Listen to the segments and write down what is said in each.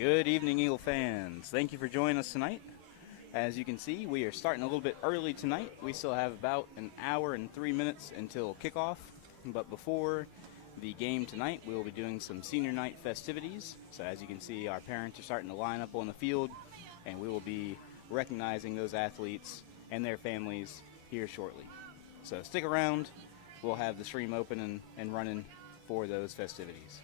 Good evening, Eagle fans. Thank you for joining us tonight. As you can see, we are starting a little bit early tonight. We still have about an hour and 3 minutes until kickoff. But before the game tonight, we will be doing some senior night festivities. So as you can see, our parents are starting to line up on the field, and we will be recognizing those athletes and their families here shortly. So stick around. We'll have the stream open and running for those festivities.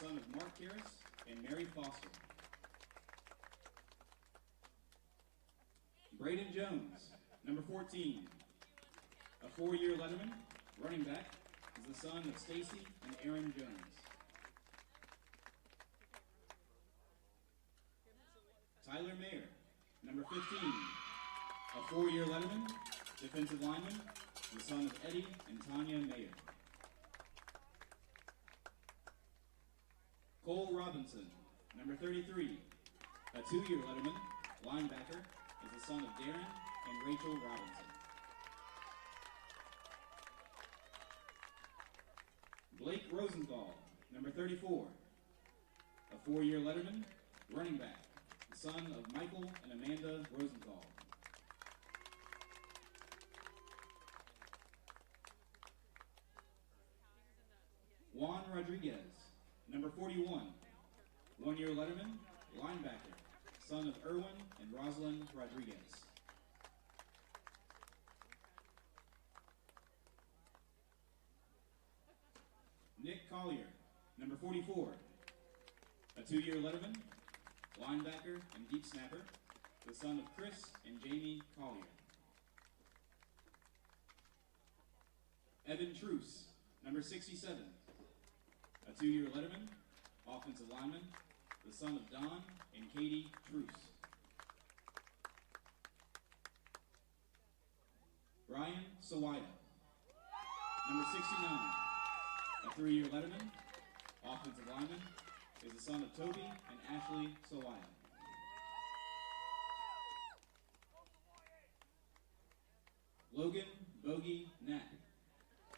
son of Mark Harris and Mary Foster. Braden Jones, number 14, a four-year letterman, running back, is the son of Stacy and Aaron Jones. Tyler Mayer, number 15, a four-year letterman, defensive lineman, the son of Eddie and Tanya Mayer. Cole Robinson, number 33, a two-year letterman, linebacker, is the son of Darren and Rachel Robinson. Blake Rosenthal, number 34, a four-year letterman, running back, the son of Michael and Amanda Rosenthal. Juan Rodriguez, number 41, one-year letterman, linebacker, son of Erwin and Rosalind Rodriguez. Nick Collier, number 44, a two-year letterman, linebacker and deep snapper, the son of Chris and Jamie Collier. Evan Truce, number 67, a two-year letterman, offensive lineman, the son of Don and Katie Truce. Brian Sawaya, number 69, a three-year letterman, offensive lineman, is the son of Toby and Ashley Sawaya. Logan Bogey Knapp,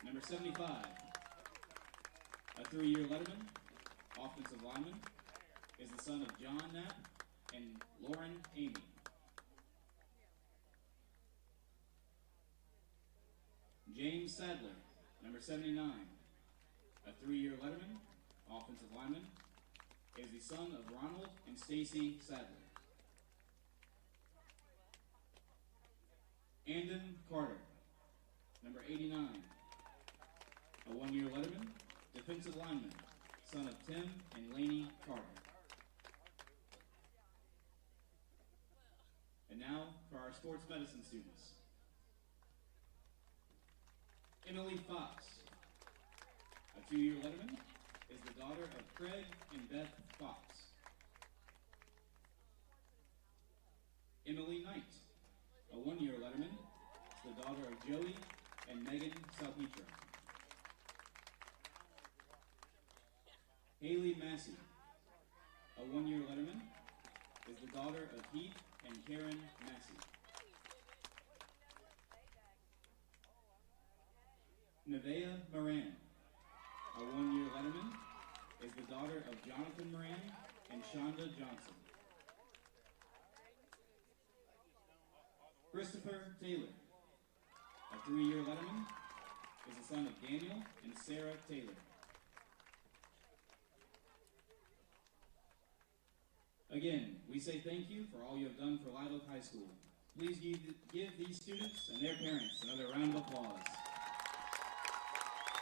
number 75, a three-year letterman, offensive lineman, is the son of John Knapp and Lauren Amy. James Sadler, number 79, a three-year letterman, offensive lineman, is the son of Ronald and Stacy Sadler. Andon Carter, number 89, a one-year letterman, defensive lineman, son of Tim and Lainey Carter. And now for our sports medicine students. Emily Fox, a two-year letterman, is the daughter of Craig and Beth Fox. Emily Knight, a one-year letterman, is the daughter of Joey and Megan Salpetra. Haley Massey, a one-year letterman, is the daughter of Heath and Karen Massey. Nevaeh Moran, a one-year letterman, is the daughter of Jonathan Moran and Shonda Johnson. Christopher Taylor, a three-year letterman, is the son of Daniel and Sarah Taylor. Again, we say thank you for all you have done for Live Oak High School. Please give these students and their parents another round of applause.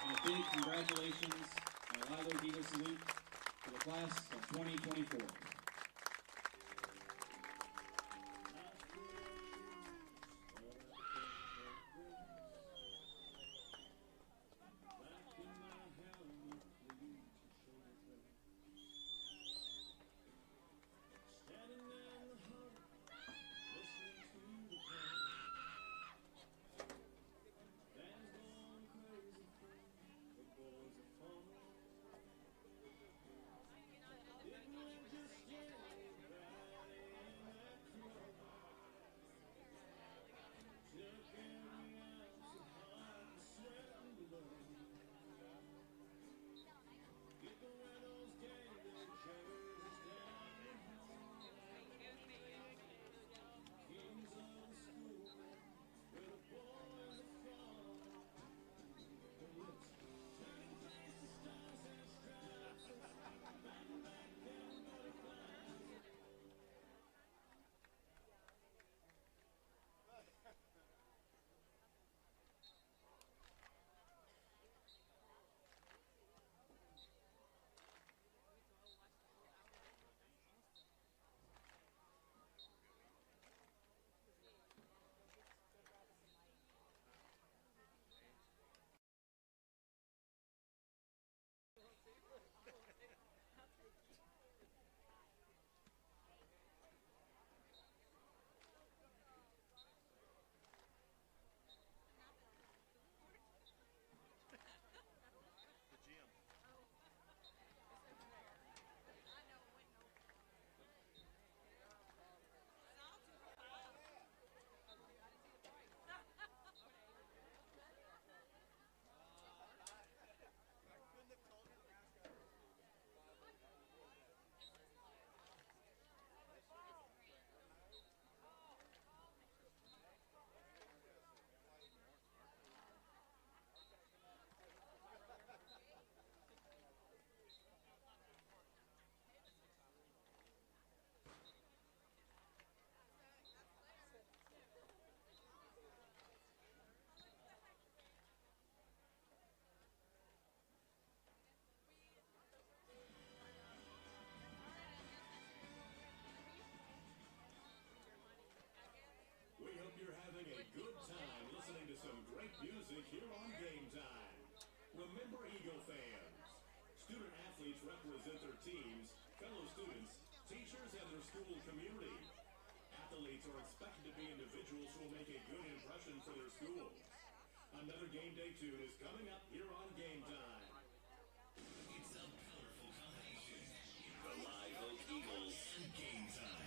And a big congratulations and a Live Oak Eagle salute to the class of 2024. here on Game Time. Remember, Eagle fans, student athletes represent their teams, fellow students, teachers, and their school community. Athletes are expected to be individuals who will make a good impression for their schools. Another game day tune is coming up here on Game Time. It's a colorful combination. The Live Oak Eagles and Game Time.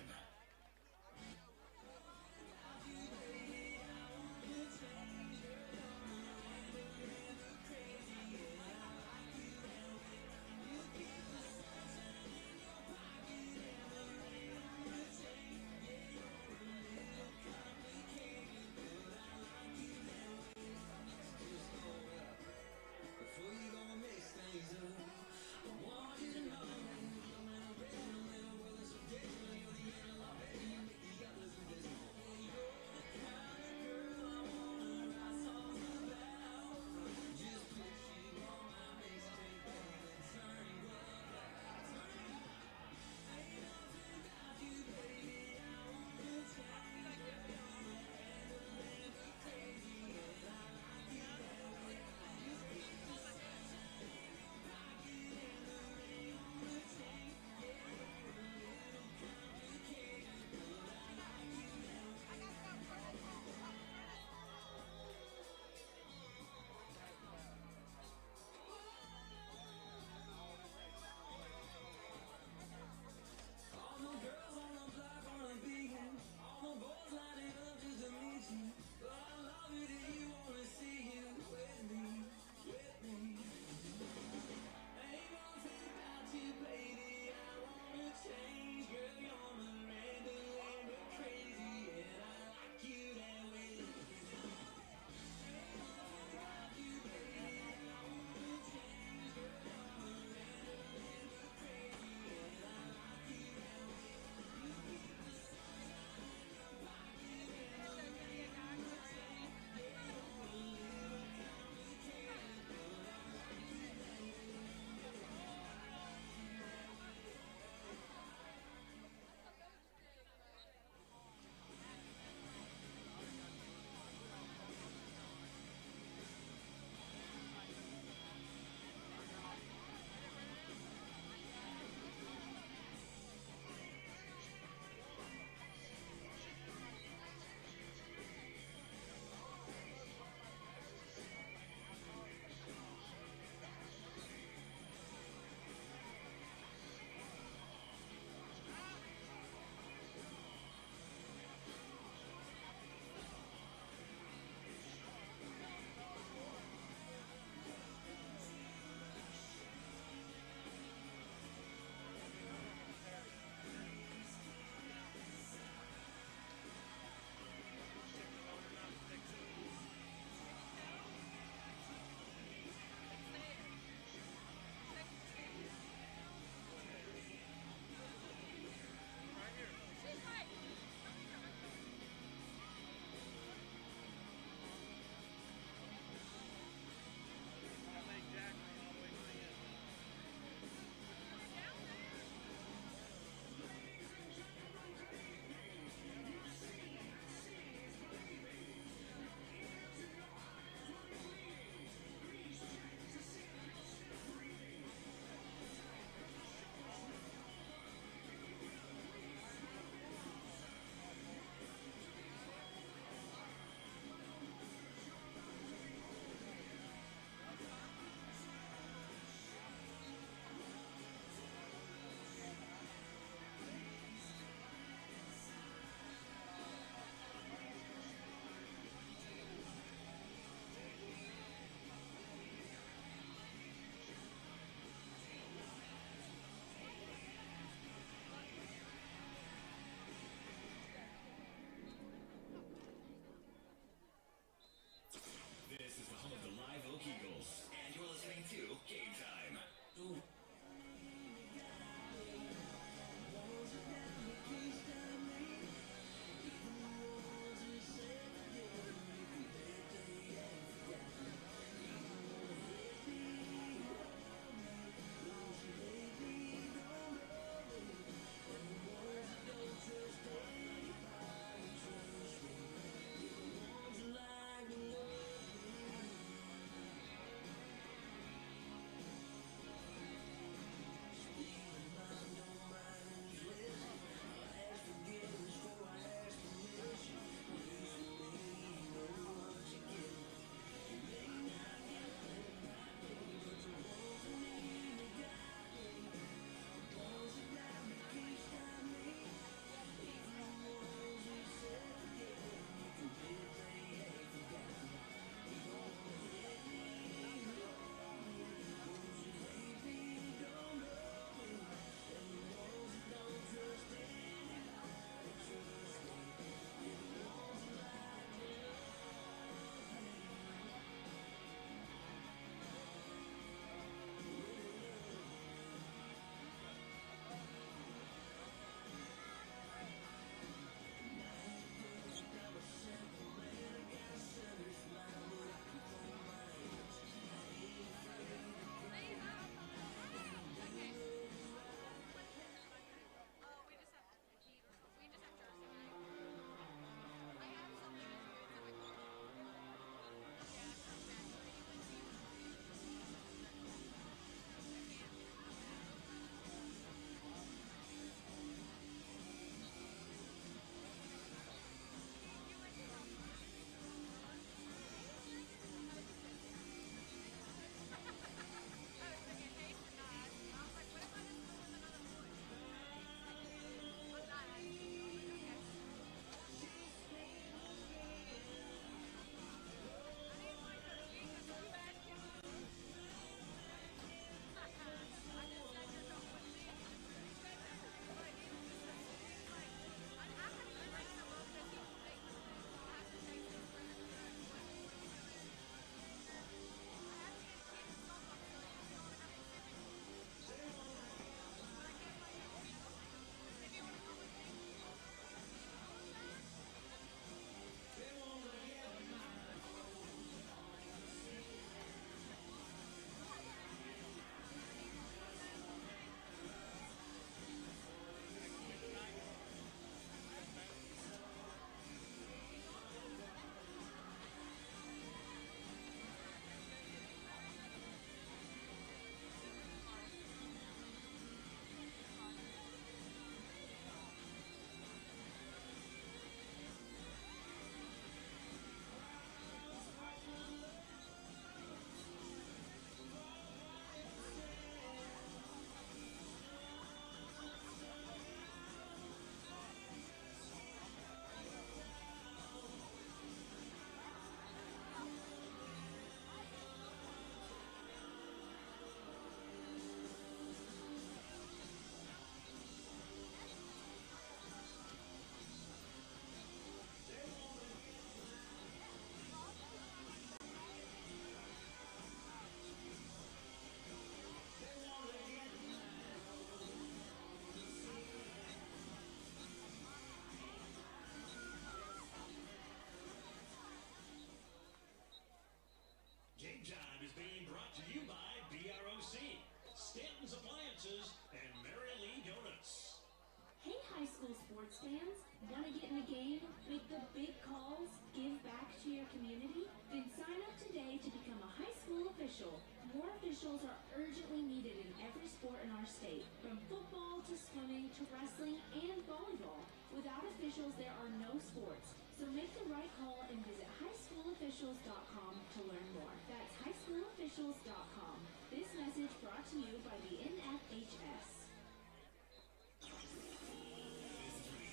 fans? Want to get in the game, make the big calls, give back to your community? Then sign up today to become a high school official. More officials are urgently needed in every sport in our state, from football to swimming to wrestling and volleyball. Without officials, there are no sports. So make the right call and visit highschoolofficials.com to learn more. That's highschoolofficials.com. This message brought to you by the NFHS.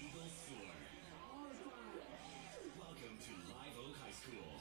Eagles soar. Welcome to Live Oak High School.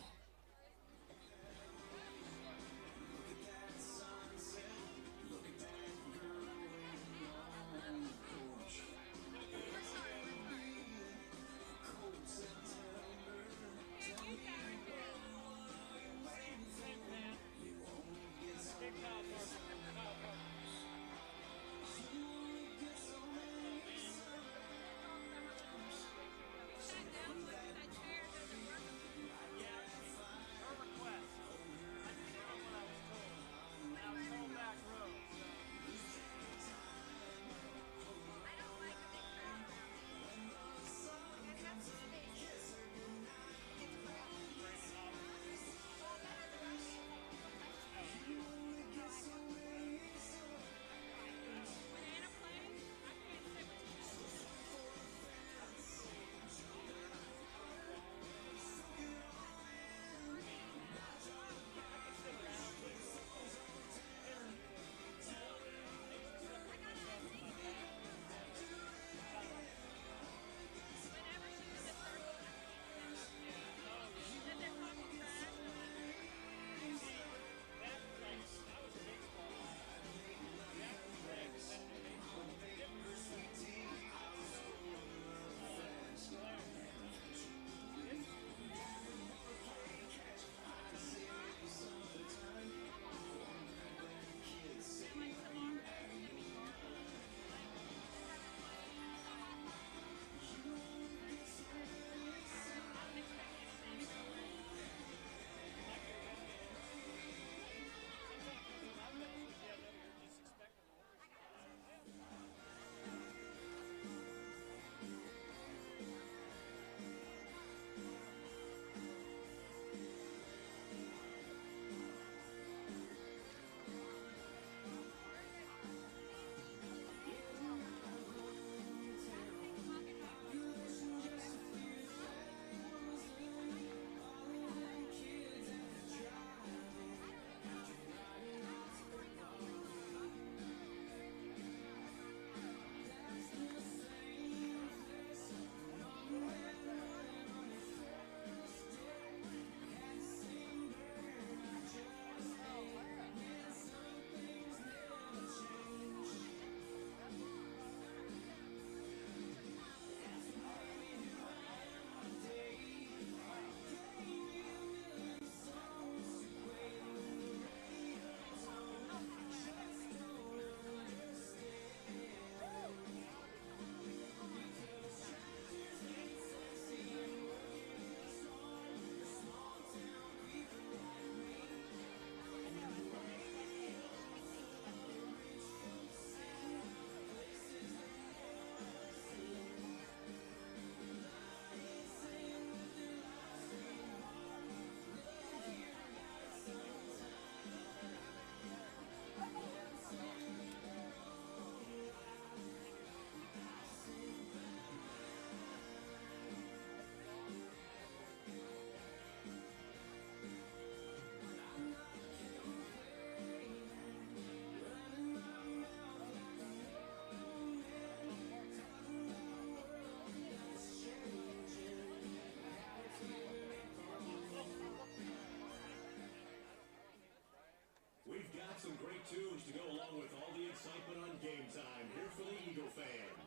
Some great tunes to go along with all the excitement on game time here for the Eagle fans.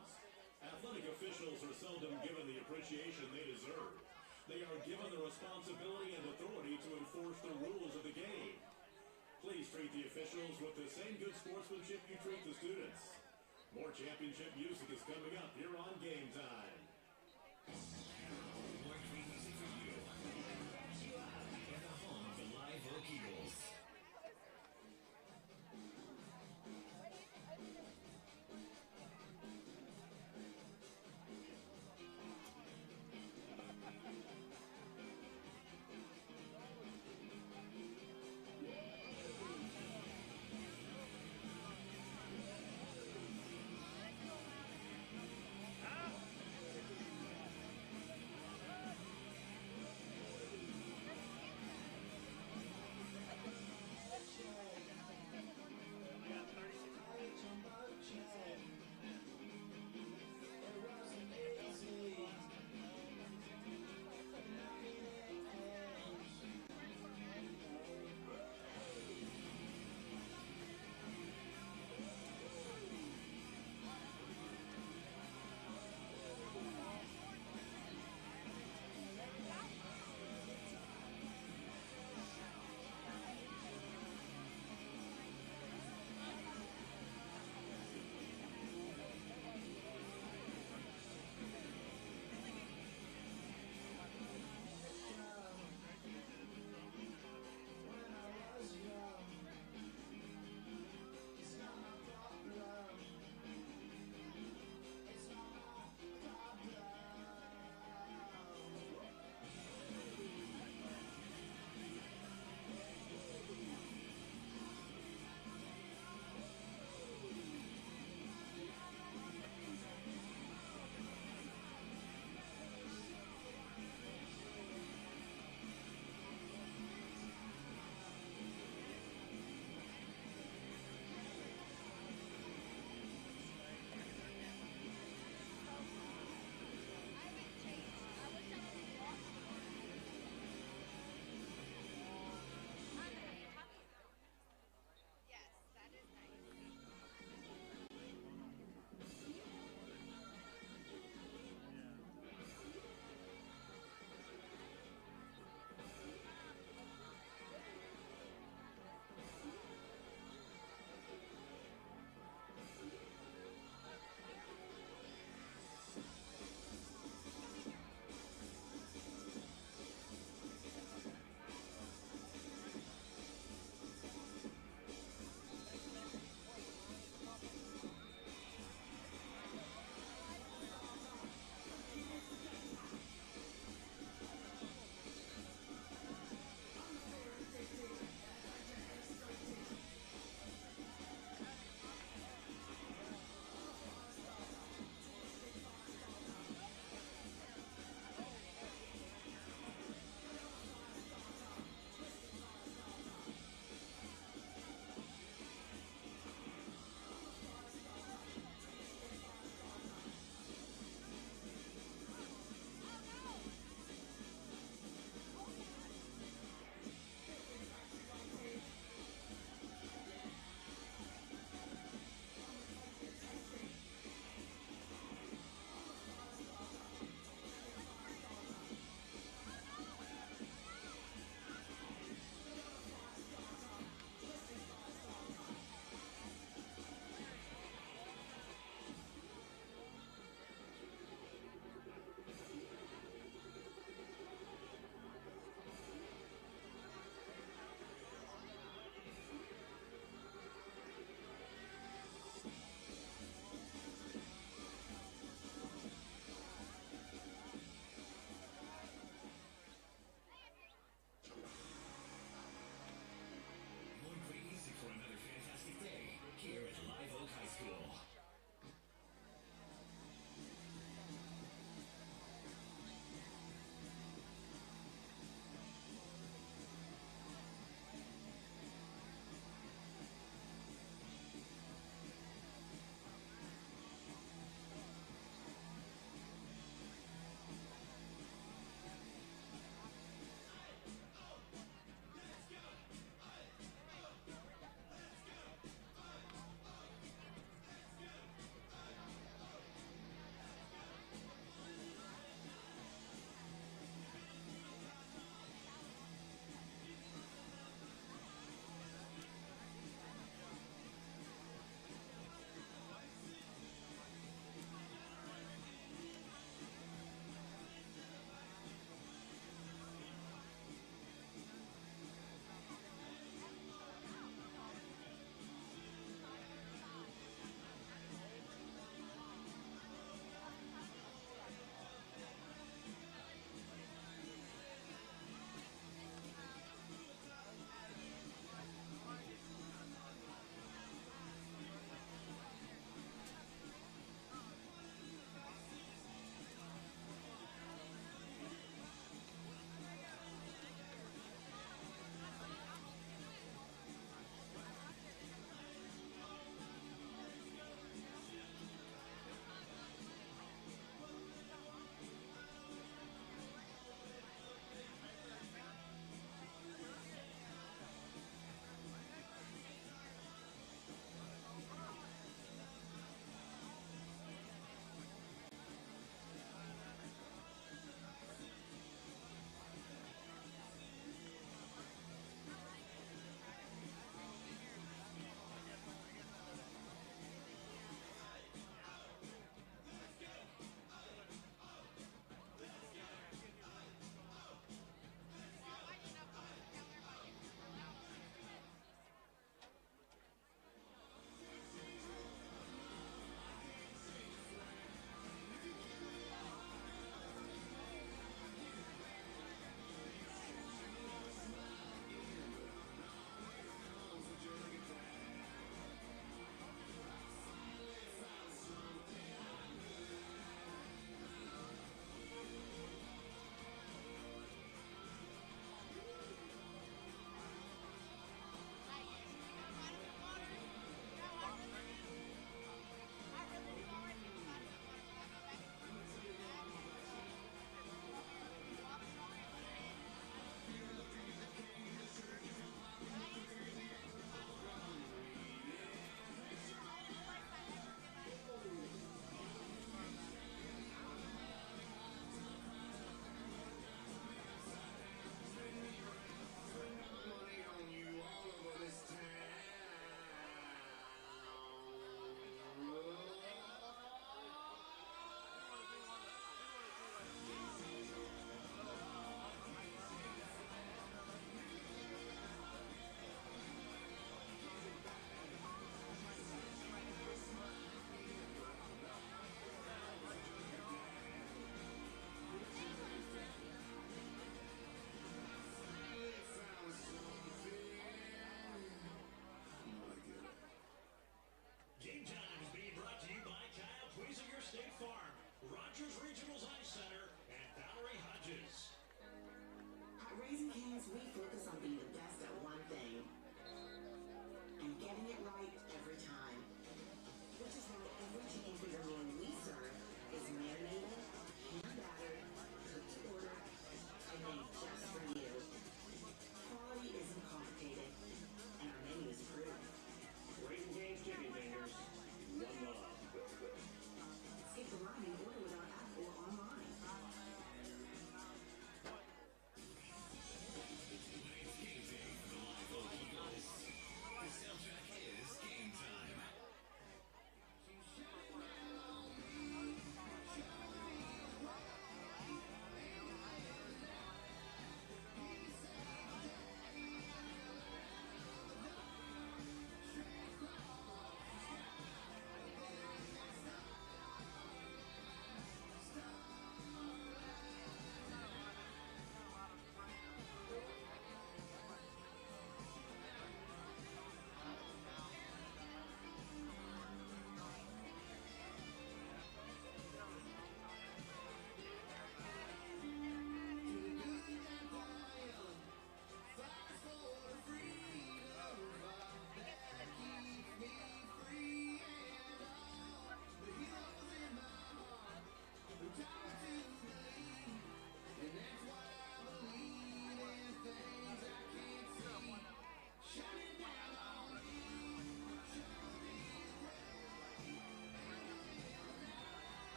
Athletic officials are seldom given the appreciation they deserve. They are given the responsibility and authority to enforce the rules of the game. Please treat the officials with the same good sportsmanship you treat the students. More championship music is coming up here on Game Time. More great music for you. In the home of the Live Oak Eagles.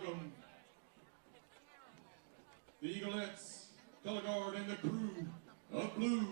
welcome the Eaglettes, color guard, and the crew of blue.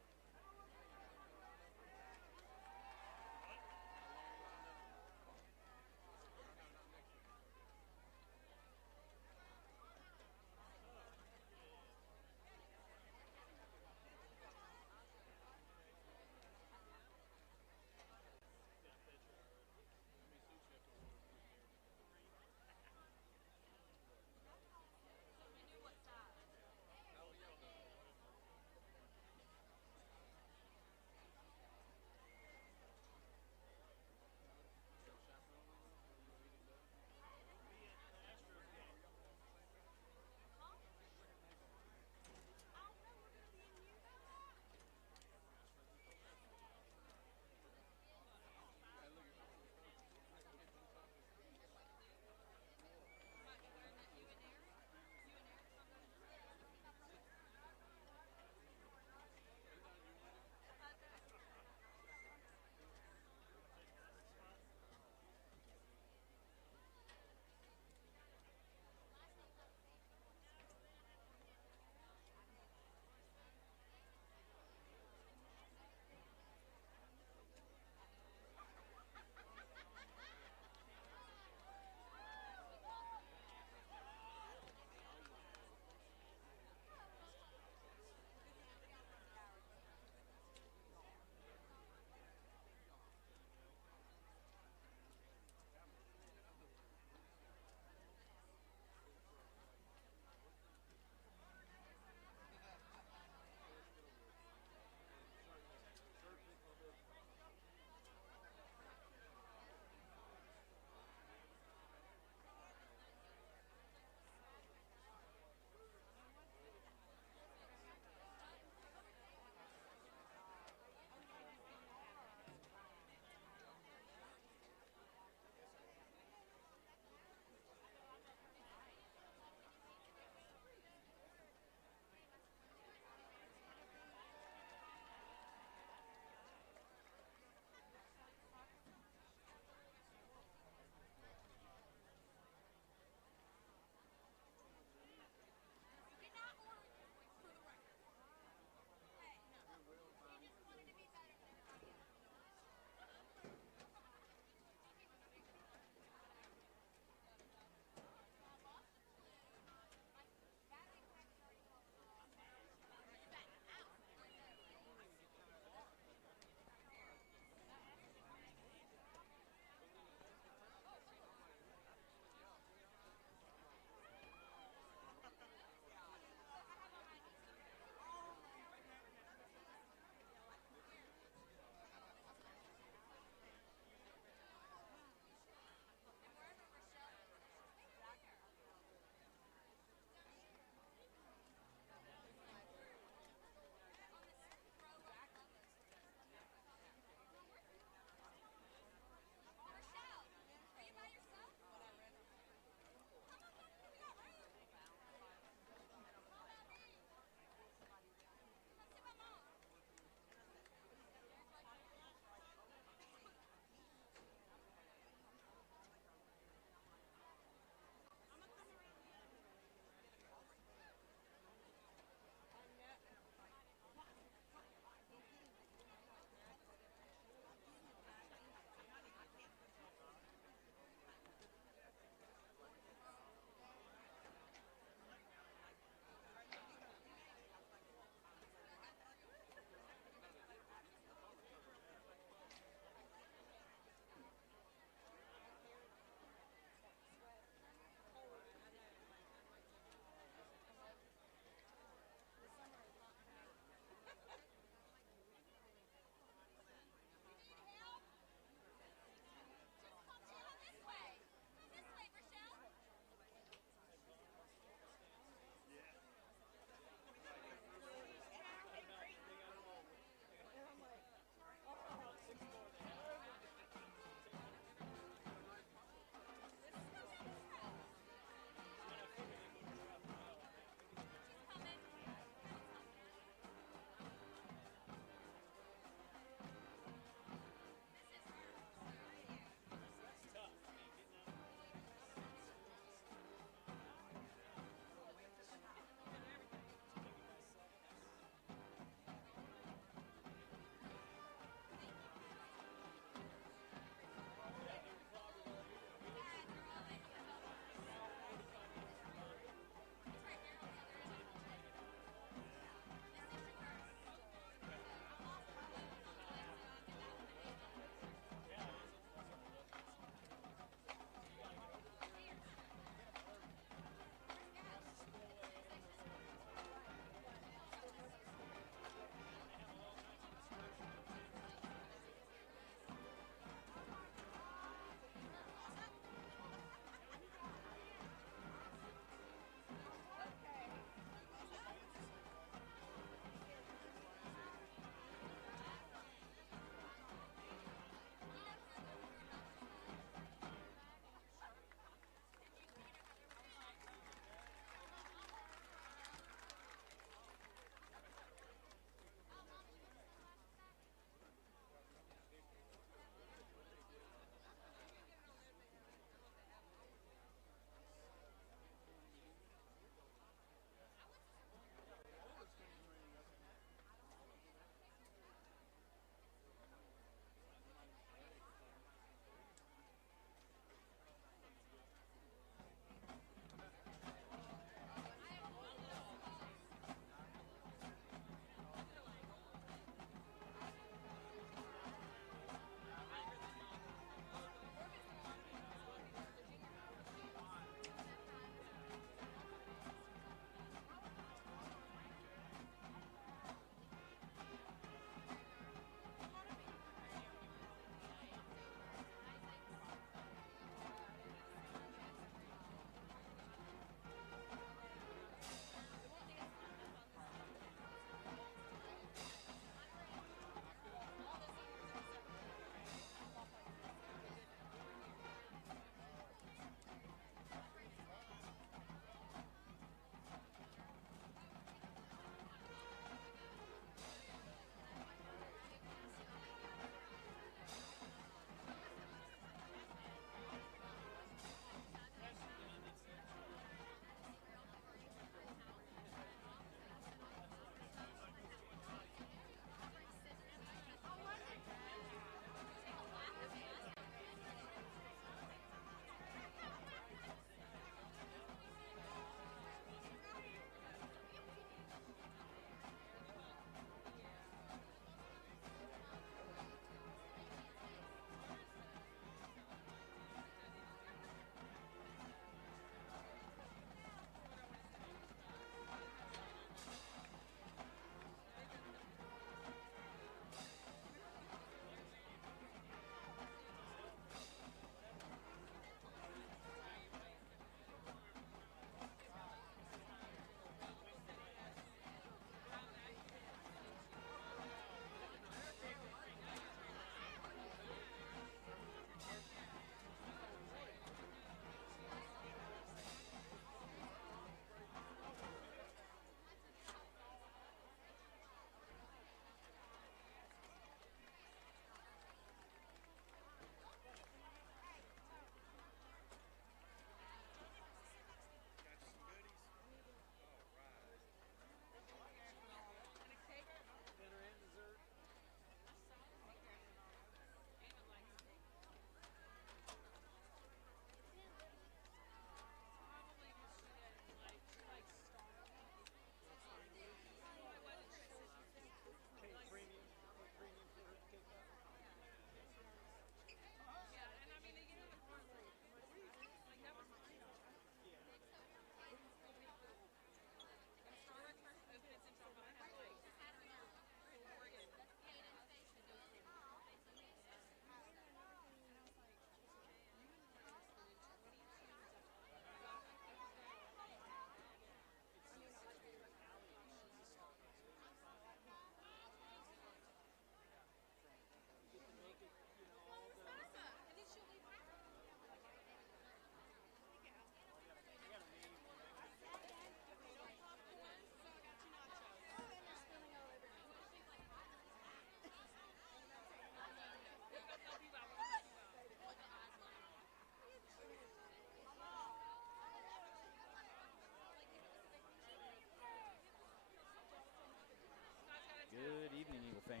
fans.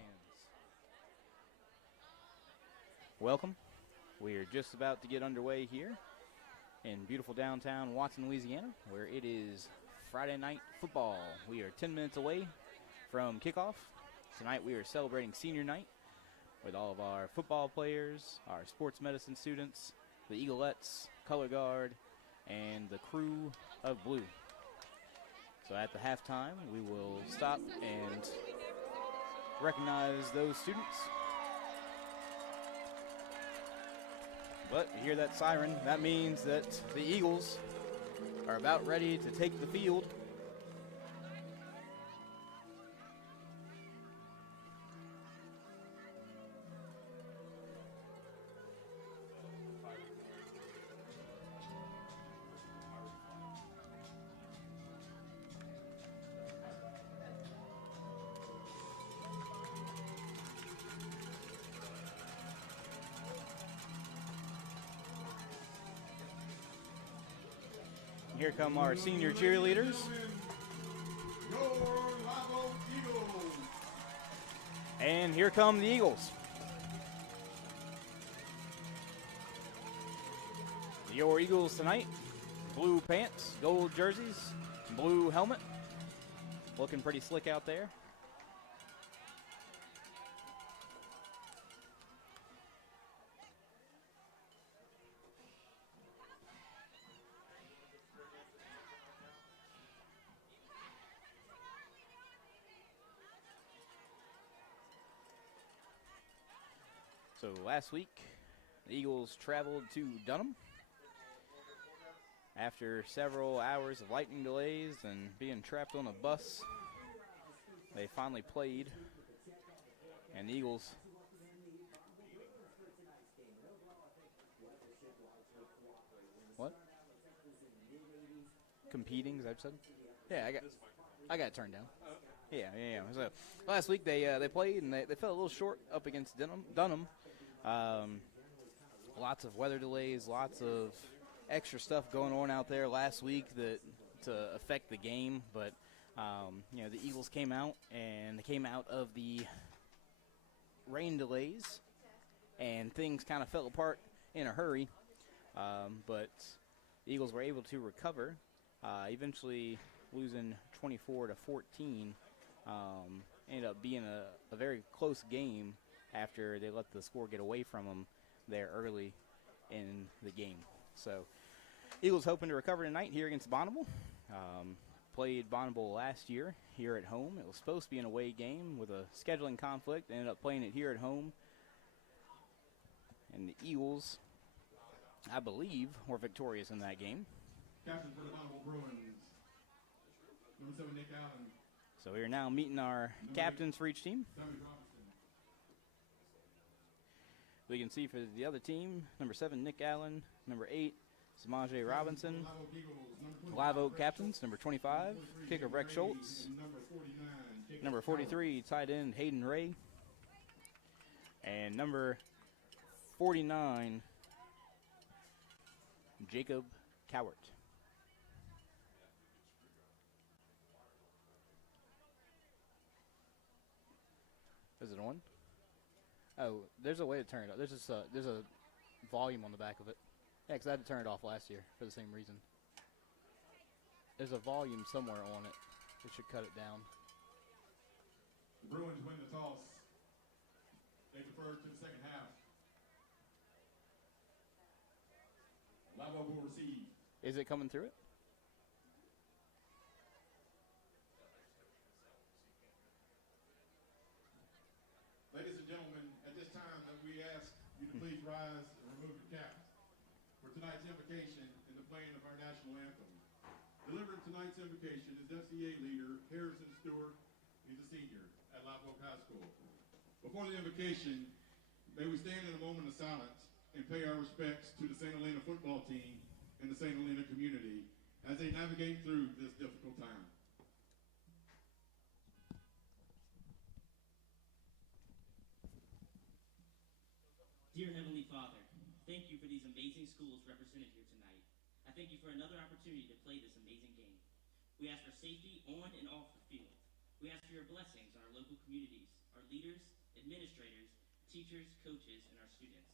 Welcome. We are just about to get underway here in beautiful downtown Watson, Louisiana, where it is Friday night football. We are 10 minutes away from kickoff. Tonight we are celebrating senior night with all of our football players, our sports medicine students, the Eaglettes, color guard, and the crew of blue. So at the halftime, we will stop and recognize those students. But you hear that siren, that means that the Eagles are about ready to take the field. Here come our senior cheerleaders. And here come the Eagles. Your Eagles tonight, blue pants, gold jerseys, blue helmet. Looking pretty slick out there. So last week, the Eagles traveled to Dunham. After several hours of lightning delays and being trapped on a bus, they finally played. And the Eagles what? Competing, is that what you said? Yeah, I got it turned down. Yeah. So last week they played and they fell a little short up against Dunham. Lots of weather delays, lots of extra stuff going on out there last week to affect the game. But the Eagles came out and they came out of the rain delays, and things kind of fell apart in a hurry. But the Eagles were able to recover, eventually losing 24-14. Ended up being a very close game after they let the score get away from them there early in the game. So Eagles hoping to recover tonight here against Bonnabel. Played Bonnabel last year here at home. It was supposed to be an away game with a scheduling conflict. They ended up playing it here at home. And the Eagles, I believe, were victorious in that game. Captain for the Bonnabel Bruins, number 7, Nick Allen. So we are now meeting our captains for each team. We can see for the other team, number 7, Nick Allen, number 8, Samaje Robinson, Live Oak captains, number 25, kicker Breck Schultz, number 43, tight end Hayden Ray, and number 49, Jacob Cowart. Is it on? Oh, there's a way to turn it up. There's a volume on the back of it. Yeah, because I had to turn it off last year for the same reason. There's a volume somewhere on it. It should cut it down. The Bruins win the toss. They defer to the second half. Live Oak will receive. Is it coming through it? Ladies and gentlemen, at this time that we ask you to please rise and remove your caps for tonight's invocation and the playing of our national anthem. Delivering tonight's invocation is FCA leader Harrison Stewart. He's a senior at Live Oak High School. Before the invocation, may we stand in a moment of silence and pay our respects to the St. Helena football team and the St. Helena community as they navigate through this difficult time. Dear Heavenly Father, thank you for these amazing schools represented here tonight. I thank you for another opportunity to play this amazing game. We ask for safety on and off the field. We ask for your blessings on our local communities, our leaders, administrators, teachers, coaches, and our students.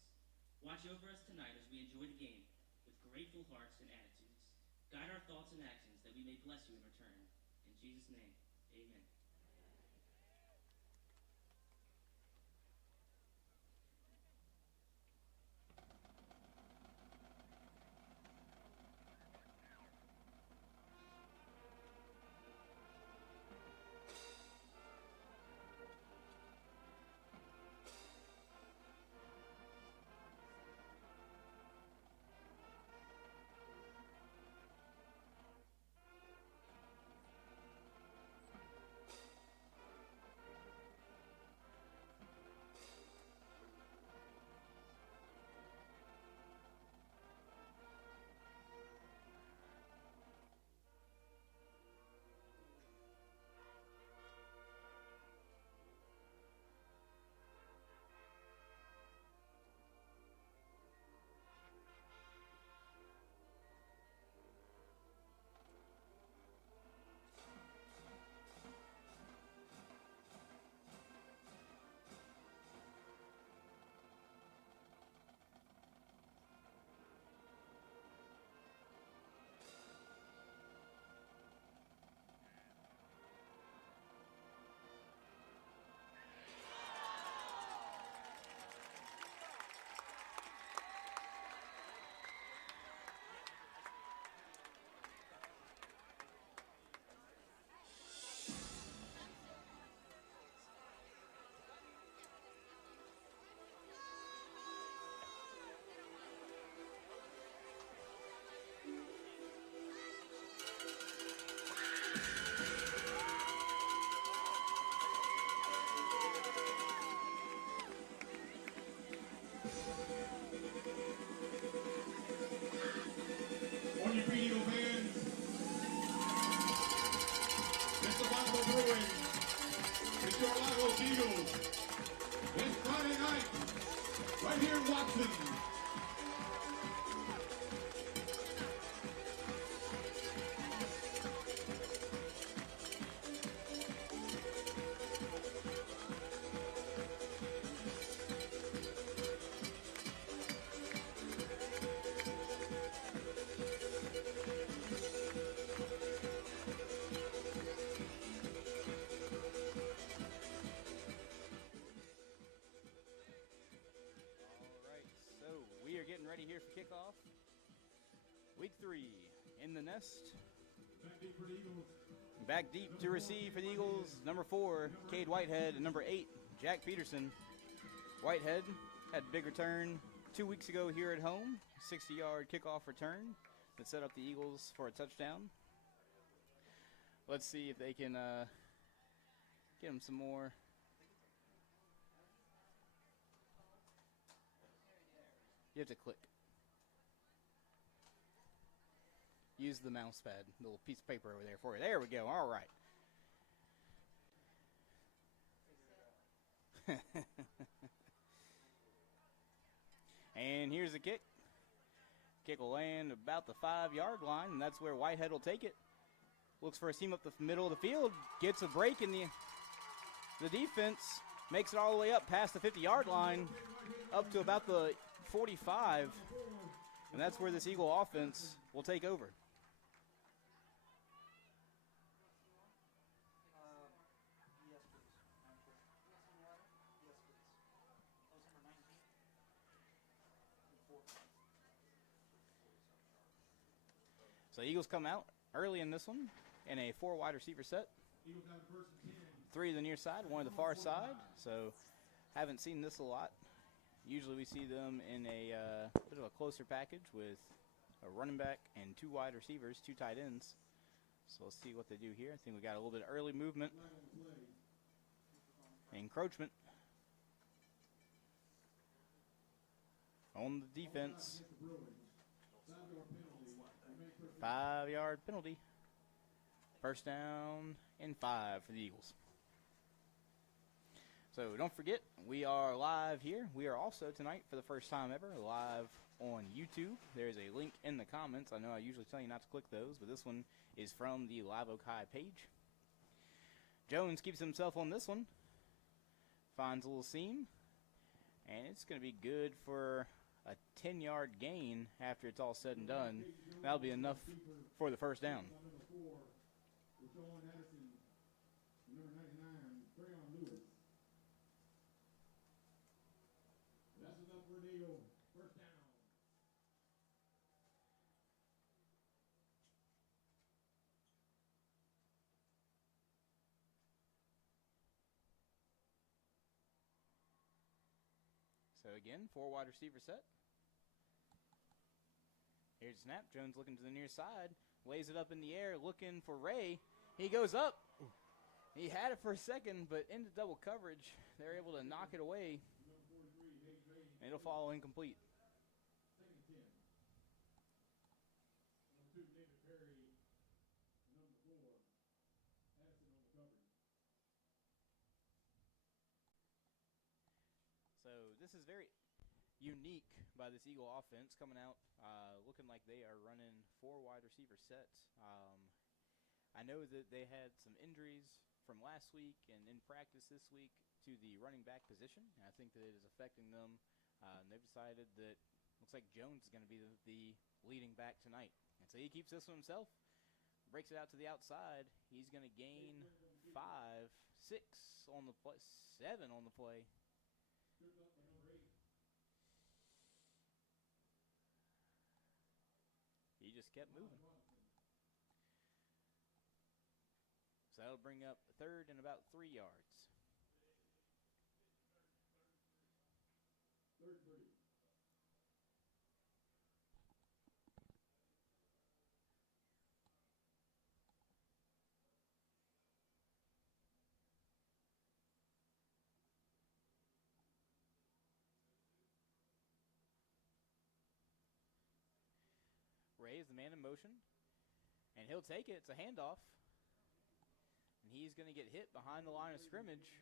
Watch over us tonight as we enjoy the game with grateful hearts and attitudes. Guide our thoughts and actions that we may bless you in return. In Jesus' name, amen. On your feet, Eagle fans. It's the Bonnabel Bruins. It's your Lagos Eagles. It's Friday night, right here in Watson. Ready here for kickoff. Week 3 in the nest. Back deep for the Eagles. Back deep to receive for the Eagles. Number 4, Cade Whitehead, and number 8, Jack Peterson. Whitehead had a big return 2 weeks ago here at home. 60-yard kickoff return that set up the Eagles for a touchdown. Let's see if they can get him some more. You have to click. Use the mouse pad, the little piece of paper over there for you. There we go. All right. And here's the kick. Kick will land about the 5-yard line, and that's where Whitehead will take it. Looks for a seam up the middle of the field. Gets a break in the defense. Makes it all the way up past the 50-yard line, up to about the 45, and that's where this Eagle offense will take over. So Eagles come out early in this one in a 4 wide receiver set. 3 to the near side, 1 to the far side. So haven't seen this a lot. Usually we see them in a bit of a closer package with a running back and 2 wide receivers, 2 tight ends. So let's see what they do here. I think we got a little bit of early movement. Encroachment on the defense. 5-yard penalty. First down and 5 for the Eagles. So don't forget, we are live here. We are also tonight, for the first time ever, live on YouTube. There's a link in the comments. I know I usually tell you not to click those, but this one is from the Live Oak High page. Jones keeps himself on this one. finds a little seam, and it's going to be good for a 10-yard gain after it's all said and done. That'll be enough for the first down. Number 4, Rashawn Addison. Number 99, Trayon Lewis. That's enough for the Eagle. First down. So again, 4 wide receiver set. Here's the snap. Jones looking to the near side. Lays it up in the air, looking for Ray. He goes up. He had it for a second, but into double coverage. They're able to knock it away. And it'll fall incomplete. Second and 10. Number 2, David Perry. Number 4, Addison on the coverage. So this is very unique by this Eagle offense coming out looking like they are running 4 wide receiver sets. I know that they had some injuries from last week and in practice this week to the running back position. And I think that it is affecting them. And they've decided that looks like Jones is going to be the leading back tonight. And so he keeps this one himself, breaks it out to the outside. He's going to gain 5, 6 on the play, 7 on the play. He just kept moving. So that'll bring up 3rd and about 3 yards. 3rd and 3. Ray is the man in motion, and he'll take it. It's a handoff, and he's going to get hit behind the line of scrimmage.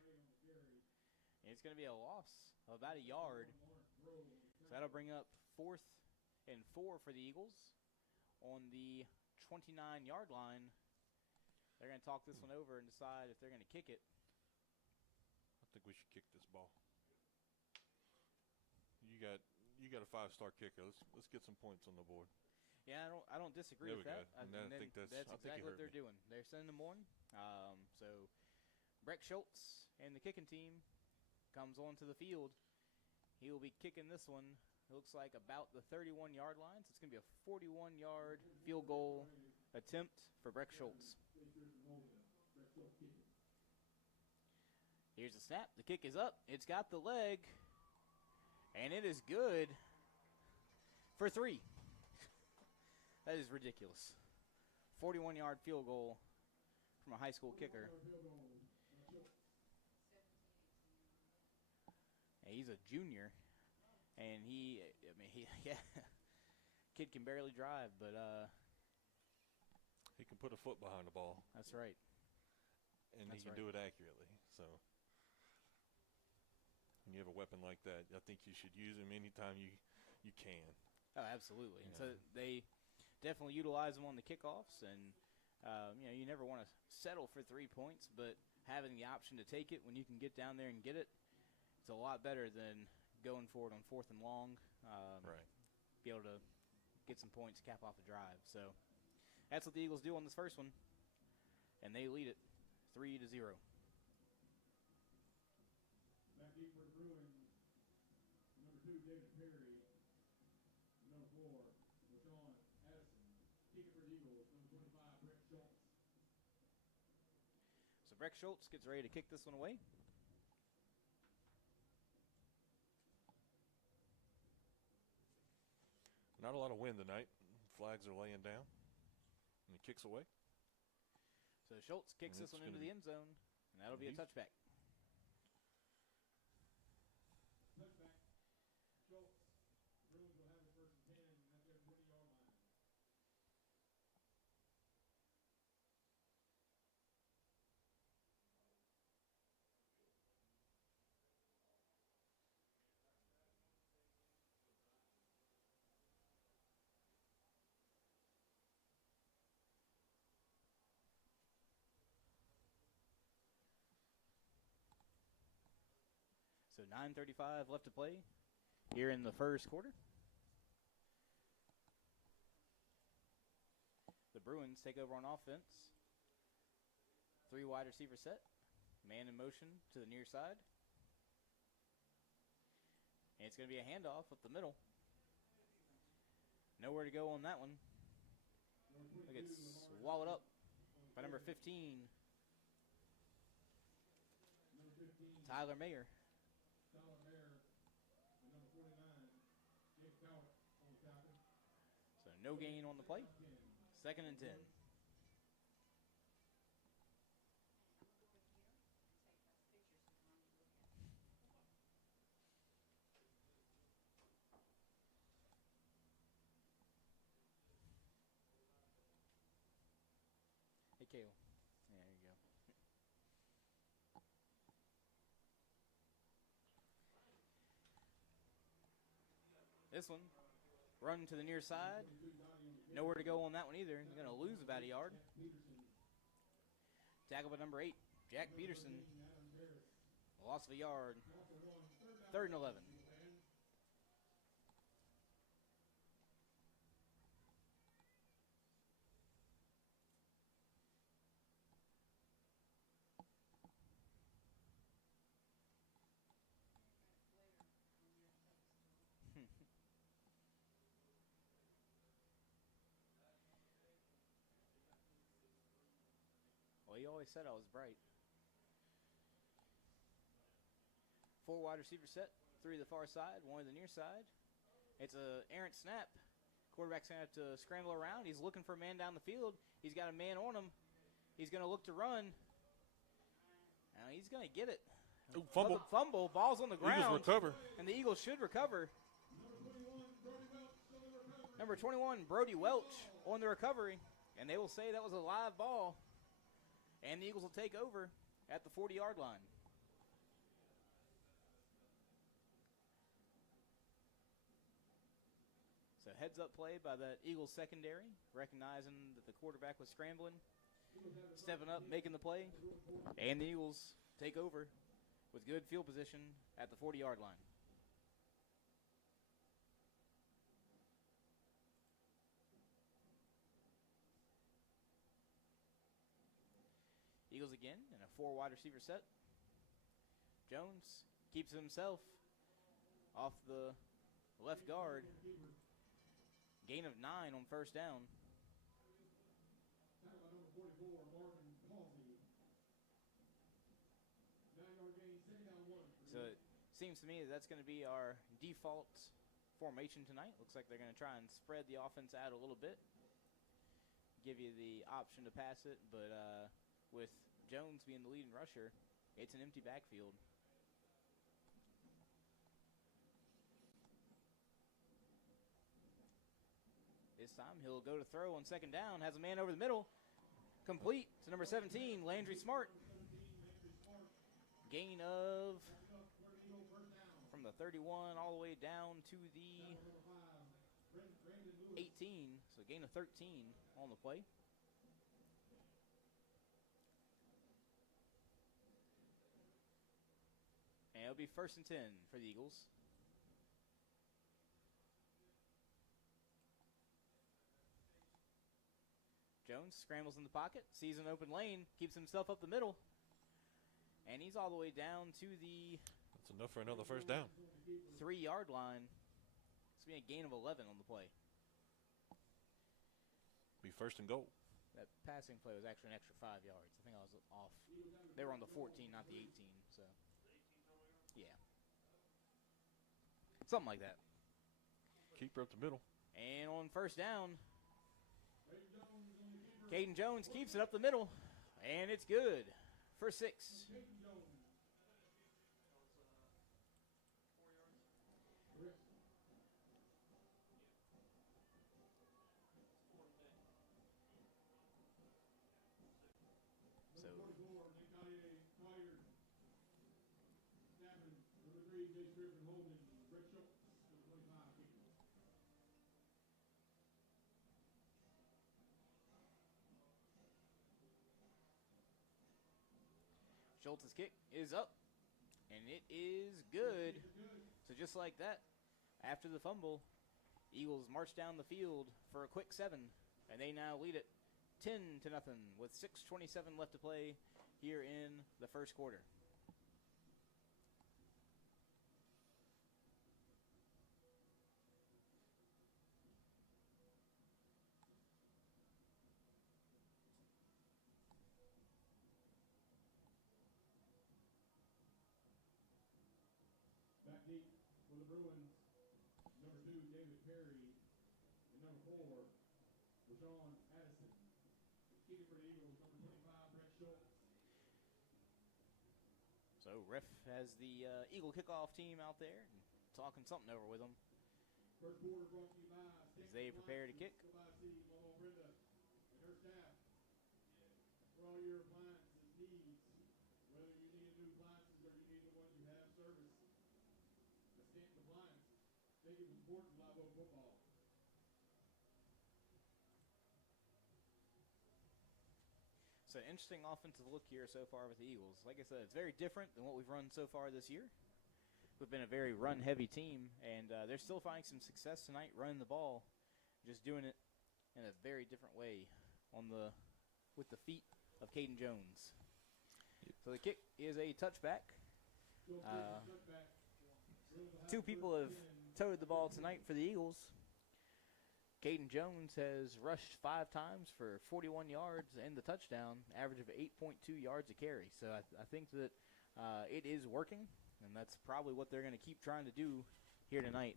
And it's going to be a loss of about a yard. So that'll bring up 4th and 4 for the Eagles on the 29-yard line. They're going to talk this one over and decide if they're going to kick it. I think we should kick this ball. You got a 5-star kicker. Let's get some points on the board. Yeah, I don't disagree There with we that. go. And I think that's I think exactly you what heard they're me. doing. They're sending them on. So Breck Schultz and the kicking team comes onto the field. He will be kicking this one. It looks like about the 31-yard line. So it's going to be a 41-yard field goal attempt for Breck Schultz. Here's the snap. The kick is up. It's got the leg. And it is good for 3. That is ridiculous. 41-yard field goal from a high school kicker. And he's a junior, and kid can barely drive, but He can put a foot behind the ball, that's right. and That's he can right. do it accurately. So when you have a weapon like that, I think you should use him anytime you can. Oh, absolutely. And Yeah. so they definitely utilize them on the kickoffs, and you never want to settle for 3 points, but having the option to take it when you can get down there and get it, it's a lot better than going for it on 4th and long. Right. Be able to get some points, cap off a drive. So that's what the Eagles do on this first one, and they lead it 3-0. Back deep for the Bruins. Number 2, David Perry. Number 4, Rashawn Addison. Kicking for the Eagles. Number 25, Brett Schultz. So Breck Schultz gets ready to kick this one away. Not a lot of wind tonight. Flags are laying down, and he kicks away. So Schultz kicks And this it's one into gonna the be- end zone, and that'll be a He's- touchback. Touchback. Schultz. Bruins will have it 1st and 10 at their 20-yard line. 9:35 left to play here in the first quarter. The Bruins take over on offense. 3 wide receiver set. Man in motion to the near side. And it's going to be a handoff up the middle. Nowhere to go on that one. Look, it's swallowed up by number 15, Tyler Mayer. So no gain on the play. 2nd and 10. Hey, Kale. There you go. This one, run to the near side. Nowhere to go on that one either. He's going to lose about a yard. Tackle by number 8, Jack Peterson. Loss of a yard. 3rd and 11. Well, he always said I was bright. 4 wide receiver set, 3 to the far side, 1 to the near side. It's a errant snap. Quarterback's going to have to scramble around. He's looking for a man down the field. He's got a man on him. He's going to look to run. Now he's going to get it. Ooh, fumble. Fumble. Ball's on the ground. Eagles recover. And the Eagles should recover. Number 21, Brody Welch, on the recovery. And they will say that was a live ball. And the Eagles will take over at the 40-yard line. So heads-up play by the Eagles secondary, recognizing that the quarterback was scrambling, stepping up, making the play. And the Eagles take over with good field position at the 40-yard line. Eagles again in a 4 wide receiver set. Jones keeps himself off the left guard. Gain of 9 on 1st down. So it seems to me that that's going to be our default formation tonight. Looks like they're going to try and spread the offense out a little bit. Give you the option to pass it, but with Jones being the leading rusher, it's an empty backfield. This time he'll go to throw on 2nd down, has a man over the middle, complete to number 17, Landry Smart. Gain of, from the 31 all the way down to the 18, so gain of 13 on the play. And it'll be 1st and 10 for the Eagles. Jones scrambles in the pocket, sees an open lane, keeps himself up the middle, and he's all the way down to the That's enough for another 1st down. 3-yard line. It's going to be a gain of 11 on the play. Be 1st and goal. That passing play was actually an extra 5 yards. I think I was off. They were on the 14, not the 18, so yeah. Something like that. Keeper up the middle. And on 1st down, Caden Jones keeps it up the middle, and it's good for 6. So Schultz's kick is up, And it is good. So just like that, after the fumble, Eagles march down the field for a quick 7, and they now lead it 10-0 with 6:27 left to play here in the first quarter. Back deep for the Bruins, number 2, David Perry, and number 4, Rashawn Addison. Kicking for the Eagles, number 25, Brett Schultz. So ref has the Eagle kickoff team out there and talking something over with them First quarter brought to you by as they prepare to kick. City, Mama Brenda, and her staff. For all your appliances needs, whether you need new appliances or you need the ones you have service, the Stanton Appliance, thank you for supporting Live Oak Football. So interesting offensive look here so far with the Eagles. Like I said, it's very different than what we've run so far this year. We've been a very run-heavy team, and they're still finding some success tonight running the ball, just doing it in a very different way with the feet of Caden Jones. So the kick is a touchback. Two people have towed the ball tonight for the Eagles. Caden Jones has rushed 5 times for 41 yards and the touchdown, average of 8.2 yards a carry. So I think that it is working, and that's probably what they're going to keep trying to do here tonight,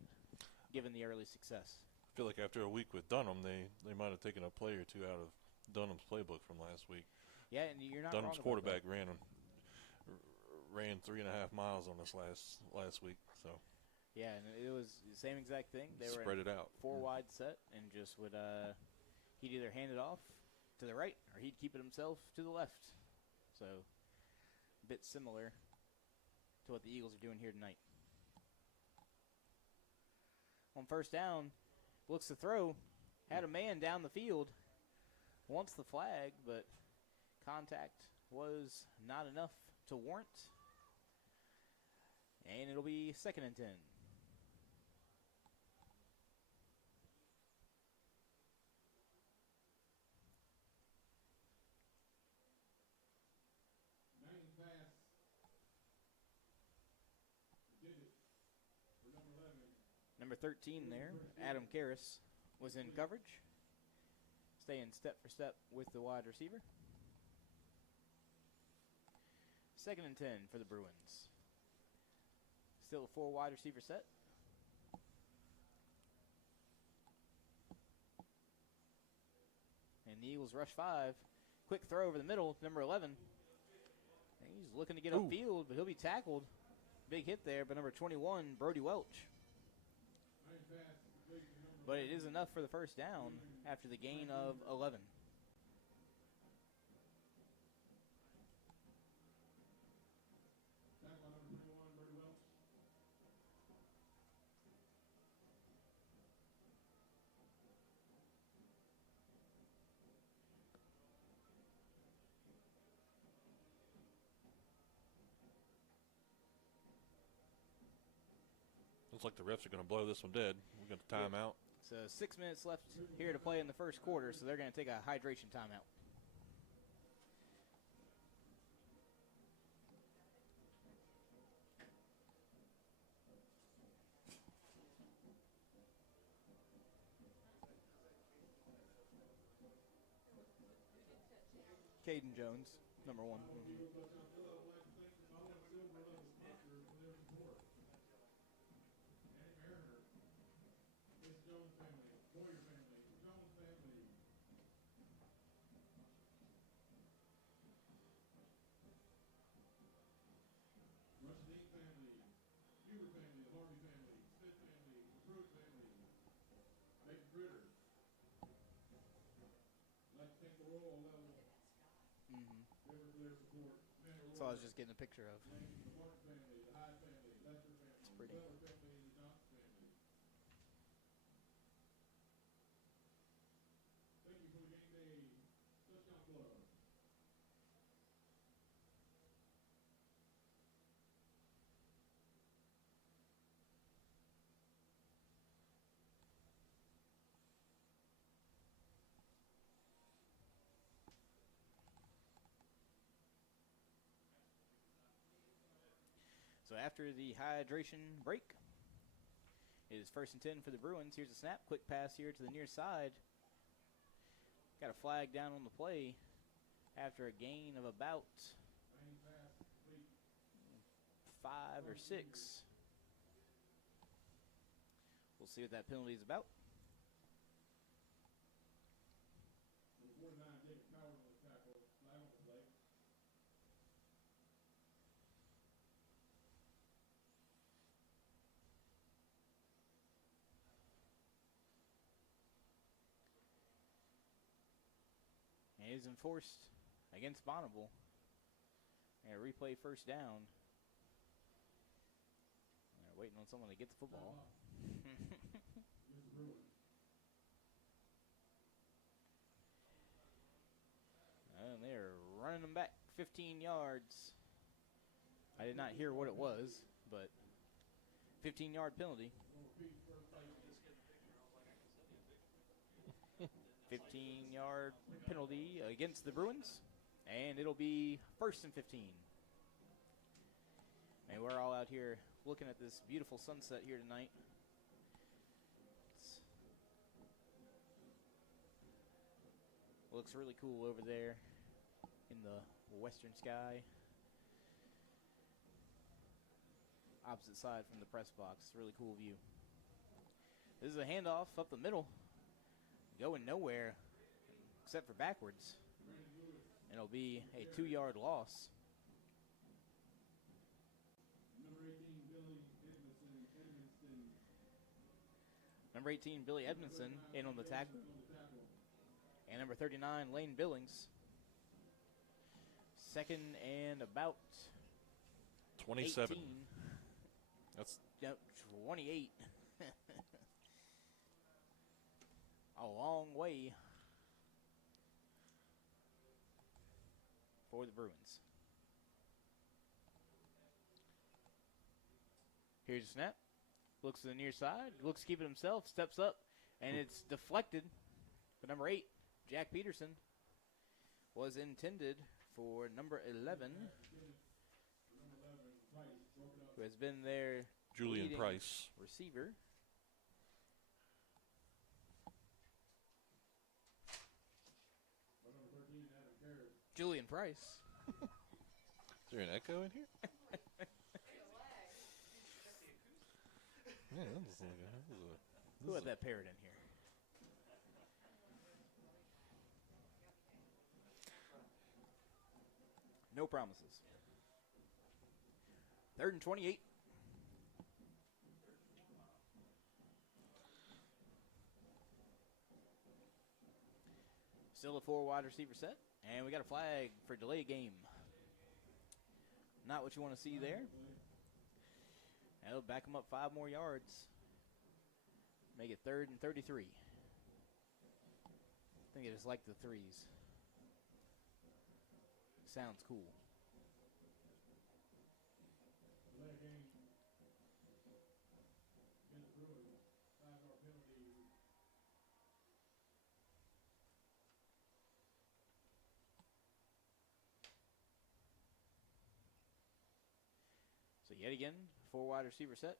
given the early success. I feel like after a week with Dunham, they might have taken a play or two out of Dunham's playbook from last week. Yeah, and you're not Dunham's wrong quarterback about that. ran 3.5 miles on us last week. So Yeah, and it was the same exact thing. They were spread in it out. 4 wide set and just would he'd either hand it off to the right or he'd keep it himself to the left. So a bit similar to what the Eagles are doing here tonight. On first down, looks to throw, had a man down the field, wants the flag, but contact was not enough to warrant. And it'll be 2nd and 10. Pass. Intended for number 11. Number 13 there, Adam Karras, was in coverage, staying step for step with the wide receiver. 2nd and 10 for the Bruins. Still a 4 wide receiver set. And the Eagles rush 5. Quick throw over the middle, number 11. And he's looking to get upfield, but he'll be tackled. Big hit there, but number 21, Brody Welch. But it is enough for the first down after the gain of 11. Looks like the refs are going to blow this one dead. We got a timeout. So 6 minutes left here to play in the first quarter, so they're going to take a hydration timeout. Caden Jones, number 1. So I was just getting a picture of. It's pretty. Thank you for the game day touchdown club. after the hydration break, it is 1st and 10 for the Bruins. Here's a snap. Quick pass here to the near side. Got a flag down on the play after a gain of about 5 or 6. We'll see what that penalty is about. It is enforced against Bonnabel. And replay first down. They're waiting on someone to get the football. And they're running them back 15 yards. I did not hear what it was, but 15-yard penalty. 15-yard penalty against the Bruins, and it'll be 1st and 15. And we're all out here looking at this beautiful sunset here tonight. Looks really cool over there in the western sky. Opposite side from the press box. Really cool view. This is a handoff up the middle. Going nowhere except for backwards. And it'll be a 2-yard loss. Number 18, Billy Edmondson, in on the tackle. And number 39, Lane Billings. 2nd and about 27. 18. That's 28. A long way for the Bruins. Here's a snap. Looks to the near side. Looks to keep it himself. Steps up. And it's deflected. But number 8, Jack Peterson, was intended for number 11, who has been their Julian leading Price. receiver. Julian Price. Is there an echo in here? Yeah, that looks like Who had that parrot in here? No promises. 3rd and 28. Still a 4-wide receiver set. And we got a flag for delay game. Not what you want to see there. That'll back them up 5 more yards. Make it 3rd and 33. I think I just like the 3s. Sounds cool. So yet again, 4-wide receiver set.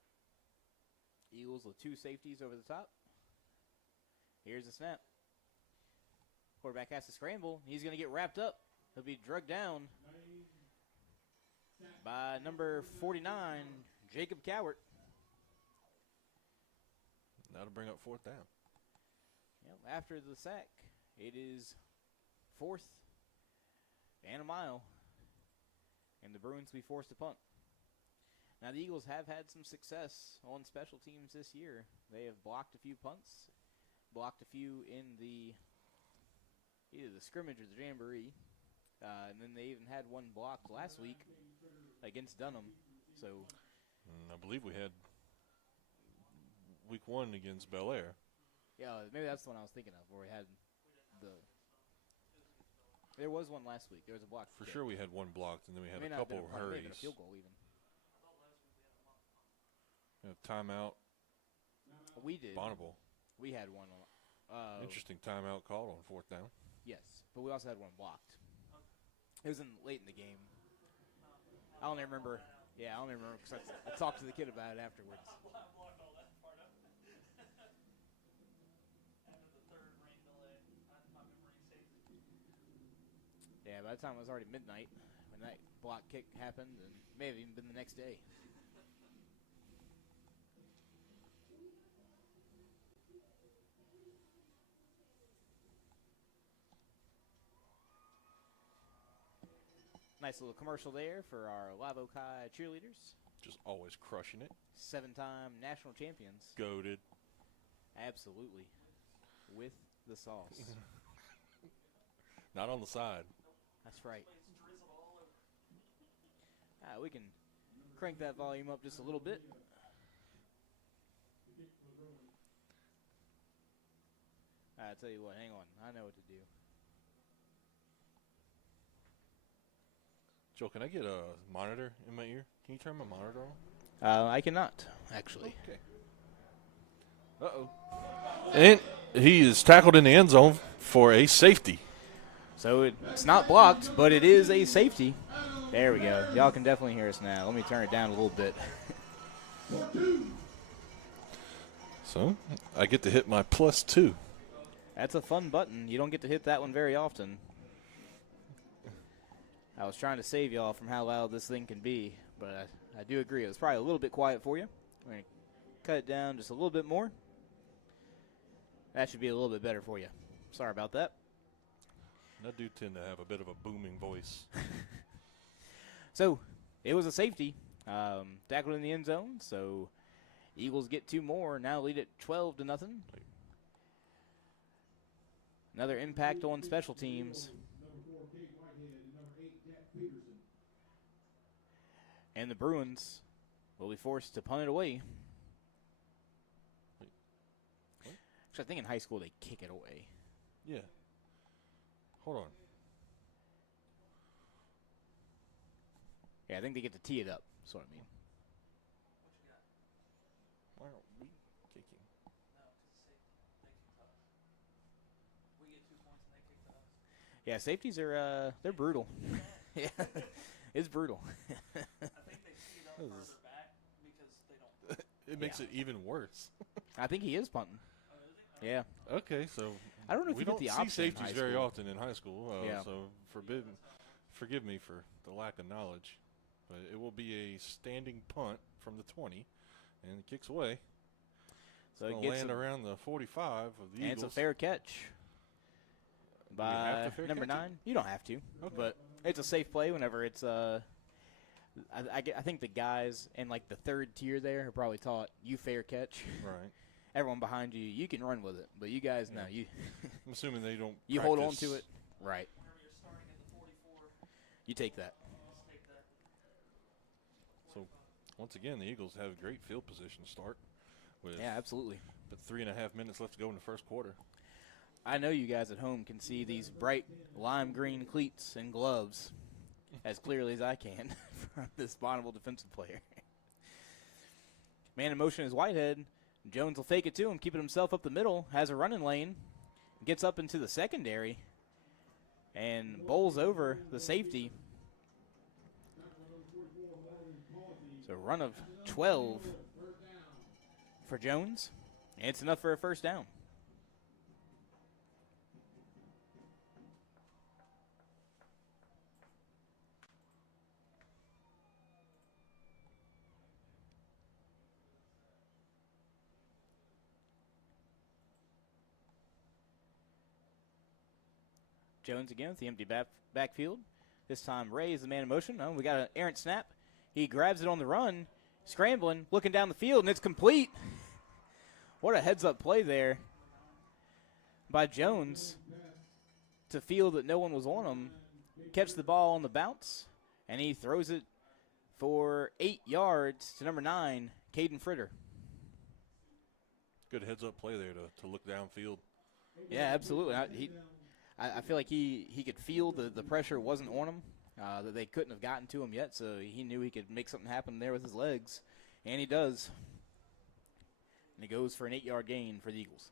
Eagles with 2 safeties over the top. Here's the snap. Quarterback has to scramble. He's going to get wrapped up. He'll be drugged down by number 49, Jacob Cowart. Now to bring up 4th down. Yep, after the sack, it is 4th and a mile. And the Bruins will be forced to punt. Now, the Eagles have had some success on special teams this year. They have blocked a few punts, blocked a few in either the scrimmage or the jamboree. And then they even had one blocked last week against Dunham. So, I believe we had week 1 against Bel Air. yeah, maybe that's the one I was thinking of, where we had there was one last week. There was a block. For sure we had one blocked, and then we had May a not have couple been of punt, it may have hurries. been a field goal even. Timeout. We did. Bonnabel. We had one. Interesting timeout called on 4th down. Yes, but we also had one blocked. It was late in the game. I only remember Yeah, I don't even remember because I talked to the kid about it afterwards. Yeah, by the time it was already midnight when that block kick happened, and it may have even been the next day. Nice little commercial there for our Live Oak High cheerleaders. Just always crushing it. 7-time national champions. Goated. Absolutely. With the sauce. Not on the side. That's right. We can crank that volume up just a little bit. I tell you what, hang on. I know what to do. Joe, can I get a monitor in my ear? Can you turn my monitor on? I cannot, actually. Okay. Uh-oh. And he is tackled in the end zone for a safety. So it's not blocked, but it is a safety. There we go. Y'all can definitely hear us now. Let me turn it down a little bit. So I get to hit my +2. That's a fun button. You don't get to hit that one very often. I was trying to save y'all from how loud this thing can be, but I do agree. It was probably a little bit quiet for you. We're going to cut it down just a little bit more. That should be a little bit better for you. Sorry about that. And I do tend to have a bit of a booming voice. So, it was a safety. Tackled in the end zone, so Eagles get 2 more, now lead it 12-0. Another impact on special teams. And the Bruins will be forced to punt it away. Actually, I think in high school they kick it away. Yeah. Hold on. Yeah, I think they get to tee it up. That's what I mean. Why aren't we kicking? Yeah, safeties are they're brutal. Yeah, it's brutal. It makes it even worse. I think he is punting. Yeah. Okay, so I don't know if we you get don't the see option in safeties high very school. often in high school. Yeah. So forgive me for the lack of knowledge, but it will be a standing punt from the 20, and it kicks away. So It's it going to gets land a, around the 45 of the and Eagles. it's a fair catch Do you have by to fair number catch it? 9. You don't have to, but it's a safe play whenever it's I think the guys in like the third tier there are probably taught you fair catch. Right. Everyone behind you, you can run with it, but you guys know you I'm assuming they don't. you hold on practice- to it. Right. You take that. So once again, the Eagles have great field position to start with. Yeah, absolutely. But 3.5 minutes left to go in the first quarter. I know you guys at home can see these bright lime green cleats and gloves as clearly as I can from this Bonnabel defensive player. Man in motion is Whitehead. Jones will fake it to him, keeping himself up the middle, has a running lane, gets up into the secondary, and bowls over the safety. So run of 12 for Jones, and it's enough for a first down. Jones again with the empty backfield. This time Ray is the man in motion. Oh, we got an errant snap. He grabs it on the run, scrambling, looking down the field, and it's complete. What a heads-up play there by Jones to feel that no one was on him. Catch the ball on the bounce, and he throws it for 8 yards to number 9, Caden Fritter. Good heads-up play there to look downfield. Yeah, absolutely. I feel like he could feel the pressure wasn't on him, that they couldn't have gotten to him yet, so he knew he could make something happen there with his legs, and he does. And he goes for an 8-yard gain for the Eagles.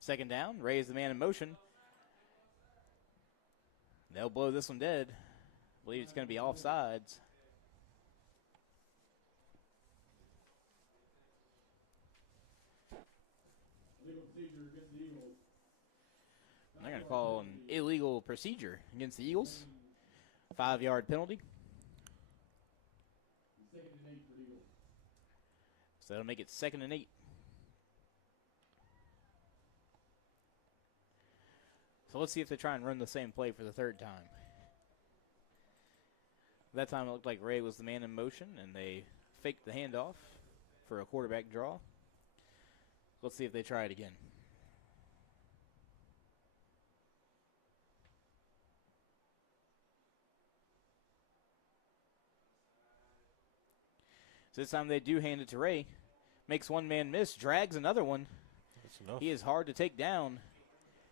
Second down, Ray is the man in motion. They'll blow this one dead. believe it's going to be offsides. Legal procedure against the Eagles. They're going to call an illegal procedure against the Eagles. 5-yard penalty. Second and 8 for the Eagles. So that'll make it 2nd and 8. So let's see if they try and run the same play for the 3rd time. That time it looked like Ray was the man in motion, and they faked the handoff for a quarterback draw. Let's see if they try it again. So this time they do hand it to Ray. Makes one man miss, drags another one. That's enough. He is hard to take down.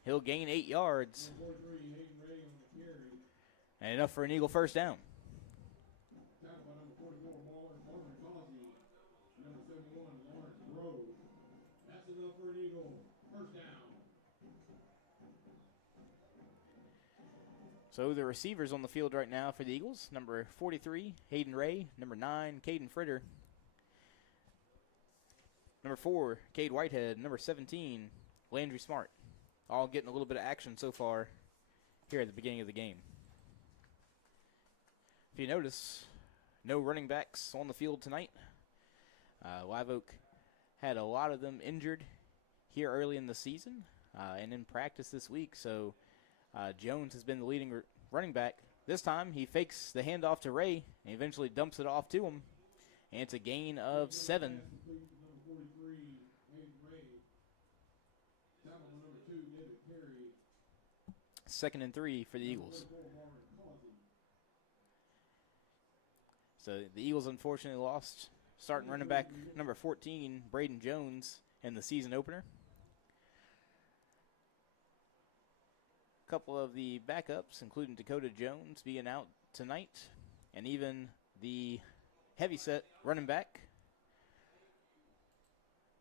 He'll gain 8 yards. 43, Hayden Ray on the carry. And enough for an Eagle first down. Tackled by number 44, Marvin Causey. Number 71, Lawrence Grove. That's enough for an Eagle. First down. So the receivers on the field right now for the Eagles, number 43, Hayden Ray, number 9, Caden Fritter, number 4, Cade Whitehead, number 17, Landry Smart. All getting a little bit of action so far here at the beginning of the game. If you notice, no running backs on the field tonight. Live Oak had a lot of them injured here early in the season and in practice this week, so Jones has been the leading running back. This time he fakes the handoff to Ray and eventually dumps it off to him. And it's a gain of 7. Number 43, Hayden Ray. Tackled by number 2, David Perry. 2nd and 3 for the Eagles. 44, Marvin Causey. So the Eagles unfortunately lost starting running back number 14, Braden Jones, in the season opener. A couple of the backups, including Dakota Jones, being out tonight, and even the heavyset running back,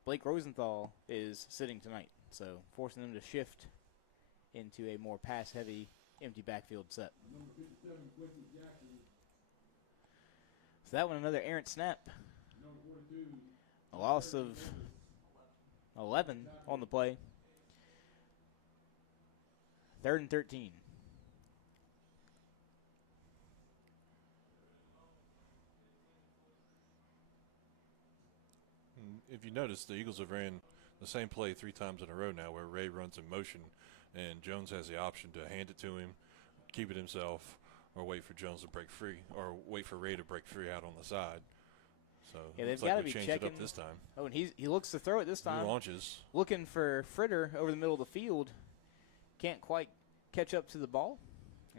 Blake Rosenthal, is sitting tonight. So forcing them to shift into a more pass-heavy, empty backfield set. Number 57, Quincy Jackson. So that one, another errant snap. Number 42. A loss of 11 on the play. 3rd and 13. If you notice, the Eagles have ran the same play 3 times in a row now where Ray runs in motion and Jones has the option to hand it to him, keep it himself, or wait for Jones to break free, or wait for Ray to break free out on the side. So Yeah, they've looks like gotta we be changed it checking. up this time. Oh, and he looks to throw it this time. He launches. Looking for Fritter over the middle of the field. Can't quite catch up to the ball.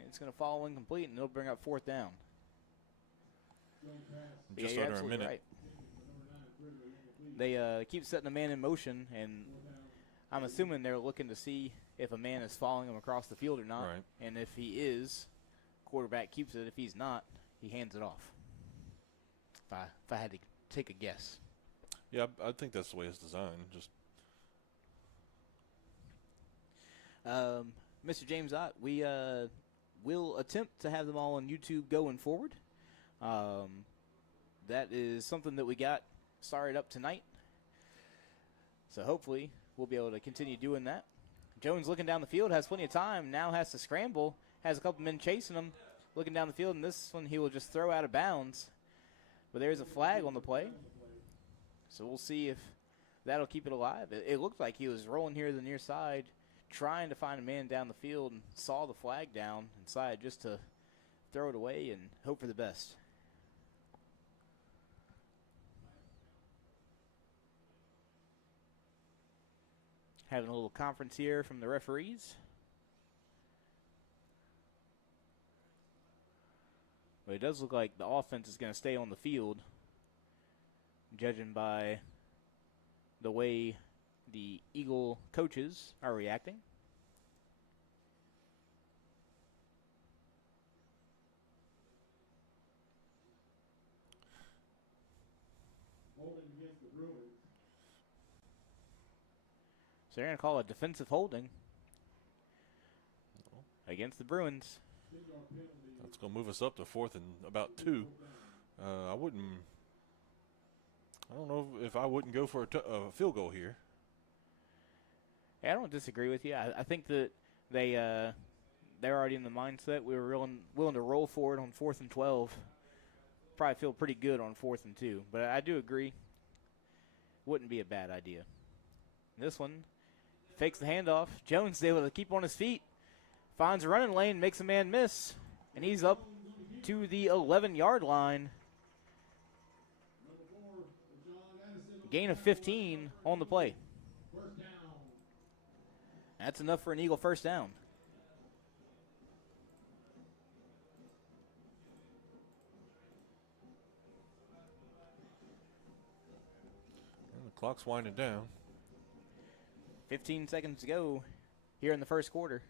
It's going to fall incomplete, and it'll bring up 4th down. Yeah, Just you're under a absolutely minute. right. They keep setting a man in motion, and I'm assuming they're looking to see if a man is following him across the field or not. Right. And if he is, quarterback keeps it. If he's not, he hands it off. If I had to take a guess. Yeah, I think that's the way it's designed. Just Mr. James Ott, we will attempt to have them all on YouTube going forward. That is something that we got started up tonight. So hopefully we'll be able to continue doing that. Jones looking down the field, has plenty of time, now has to scramble, has a couple men chasing him, looking down the field, and this one he will just throw out of bounds. But there's a flag on the play. So we'll see if that'll keep it alive. It looked like he was rolling here to the near side, trying to find a man down the field, and saw the flag down inside just to throw it away and hope for the best. Having a little conference here from the referees. But it does look like the offense is going to stay on the field, judging by the way the Eagle coaches are reacting. Holding against the Bruins. So they're going to call a defensive holding against the Bruins. 10-yard penalty. It's going to move us up to 4th and about 2. I don't know if I wouldn't go for a field goal here. Yeah, I don't disagree with you. I think that they're already in the mindset. We were willing to roll for it on 4th and 12. Probably feel pretty good on 4th and 2. But I do agree. Wouldn't be a bad idea. This one fakes the handoff. Jones is able to keep on his feet. Finds a running lane, makes a man miss. And he's up to the 11-yard line. Gain of 15 on the play. That's enough for an Eagle first down. And the clock's winding down. 15 seconds to go here in the first quarter.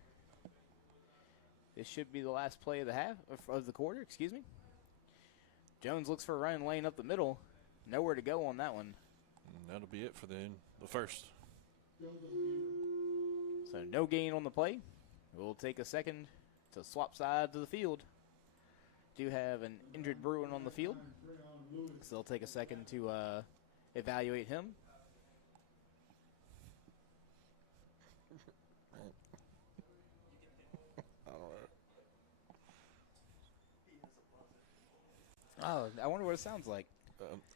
This should be the last play of the quarter, excuse me. Jones looks for a running lane up the middle. Nowhere to go on that one. And that'll be it for the first. So no gain on the play. We'll take a second to swap sides of the field. Do have an injured Bruin on the field. So they'll take a second to evaluate him. Oh, I wonder what it sounds like.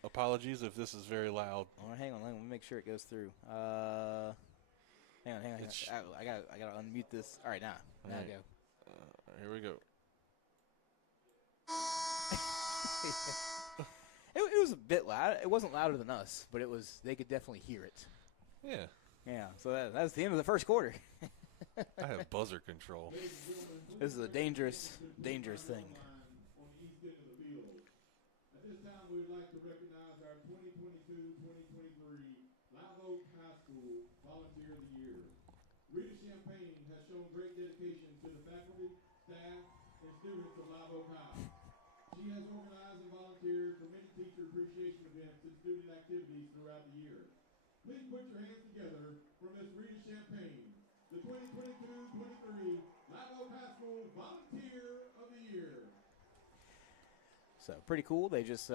Apologies if this is very loud. Oh, hang on, let me make sure it goes through. Hang on. I gotta unmute this. All right, now All right. go. Here we go. It was a bit loud. It wasn't louder than us, but it was. They could definitely hear it. Yeah. Yeah. So that's the end of the first quarter. I have buzzer control. This is a dangerous thing. At this time, we would like to recognize our 2022-2023 Live Oak High School Volunteer of the Year. Rita Champagne has shown great dedication to the faculty, staff, and students of Live Oak High. She has organized and volunteered for many teacher appreciation events and student activities throughout the year. Please put your hands together for Miss Rita Champagne, the 2022-23 Live Oak High School Volunteer of the Year. So pretty cool. They just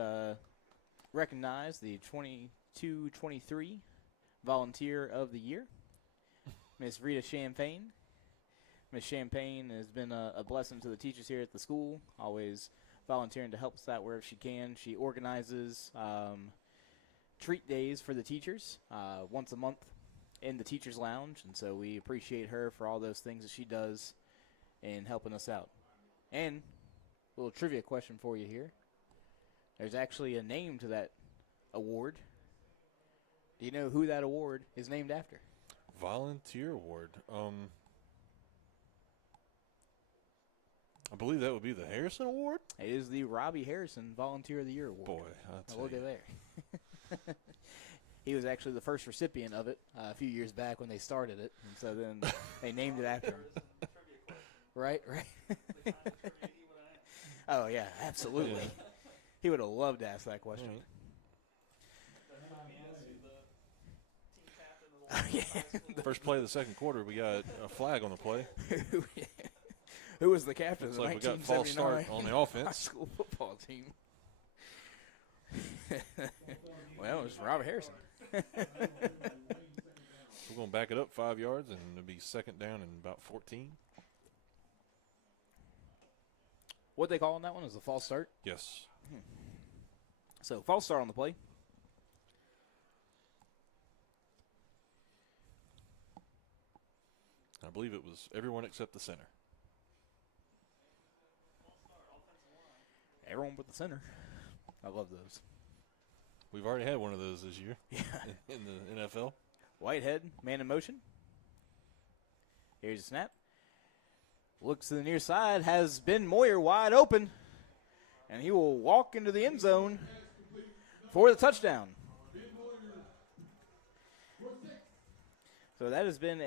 recognized the 22-23 Volunteer of the Year, Miss Rita Champagne. Miss Champagne has been a blessing to the teachers here at the school, always volunteering to help us out wherever she can. She organizes treat days for the teachers once a month in the Teachers Lounge, and so we appreciate her for all those things that she does in helping us out. And a little trivia question for you here. There's actually a name to that award. Do you know who that award is named after? Volunteer award. I believe that would be the Harrison Award. It is the Robbie Harrison Volunteer of the Year Award. Boy, I'll Look tell at you. there. He was actually the first recipient of it a few years back when they started it, and so then they named it after him. Right. Oh, yeah, absolutely. Yeah. He would have loved to ask that question. Yeah. First play of the second quarter, we got a flag on the play. Who was the captain of Looks the like we got false start 1979 on the high offense. school football team? Well, it was Robert Harrison. We're going to back it up 5 yards, and it'll be second down and about 14. What they call on that one is a false start. Yes. So false start on the play. I believe it was everyone except the center. Everyone but the center. I love those. We've already had one of those this year. Yeah. in the NFL. Whitehead, man in motion. Here's a snap. Looks to the near side, has Ben Moyer wide open, and he will walk into the end zone for the touchdown. So that has been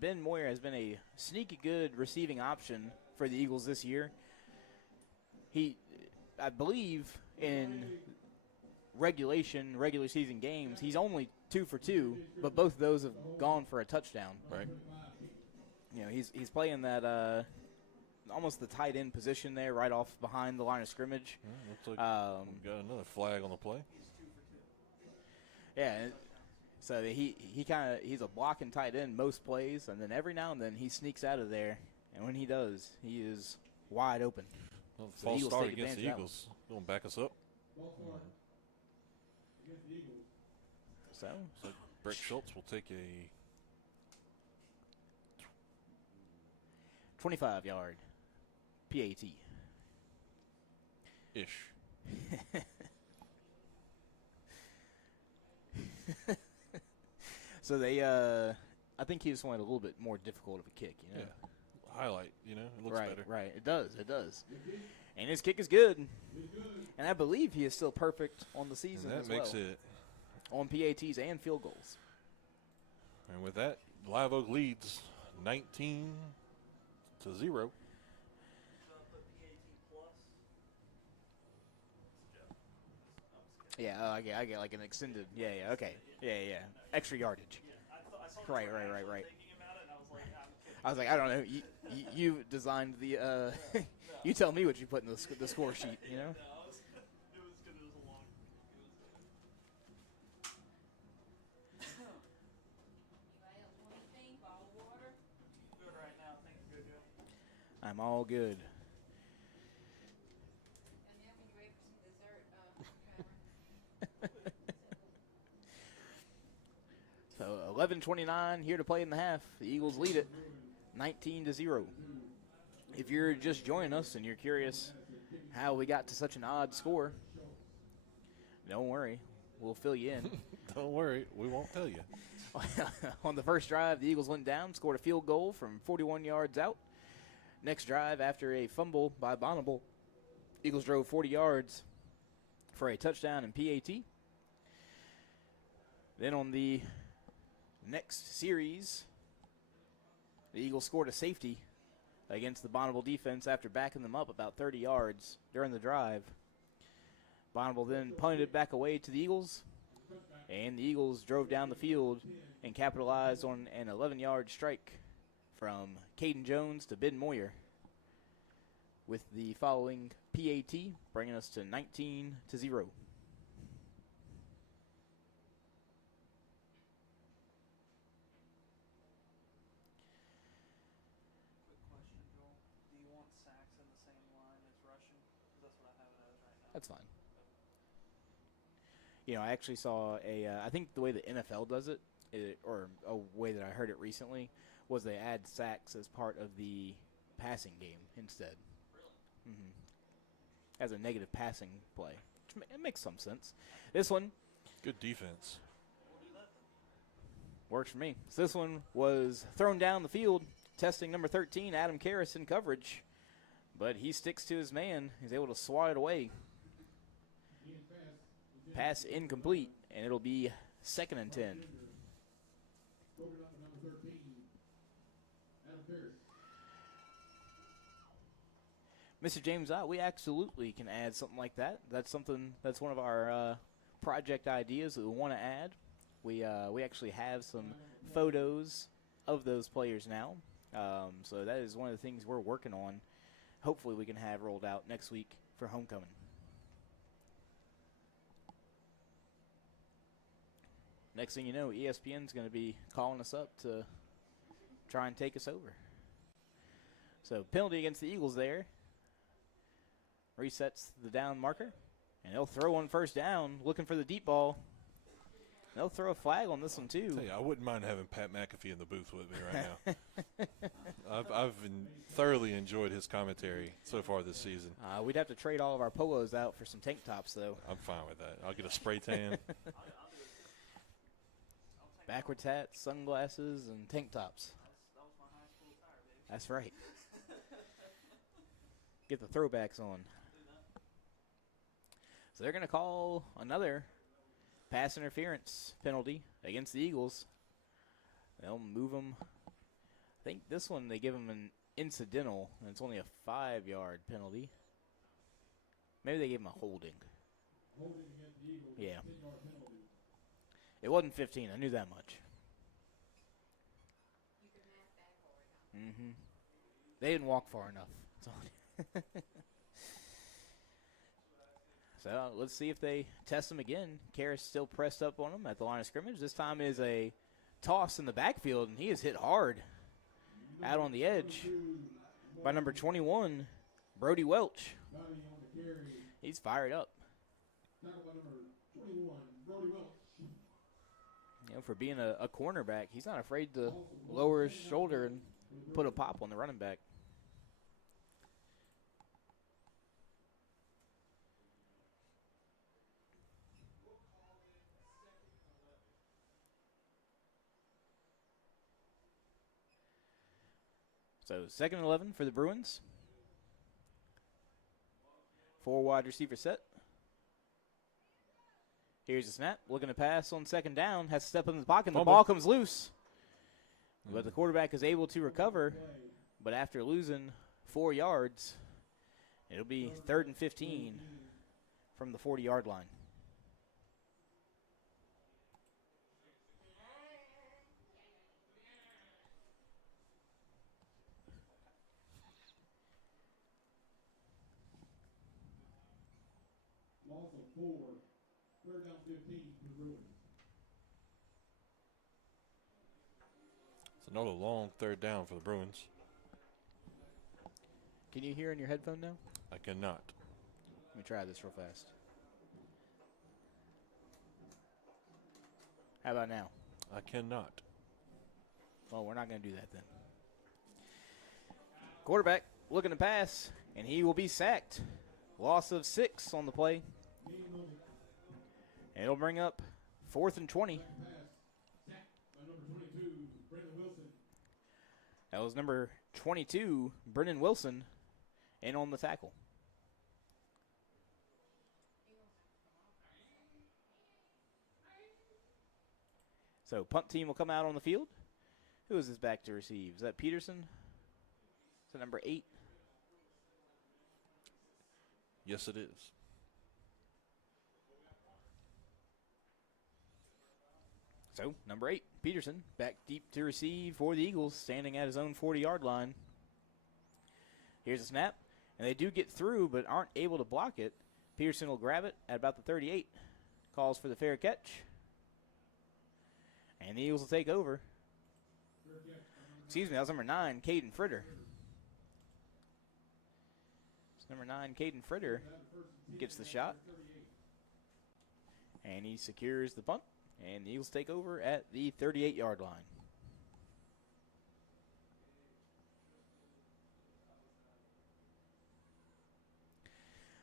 Ben Moyer has been a sneaky good receiving option for the Eagles this year. I believe in regular season games, he's only 2 for 2, but both of those have gone for a touchdown. Right. You know, he's playing that almost the tight end position there, right off behind the line of scrimmage. Looks like we've got another flag on the play. Yeah, so he's a blocking tight end most plays, and then every now and then he sneaks out of there, and when he does, he is wide open. Well, So false Eagles start take against the advantage of that Eagles. Going to back us up. So So Brett Schultz will take a 25-yard PAT. ish. So they, I think he just wanted a little bit more difficult of a kick, you know. Yeah. Highlight, you know, it looks better. Right, it does. And his kick is good. And I believe he is still perfect on the season And that as makes well. it. On PATs and field goals. And with that, Live Oak leads 19-0. Yeah, I get like an extended. Yeah, okay. Yeah. Extra yardage. Right. I was like, I don't know. You designed the. You tell me what you put in the score sheet. You know. I'm all good. So 11:29 here to play in the half. The Eagles lead it 19-0. If you're just joining us and you're curious how we got to such an odd score, don't worry. We'll fill you in. Don't worry, we won't tell you. On the first drive, the Eagles went down, scored a field goal from 41 yards out. Next drive, after a fumble by Bonnabel, Eagles drove 40 yards for a touchdown and PAT. Then on the next series, the Eagles scored a safety against the Bonnabel defense after backing them up about 30 yards during the drive. Bonnabel then punted it back away to the Eagles, and the Eagles drove down the field and capitalized on an 11-yard strike from Caden Jones to Ben Moyer, with the following PAT bringing us to 19-0. Quick question, Joel. Do you want sacks in the same line as rushing? 'Cause that's what I have it as right now. That's fine. You know, I actually saw I think the way the NFL does it, or a way that I heard it recently, was they add sacks as part of the passing game instead. Really? Mm-hmm. As a negative passing play. It makes some sense. This one Good defense. works for me. So this one was thrown down the field, testing number 13, Adam Karras, in coverage. But he sticks to his man. He's able to swat it away. Pass incomplete, and it'll be 2nd and 10. Mr. James, we absolutely can add something like that. That's one of our project ideas that we want to add. We actually have some photos of those players now. So that is one of the things we're working on. Hopefully we can have rolled out next week for homecoming. Next thing you know, ESPN's going to be calling us up to try and take us over. So penalty against the Eagles there. Resets the down marker. And they'll throw on first down, looking for the deep ball. They'll throw a flag on this one, too. I wouldn't mind having Pat McAfee in the booth with me right now. I've thoroughly enjoyed his commentary so far this season. We'd have to trade all of our polos out for some tank tops, though. I'm fine with that. I'll get a spray tan. Backwards hats, sunglasses, and tank tops. That was my high school attire, baby. That's right. Get the throwbacks on. So they're going to call another pass interference penalty against the Eagles. They'll move them. I think this one they give them an incidental, and it's only a 5-yard penalty. Maybe they gave them a holding. Holding against the Eagles. Yeah. 10-yard penalty. It wasn't 15. I knew that much. Mm-hmm. They didn't walk far enough. So let's see if they test him again. Karras still pressed up on him at the line of scrimmage. This time is a toss in the backfield, and he is hit hard out on the edge by number 21, Brody Welch. He's fired up. You know, for being a cornerback, he's not afraid to lower his shoulder and put a pop on the running back. So 2nd and 11 for the Bruins. 4 wide receiver set. Here's a snap. Looking to pass on 2nd down. Has to step in the pocket. And the ball comes loose. But the quarterback is able to recover. But after losing 4 yards, it'll be 3rd and 15 from the 40-yard line. Loss of 4. 3rd down 15 for the Bruins. It's another long 3rd down for the Bruins. Can you hear in your headphone now? I cannot. Let me try this real fast. How about now? I cannot. Well, we're not going to do that then. Quarterback looking to pass, and he will be sacked. Loss of 6 on the play. And it'll bring up 4th and 20. That was number 22, Brennan Wilson, in on the tackle. So punt team will come out on the field. Who is this back to receive? Is that Peterson? Is that number 8? Yes, it is. So, number 8, Peterson, back deep to receive for the Eagles, standing at his own 40-yard line. Here's a snap, and they do get through but aren't able to block it. Peterson will grab it at about the 38. Calls for the fair catch. And the Eagles will take over. Excuse me, that was number 9, Caden Fritter. Number 9, Caden Fritter gets the shot. And he secures the punt. And the Eagles take over at the 38-yard line.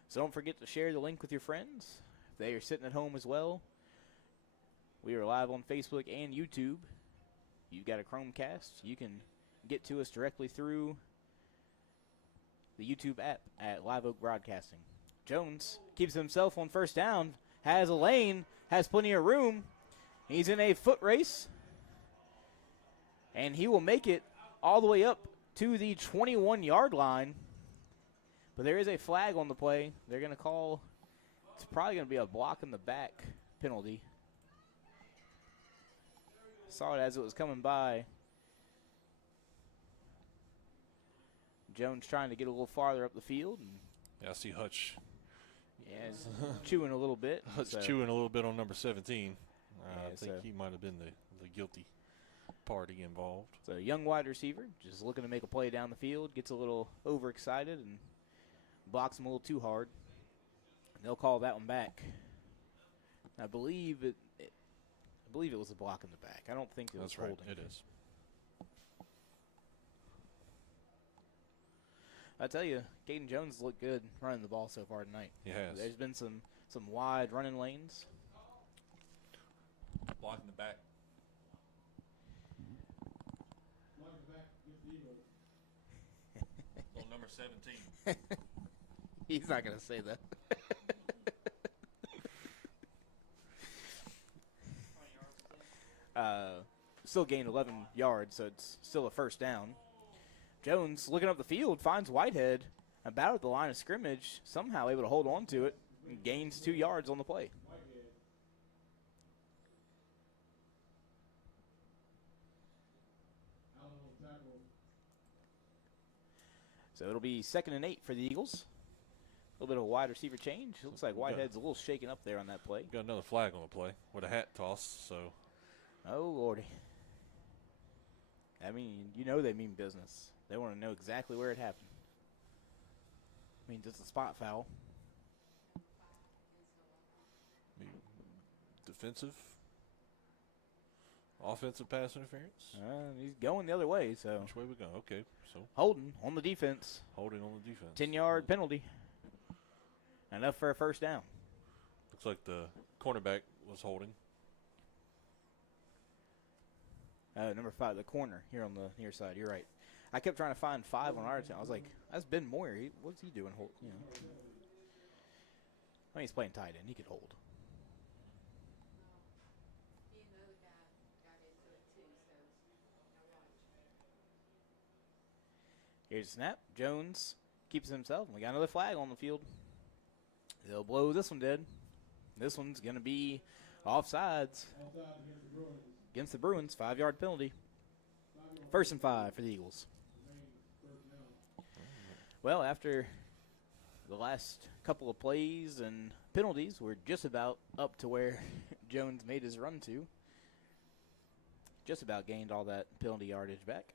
So don't forget to share the link with your friends. If they are sitting at home as well, we are live on Facebook and YouTube. You've got a Chromecast. You can get to us directly through the YouTube app at Live Oak Broadcasting. Jones keeps himself on 1st down, has a lane, has plenty of room. He's in a foot race, and he will make it all the way up to the 21-yard line. But there is a flag on the play. They're going to call, it's probably going to be a block in the back penalty. Saw it as it was coming by. Jones trying to get a little farther up the field. And Yeah, I see Hutch. yeah, he's chewing a little bit. Hutch chewing a little bit on number 17. Yeah, I think he might have been the guilty party involved. So a young wide receiver just looking to make a play down the field, gets a little overexcited and blocks him a little too hard. And they'll call that one back. I believe it was a block in the back. I don't think it was That's right. holding. It is. I tell you, Caden Jones looked good running the ball so far tonight. He has. There's been some wide running lanes. Blocking the back. On number 17. He's not going to say that. Still gained 11 yards, so it's still a 1st down. Jones looking up the field, finds Whitehead about at the line of scrimmage, somehow able to hold on to it, and gains 2 yards on the play. So it'll be 2nd and 8 for the Eagles. A little bit of a wide receiver change. It looks like Whitehead's a little shaken up there on that play. Got another flag on the play with a hat toss. So. Oh, Lordy. I mean, you know they mean business. They want to know exactly where it happened. I mean, just a spot foul. Defensive. Offensive pass interference. He's going the other way, so. Which way we go? Okay, so. Holding on the defense. Holding on the defense. 10-yard penalty. Enough for a first down. Looks like the cornerback was holding. Number 5, the corner here on the near side. You're right. I kept trying to find 5 on our team. I was like, that's Ben Moyer. What's he doing? You know. I mean, he's playing tight end. He could hold. Here's a snap. Jones keeps it himself. We got another flag on the field. They'll blow this one dead. This one's going to be offsides against the Bruins. 5-yard penalty. 1st and 5 for the Eagles. Well, after the last couple of plays and penalties, we're just about up to where Jones made his run to. Just about gained all that penalty yardage back.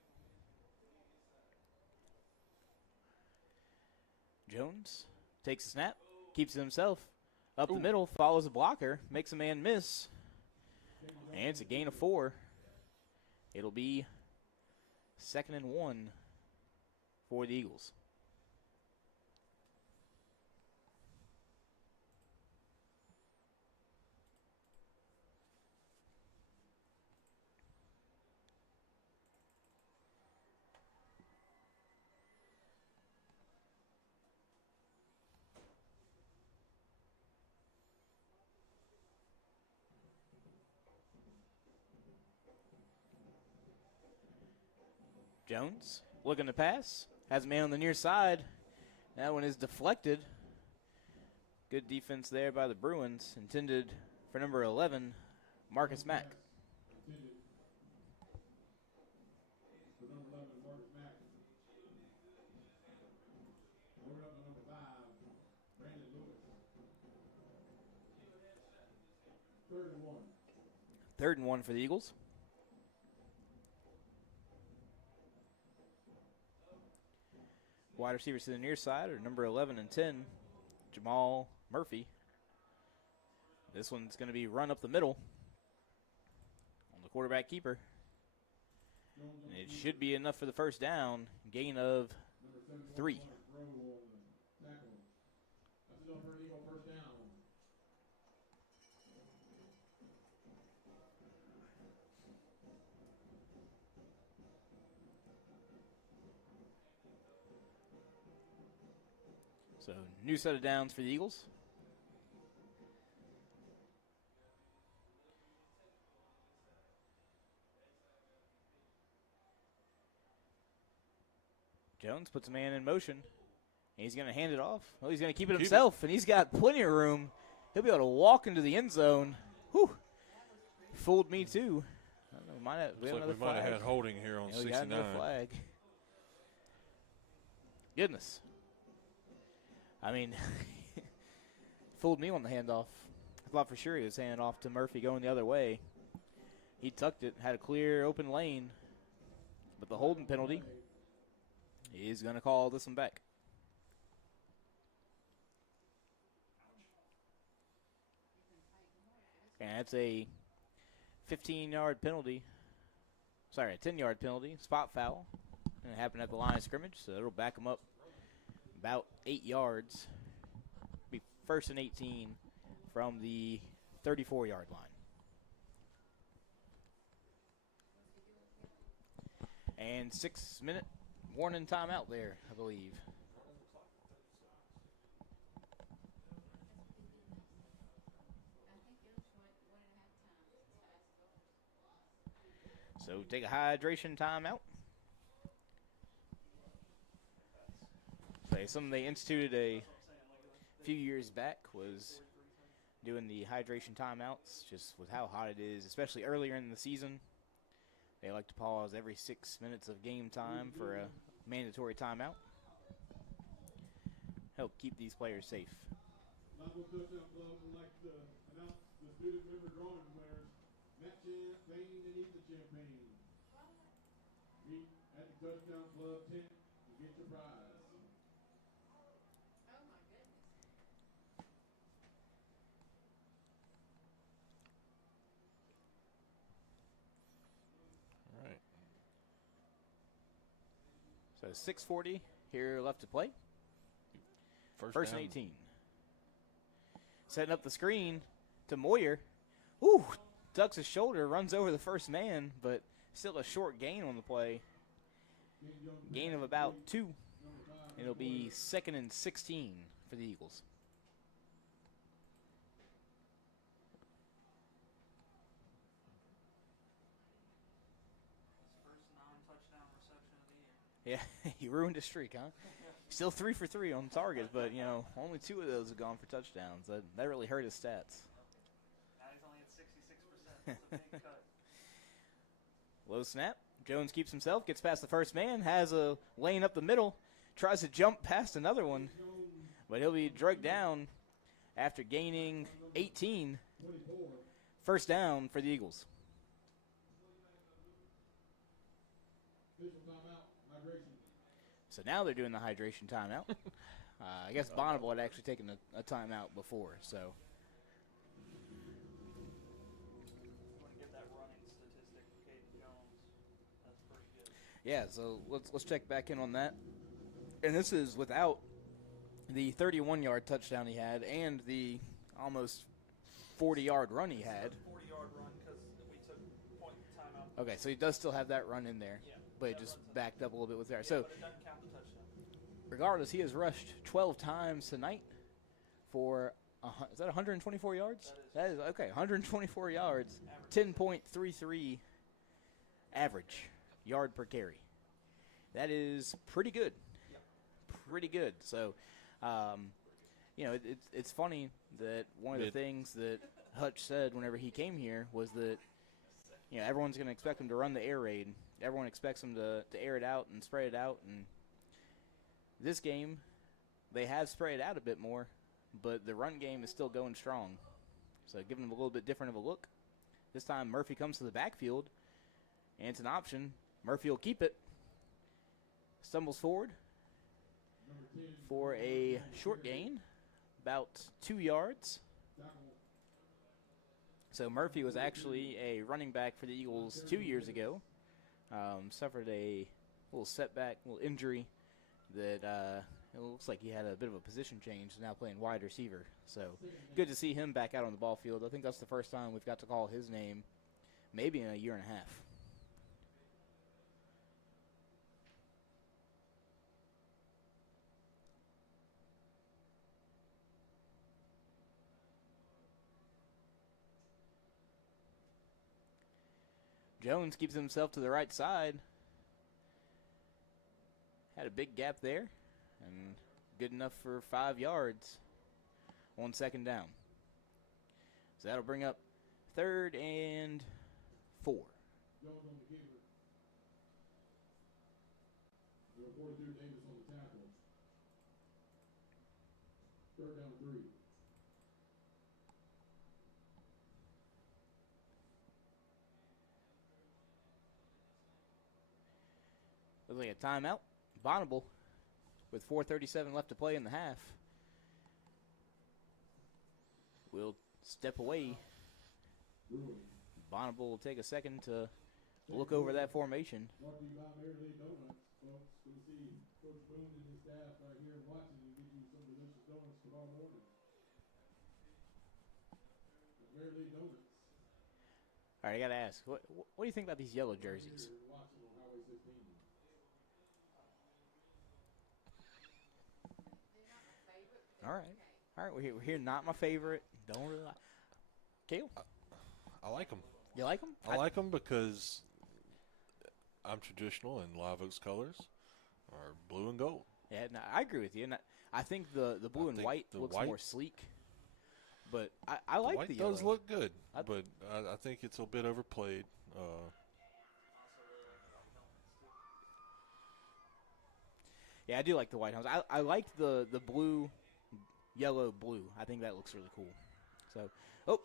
Jones takes a snap, keeps it himself up the middle, follows a blocker, makes a man miss, and it's a gain of 4. It'll be 2nd and 1 for the Eagles. Jones looking to pass. Has a man on the near side. That one is deflected. Good defense there by the Bruins. Intended for number 11, Marcus Mack. For number 11, Marcus Mack. Moving up to number 5, Brandon Lewis. 3rd and 1. 3rd and 1 for the Eagles. Wide receivers to the near side are number 11 and 10, Jamal Murphy. This one's going to be run up the middle on the quarterback keeper. And it should be enough for the first down. Gain of 3. So, new set of downs for the Eagles. Jones puts a man in motion. And he's going to hand it off. Well, he's going to keep it himself, and he's got plenty of room. He'll be able to walk into the end zone. Whew. Fooled me, too. I don't know, we might have had holding here on 69. We got another flag. Goodness. I mean, fooled me on the handoff. I thought for sure he was handing off to Murphy going the other way. He tucked it, had a clear open lane. But the holding penalty, he's going to call this one back. And that's a 15-yard penalty. Sorry, a 10-yard penalty, spot foul. And it happened at the line of scrimmage, so it'll back him up about 8 yards. Be 1st and 18 from the 34-yard line. And 6-minute warning timeout there, I believe. So take a hydration timeout. Something they instituted a few years back was doing the hydration timeouts, just with how hot it is, especially earlier in the season. They like to pause every 6 minutes of game time for a mandatory timeout. help keep these players safe. Knoxville Touchdown Club would like to announce the student member drawing winners, Matt Champagne and Ethan Champagne. Meet at the Touchdown Club tent to get your prize. All right. So 6:40 here left to play. First and 18. Setting up the screen to Moyer. Ooh, ducks his shoulder, runs over the first man, but still a short gain on the play. Gain of about 2. It'll be 2nd and 16 for the Eagles. First non-touchdown reception of the year. Yeah, he ruined his streak, huh? Still 3 for 3 on target, but, you know, only 2 of those have gone for touchdowns. That really hurt his stats. Now he's only at 66%. That's a big cut. Low snap. Jones keeps himself, gets past the first man, has a lane up the middle, tries to jump past another one, but he'll be dragged down after gaining 18. First down for the Eagles. Official timeout, hydration. So now they're doing the hydration timeout. I guess Bonnabel had actually taken a timeout before, so. You want to give that running statistic for Caden Jones. That's pretty good. Yeah, so let's check back in on that. And this is without the 31-yard touchdown he had and the almost 40-yard run he had. 40-yard run because we took point timeout. Okay, so he does still have that run in there, Yeah. but it That just runs in backed up a little bit with there. Yeah, So but it doesn't count the touchdown. regardless, he has rushed 12 times tonight for, is that 124 yards? That is, okay, 124 yards, 10.33 average yard per carry. That is pretty good. Yep. Pretty good. So, you know, it's funny that one of the things that Hutch said whenever he came here was that, you know, everyone's going to expect him to run the air raid. Everyone expects him to air it out and spray it out. And this game, they have sprayed out a bit more, but the run game is still going strong. So giving them a little bit different of a look. This time Murphy comes to the backfield, and it's an option. Murphy will keep it. Stumbles forward for a short gain, about 2 yards. So Murphy was actually a running back for the Eagles 2 years ago. Suffered a little setback, little injury that it looks like he had a bit of a position change, now playing wide receiver. So good to see him back out on the ball field. I think that's the first time we've got to call his name maybe in a year and a half. Jones keeps himself to the right side. Had a big gap there, and good enough for 5 yards on second down. So that'll bring up 3rd and 4. Jones on the keeper. Number 42, Davis on the tackle. 3rd down 3. Looks like a timeout. Bonnabel with 4:37 left to play in the half will step away. Bonnabel will take a second to look over that formation. Brought to you by Mary Lee Donuts, folks. We'll see Coach Boone and his staff right here watching and get you some delicious donuts tomorrow morning. Mary Lee Donuts. All right, I got to ask, what do you think about these yellow jerseys? Here watching on Highway 16. All right, we're here. Not my favorite. Don't really like. Kale, I like them. you like them? I like them because I'm traditional, and Live Oak's colors are blue and gold. Yeah, no, I agree with you. And I think the blue and think white the looks white- more sleek. But I like White the does yellow. look good, I- but I think it's a bit overplayed. Yeah, I do like the white helmets. I like the blue, yellow, blue. I think that looks really cool. So, a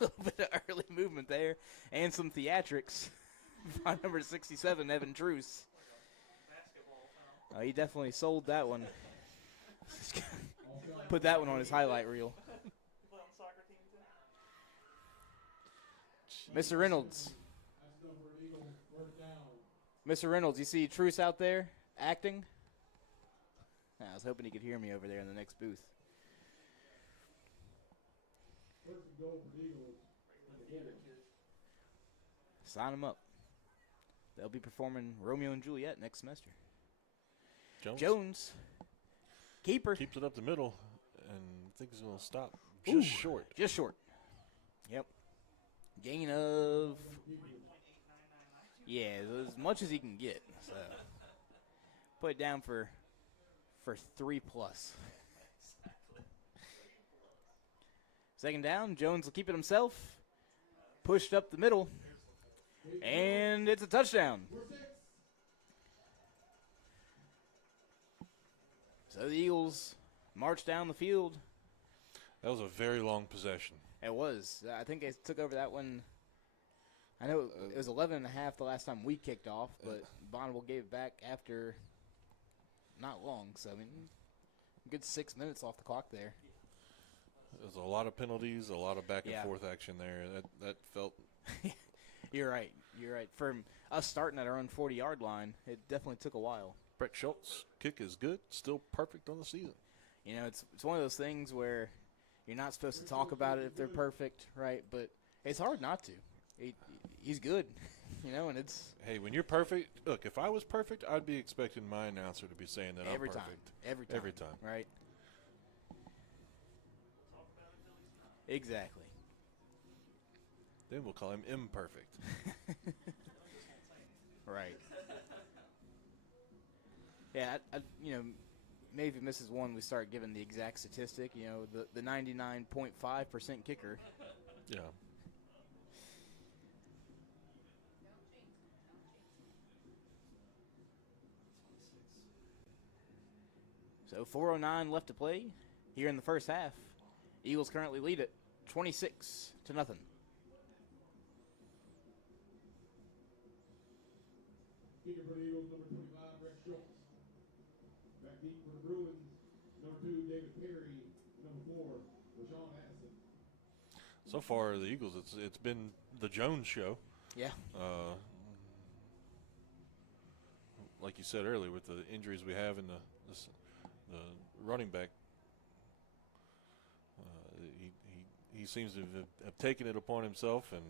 little bit of early movement there and some theatrics by number 67, Evan Truce. He definitely sold that one. Put that one on his highlight reel. Play on the soccer team too. Mr. Reynolds. That's number Eagle, first down. Mr. Reynolds, you see Truce out there acting? I was hoping he could hear me over there in the next booth. First and goal for Eagles. Sign them up. They'll be performing Romeo and Juliet next semester. Jones. Keeper. Keeps it up the middle, and I think he's going to stop just short. Just short. Yep. Gain of, yeah, as much as he can get. So put it down for 3+. Second down, Jones will keep it himself. Pushed up the middle, and it's a touchdown. So the Eagles march down the field. That was a very long possession. It was. I think they took over that one. I know it was 11 and a half the last time we kicked off, but Bonnabel gave it back after not long. So, I mean, a good 6 minutes off the clock there. There's a lot of penalties, a lot of back and Yeah. forth action there. That felt. You're right. You're right. From us starting at our own 40-yard line, it definitely took a while. Brett Schultz kick is good, still perfect on the season. You know, it's one of those things where you're not supposed to talk about it if they're perfect, right? But it's hard not to. He's good, you know, and it's Hey, when you're perfect, look, if I was perfect, I'd be expecting my announcer to be saying that every I'm time, perfect. every time, right? Exactly. Then we'll call him imperfect. Right. Yeah, you know, maybe if he misses one, we start giving the exact statistic. You know, the 99.5% kicker. Yeah. So 4:09 left to play here in the first half. Eagles currently lead it 26-0. Kicker for the Eagles, number 25, Brett Schultz. Back deep for the Bruins, number 2, David Perry. Number 4, LaShawn Addison. So far, the Eagles, it's been the Jones show. Yeah. Like you said earlier, with the injuries we have in the running back, he seems to have taken it upon himself, and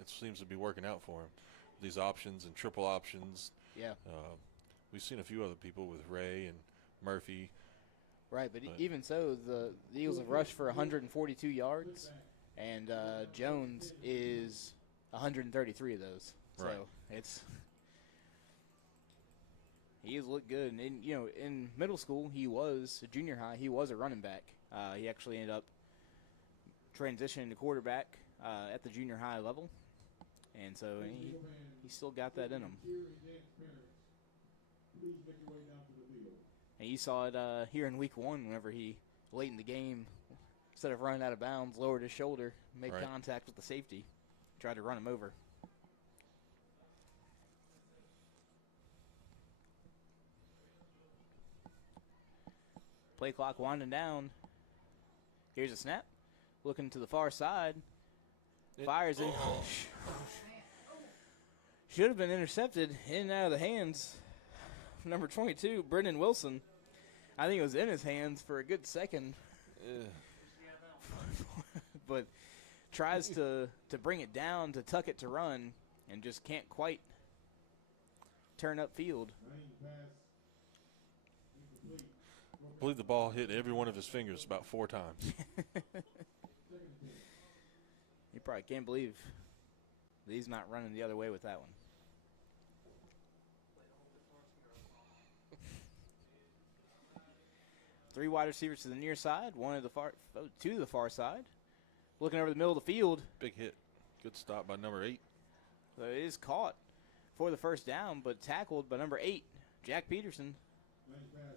it seems to be working out for him. These options and triple options. Yeah. We've seen a few other people with Ray and Murphy. Right, but even so, the Eagles have rushed for 142 yards, and Jones is 133 of those. So Right. He's looked good. And, you know, in middle school, junior high, he was a running back. He actually ended up transitioning to quarterback at the junior high level. And so he still got that in him. Please make your way down to the field. And you saw it here in week one whenever he, late in the game, instead of running out of bounds, lowered his shoulder, made Right. contact with the safety, tried to run him over. Play clock winding down. Here's a snap. Looking to the far side. Fires it. Should have been intercepted in and out of the hands. Number 22, Brendan Wilson. I think it was in his hands for a good second. But tries to bring it down, to tuck it to run, and just can't quite turn upfield. I believe the ball hit every one of his fingers about 4 times. You probably can't believe that he's not running the other way with that one. Three wide receivers to the near side, two to the far side. Looking over the middle of the field. Big hit. Good stop by number 8. So it is caught for the first down, but tackled by number 8, Jack Peterson. Nice pass.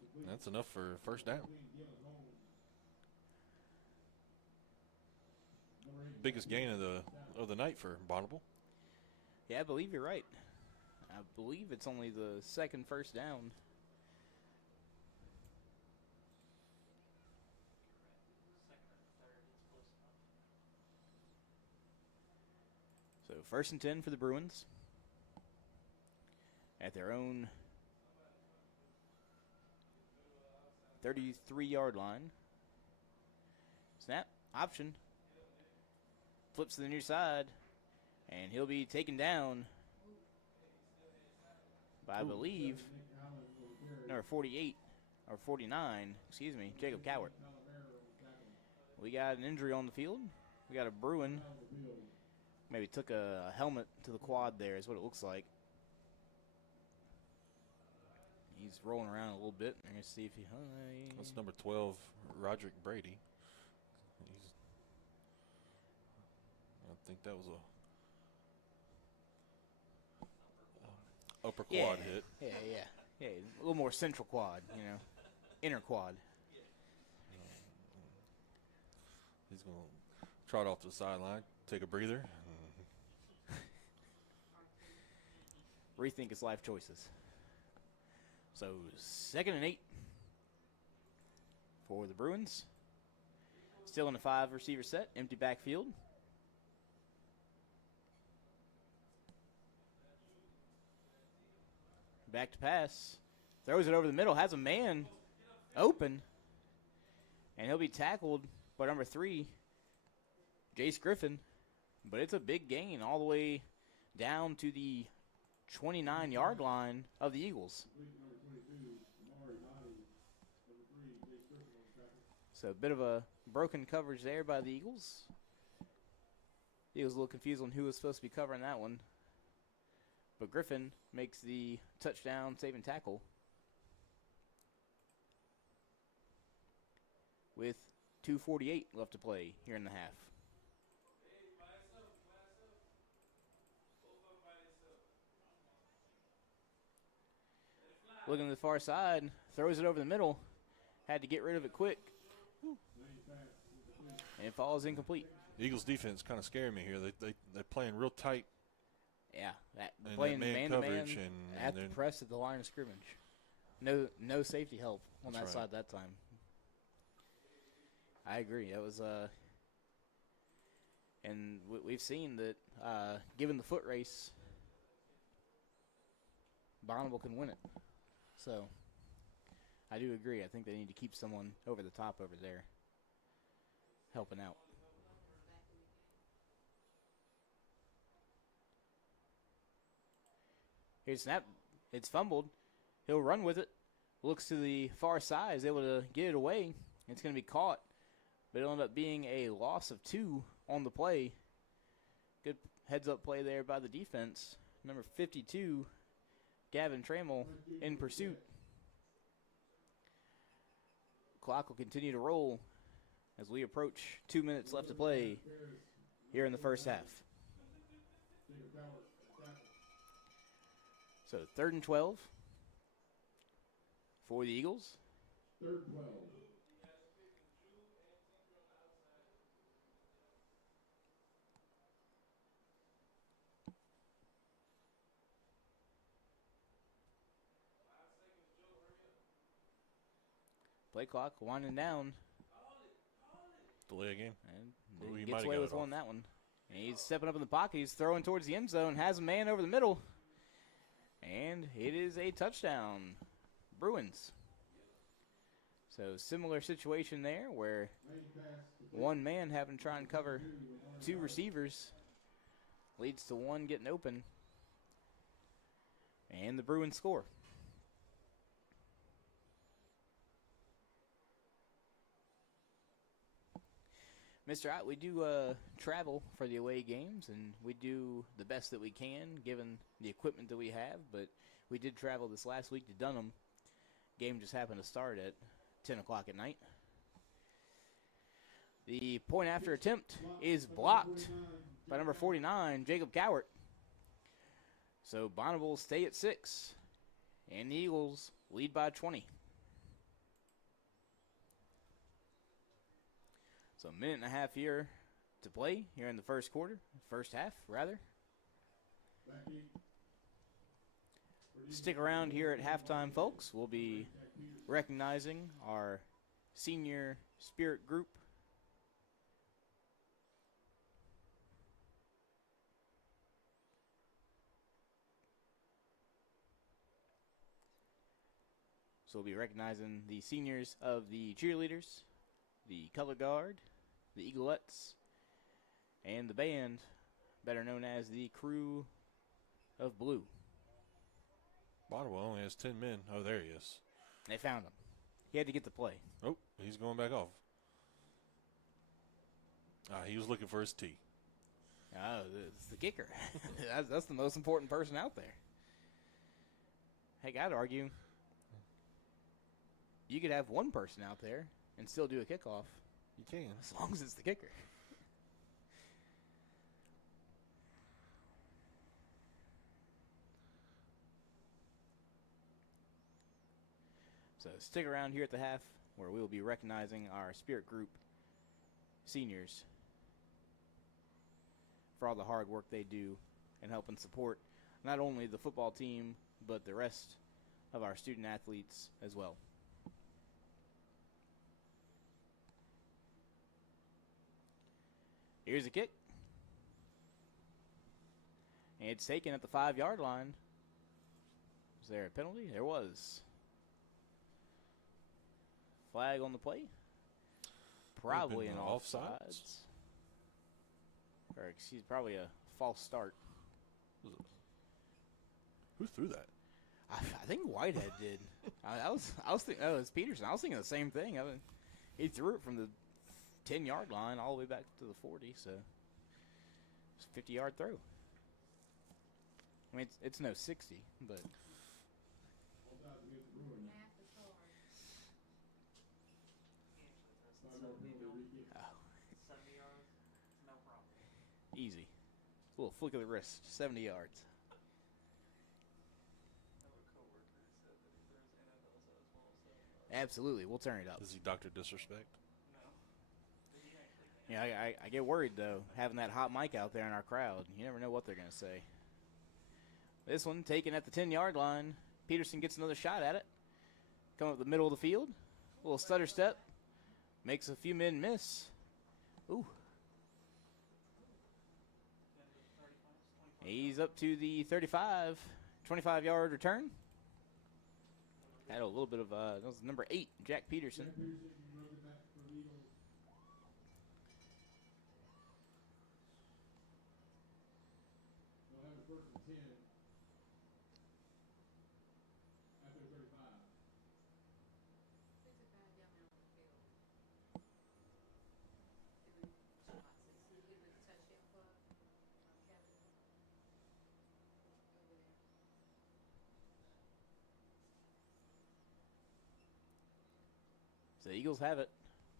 Complete. That's enough for first down. Number 8. Biggest gain of the night for Bonnabel. Yeah, I believe you're right. I believe it's only the second first down. So 1st and 10 for the Bruins at their own 33-yard line. Snap, option, flips to the near side, and he'll be taken down by, I believe, number 48 or 49, excuse me, Jacob Cowart. We got an injury on the field. We got a Bruin. Maybe took a helmet to the quad there is what it looks like. He's rolling around a little bit. I'm going to see if he... That's number 12, Roderick Brady. I think that was a upper quad hit. Yeah, a little more central quad, inner quad. He's going to trot off to the sideline, take a breather. Rethink his life choices. So 2nd and 8 for the Bruins. Still in the 5-receiver set, empty backfield. Back to pass. Throws it over the middle, has a man open, and he'll be tackled by number 3, Jace Griffin. But it's a big gain all the way down to the 29-yard line of the Eagles. So a bit of a broken coverage there by the Eagles. He was a little confused on who was supposed to be covering that one. But Griffin makes the touchdown saving tackle with 2:48 left to play here in the half. Looking to the far side, throws it over the middle. Had to get rid of it quick. And it falls incomplete. Eagles defense kind of scaring me here. They're playing real tight. Yeah, And playing that man man-to-man coverage at the press at the line of scrimmage. No safety help on that side that time. I agree. That was and we've seen that given the foot race, Bonnabel can win it. So I do agree. I think they need to keep someone over the top over there helping out. Here's snap. It's fumbled. He'll run with it. Looks to the far side. Is able to get it away. It's going to be caught. But it'll end up being a loss of 2 on the play. Good heads-up play there by the defense. Number 52, Gavin Trammell in pursuit. Clock will continue to roll as we approach 2 minutes left to play here in the first half. So 3rd and 12 for the Eagles. 3rd and 12. Play clock winding down. Delay a game. And Ooh, he gets might've away got with it one off. that one. And he's stepping up in the pocket. He's throwing towards the end zone. Has a man over the middle. And it is a touchdown. Bruins. So similar situation there where one man having to try and cover 2 receivers leads to one getting open. And the Bruins score. Mr. Ott, we do travel for the away games, and we do the best that we can given the equipment that we have, but we did travel this last week to Dunham. Game just happened to start at 10 o'clock at night. The point after attempt is blocked by number 49, Jacob Cowart. So Bonnabel stay at 6, and the Eagles lead by 20. So a minute and a half here to play here in the first half, rather. Stick around here at halftime, folks. We'll be recognizing our senior spirit group. So we'll be recognizing the seniors of the cheerleaders, the color guard, the Eaglettes, and the band, better known as the Crew of Blue. Bonnabel only has 10 men. Oh, there he is. They found him. He had to get the play. Oh, he's going back off. He was looking for his tee. Oh, it's the kicker. that's the most important person out there. Heck, I'd argue you could have one person out there and still do a kickoff. You can. As long as it's the kicker. So stick around here at the half where we will be recognizing our spirit group seniors for all the hard work they do and helping support not only the football team but the rest of our student athletes as well. Here's a kick. And it's taken at the 5-yard line. Was there a penalty? There was. Flag on the play. Probably an offsides. Or excuse, probably a false start. Who threw that? I think Whitehead did. I was thinking, oh, it was Peterson. I was thinking the same thing. He threw it from the 10-yard line all the way back to the 40, so it's a 50-yard throw. I mean, it's no 60, but easy. A little flick of the wrist, 70 yards. Absolutely, we'll turn it up. Is he Dr. Disrespect? Yeah, I get worried, though, having that hot mic out there in our crowd. You never know what they're going to say. This one taken at the 10-yard line. Peterson gets another shot at it. Coming up the middle of the field. A little stutter step. Makes a few men miss. Ooh. He's up to the 35. 25-yard return. Had a little bit of, that was number 8, Jack Peterson. So the Eagles have it.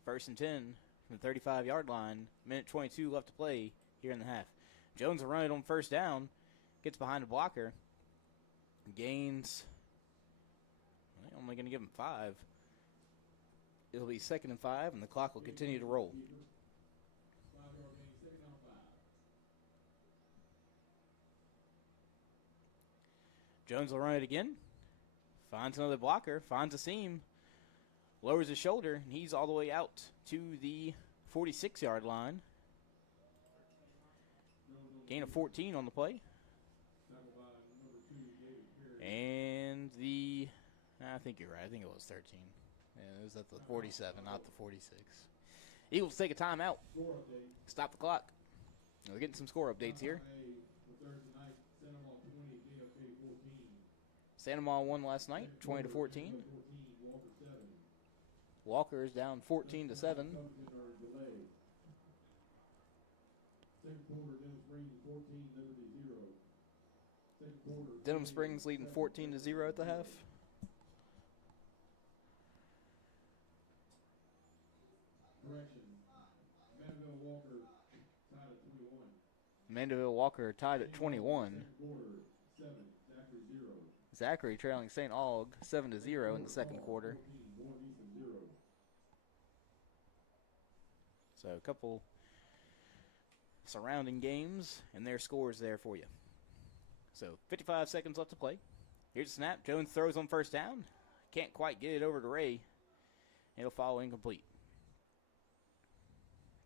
1st and 10 from the 35-yard line. Minute 22 left to play here in the half. Jones will run it on 1st down. Gets behind the blocker. Gains. Well, only going to give him 5. It'll be 2nd and 5, and the clock will continue to roll. Jones will run it again. Finds another blocker. Finds a seam. Lowers his shoulder, and he's all the way out to the 46-yard line. Gain of 14 on the play. And I think you're right. I think it was 13. Yeah, it was at the 47, not the 46. Eagles take a timeout. Stop the clock. We're getting some score updates here. Santa Maria won last night, 20-14. Walker is down 14-7. Denham Springs leading 14-0 at the half. Mandeville Walker tied at 21. 7, Zachary 0. Zachary trailing St. Aug 7-0 in the second quarter. 14, Warren Easton 0. So a couple surrounding games and their scores there for you. So 55 seconds left to play. Here's a snap. Jones throws on first down. Can't quite get it over to Ray. It'll fall incomplete.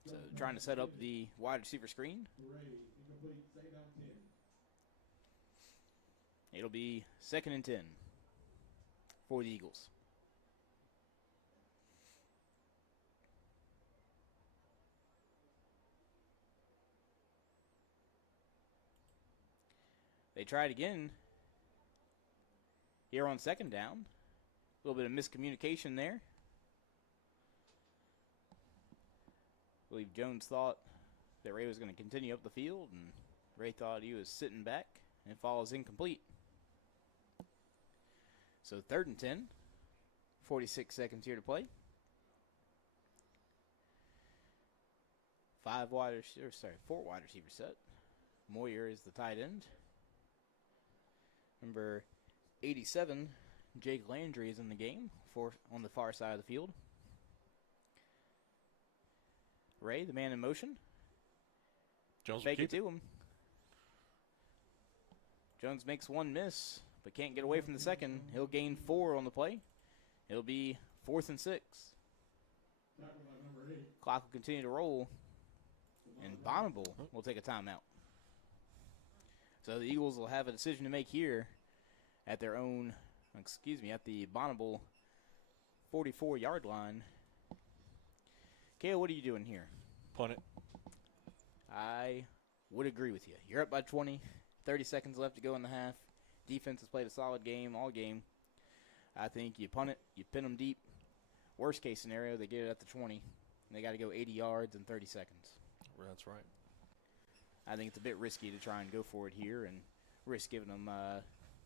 So trying to set up the wide receiver screen. Ray, incomplete, second down 10. It'll be 2nd and 10 for the Eagles. They tried again here on 2nd down. A little bit of miscommunication there. I believe Jones thought that Ray was going to continue up the field, and Ray thought he was sitting back, and it falls incomplete. So 3rd and 10, 46 seconds here to play. 4 wide receiver set. Moyer is the tight end. Number 87, Jake Landry is in the game on the far side of the field. Ray, the man in motion. Jones will Fake it keep to him. Jones makes one miss, but can't get away from the second. He'll gain 4 on the play. It'll be 4th and 6. Tackle by number 8. Clock will continue to roll, and Bonnabel will take a timeout. So the Eagles will have a decision to make here at their own, at the Bonnabel 44-yard line. Kale, what are you doing here? Punt it. I would agree with you. You're up by 20, 30 seconds left to go in the half. Defense has played a solid game all game. I think you punt it, you pin them deep. Worst case scenario, they get it at the 20. And they got to go 80 yards in 30 seconds. That's right. I think it's a bit risky to try and go for it here and risk giving them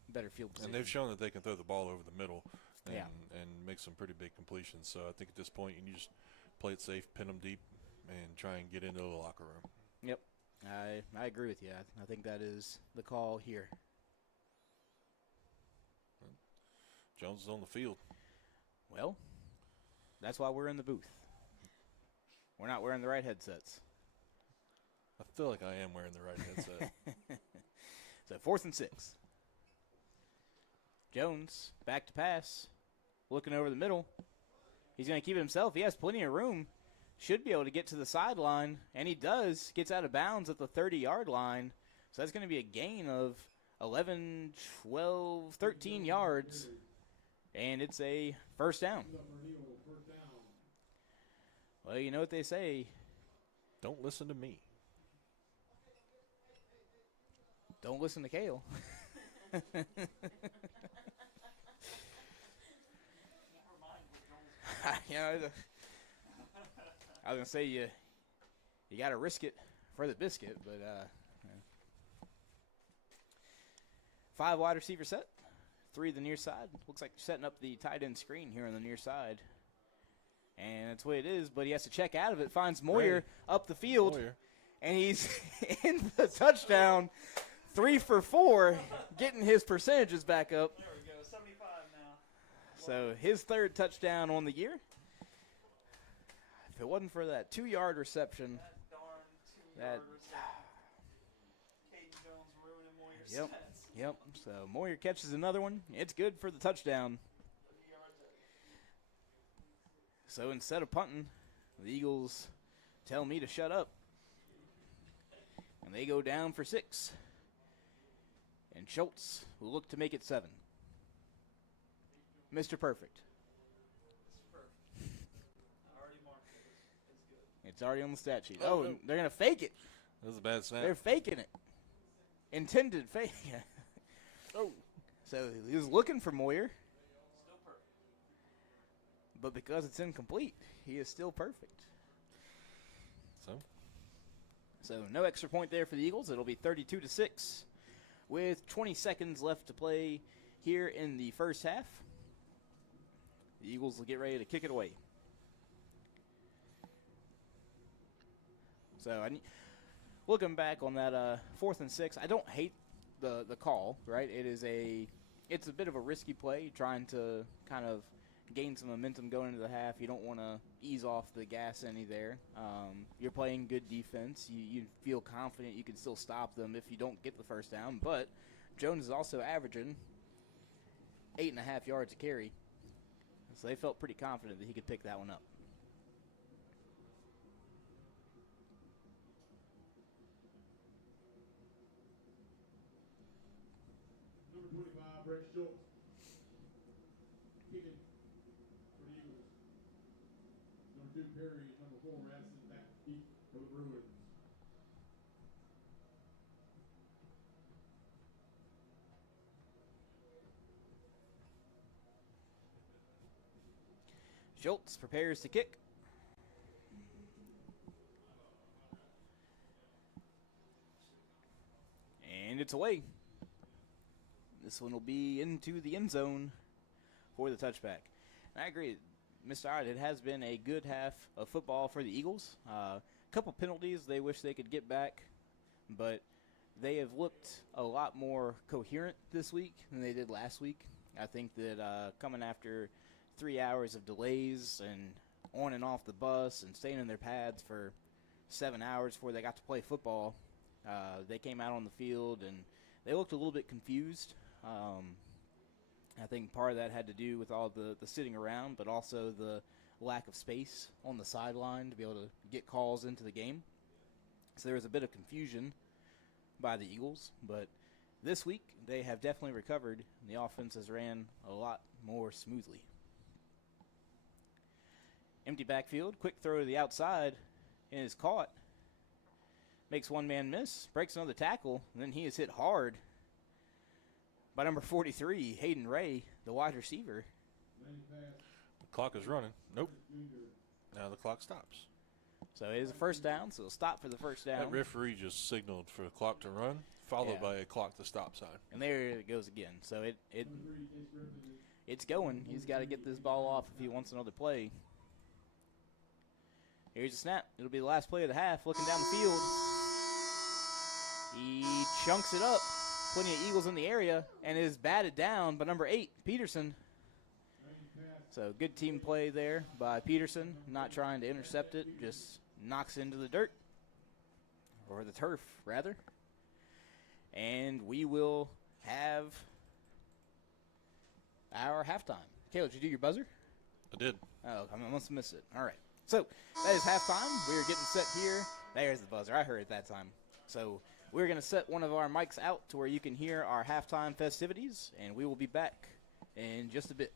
better field position. And they've shown that they can throw the ball over the middle and, Yeah. and make some pretty big completions. So I think at this point you just play it safe, pin them deep, and try and get into the locker room. Yep. I agree with you. I think that is the call here. Jones is on the field. Well, that's why we're in the booth. We're not wearing the right headsets. I feel like I am wearing the right headset. So 4th and 6. Jones, back to pass, looking over the middle. He's going to keep it himself. He has plenty of room. Should be able to get to the sideline, and he does. Gets out of bounds at the 30-yard line. So that's going to be a gain of 11, 12, 13 yards. And it's a first down. Well, you know what they say. Don't listen to me. Don't listen to Kale. I was going to say you got to risk it for the biscuit, but 5 wide receiver set, 3 the near side. Looks like they're setting up the tight end screen here on the near side. And that's the way it is, but he has to check out of it. Finds Moyer up the field, and he's in the touchdown. 3 for 4, getting his percentages back up. There we go, 75 now. So his 3rd touchdown on the year. If it wasn't for that 2-yard reception. That darn 2-yard reception. Caden Jones ruining Moyer's stats. Yep. So Moyer catches another one. It's good for the touchdown. So instead of punting, the Eagles tell me to shut up. And they go down for 6. And Schultz will look to make it 7. Mr. Perfect. I already marked it. It's good. It's already on the stat sheet. Oh, Oh, no. they're going to fake it. That was a bad snap. They're faking it. Intended fake. Oh. So he was looking for Moyer, Still perfect. but because it's incomplete, he is still perfect. So no extra point there for the Eagles. It'll be 32-6 with 20 seconds left to play here in the first half. The Eagles will get ready to kick it away. So looking back on that 4th and 6, I don't hate the call, right? It's a bit of a risky play, trying to kind of gain some momentum going into the half. You don't want to ease off the gas any there. You're playing good defense. You feel confident you can still stop them if you don't get the first down. But Jones is also averaging 8.5 yards a carry. So they felt pretty confident that he could pick that one up. Number 25, Brett Schultz. Kicking for the Eagles. Number 2, Perry. Number 4, Madison, back deep for the Bruins. Schultz prepares to kick. And it's away. This one will be into the end zone for the touchback. And I agree, Mr. Odd, it has been a good half of football for the Eagles. A couple penalties they wish they could get back, but they have looked a lot more coherent this week than they did last week. I think that coming after 3 hours of delays and on and off the bus and staying in their pads for 7 hours before they got to play football, they came out on the field and they looked a little bit confused. I think part of that had to do with all the sitting around, but also the lack of space on the sideline to be able to get calls into the game. So there was a bit of confusion by the Eagles, but this week they have definitely recovered, and the offense has ran a lot more smoothly. Empty backfield, quick throw to the outside, and is caught. Makes one man miss, breaks another tackle, and then he is hit hard by number 43, Hayden Ray, the wide receiver. The clock is running. Nope. Now the clock stops. So it is a first down, so it'll stop for the first down. That referee just signaled for the clock to run, followed by a clock to stop sign. And there it goes again. So it's going. He's got to get this ball off if he wants another play. Here's a snap. It'll be the last play of the half. Looking down the field. He chunks it up. Plenty of Eagles in the area, and is batted down by number 8, Peterson. So good team play there by Peterson, not trying to intercept it, just knocks into the dirt, or the turf, rather. And we will have our halftime. Caleb, did you do your buzzer? I did. Oh, I must have missed it. All right. So that is halftime. We are getting set here. There's the buzzer. I heard it that time. So we're going to set one of our mics out to where you can hear our halftime festivities, and we will be back in just a bit.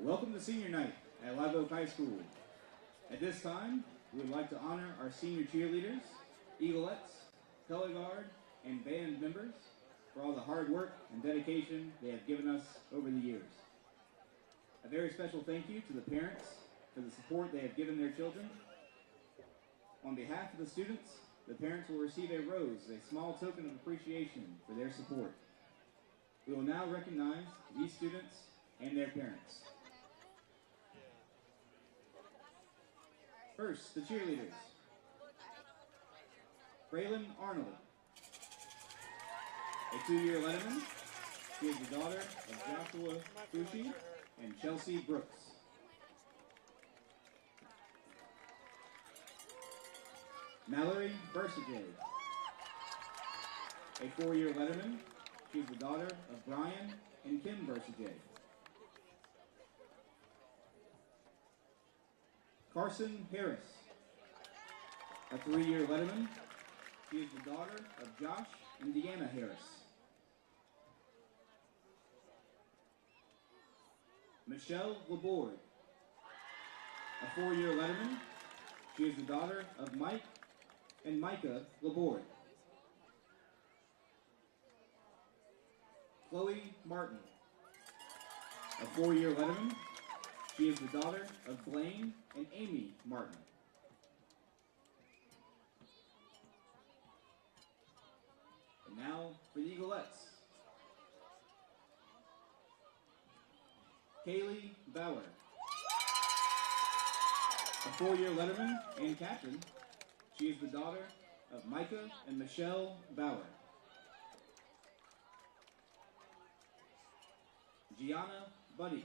Welcome to Senior Night at Live Oak High School. At this time, we would like to honor our senior cheerleaders, Eaglettes, color guard, and band members for all the hard work and dedication they have given us over the years. A very special thank you to the parents for the support they have given their children. On behalf of the students, the parents will receive a rose, a small token of appreciation for their support. We will now recognize these students and their parents. First, the cheerleaders. Braylon Arnold. A 2-year letterman. She is the daughter of Joshua Fushi and Chelsea Brooks. Mallory Bursajay. A 4-year letterman. She's the daughter of Brian and Kim Bursajay. Carson Harris. A 3-year letterman. She is the daughter of Josh and Deanna Harris. Michelle Laborde. A 4-year letterman. She is the daughter of Mike and Micah Laborde. Chloe Martin. A 4-year letterman. She is the daughter of Blaine and Amy Martin. And now for the Eaglettes. Kaylee Bauer. A 4-year letterman and captain. She is the daughter of Micah and Michelle Bauer. Gianna Buddy.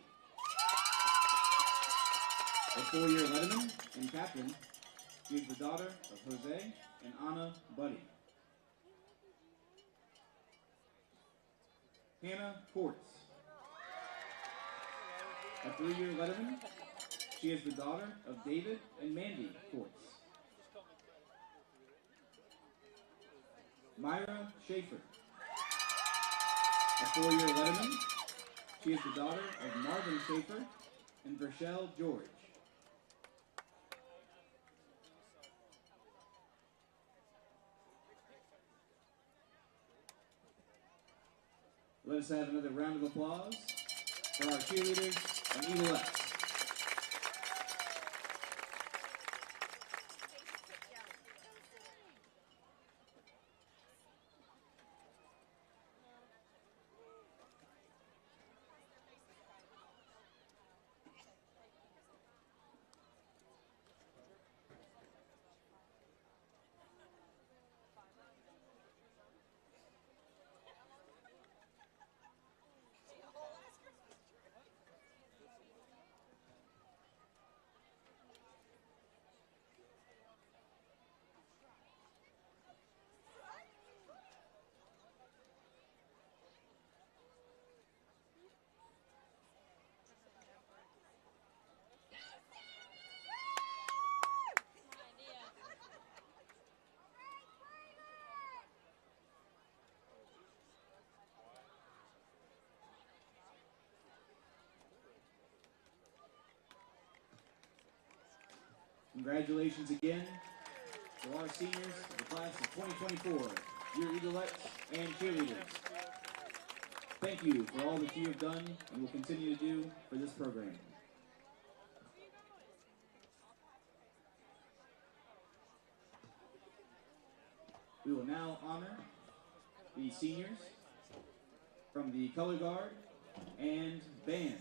A 4-year letterman and captain. She is the daughter of Jose and Anna Buddy. Hannah Quartz. A 3-year letterman. She is the daughter of David and Mandy Quartz. Myra Schaefer. A 4-year letterman. She is the daughter of Marvin Schaefer and Rochelle George. Let us have another round of applause for our cheerleaders and Eaglettes. Congratulations again to our seniors of the class of 2024, your Eaglettes and cheerleaders. Thank you for all that you have done and will continue to do for this program. We will now honor the seniors from the color guard and band.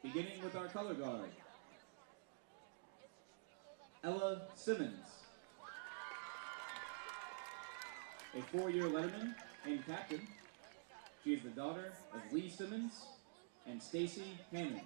Beginning with our color guard, Ella Simmons, a 4-year letterman and captain. She is the daughter of Lee Simmons and Stacy Hammond.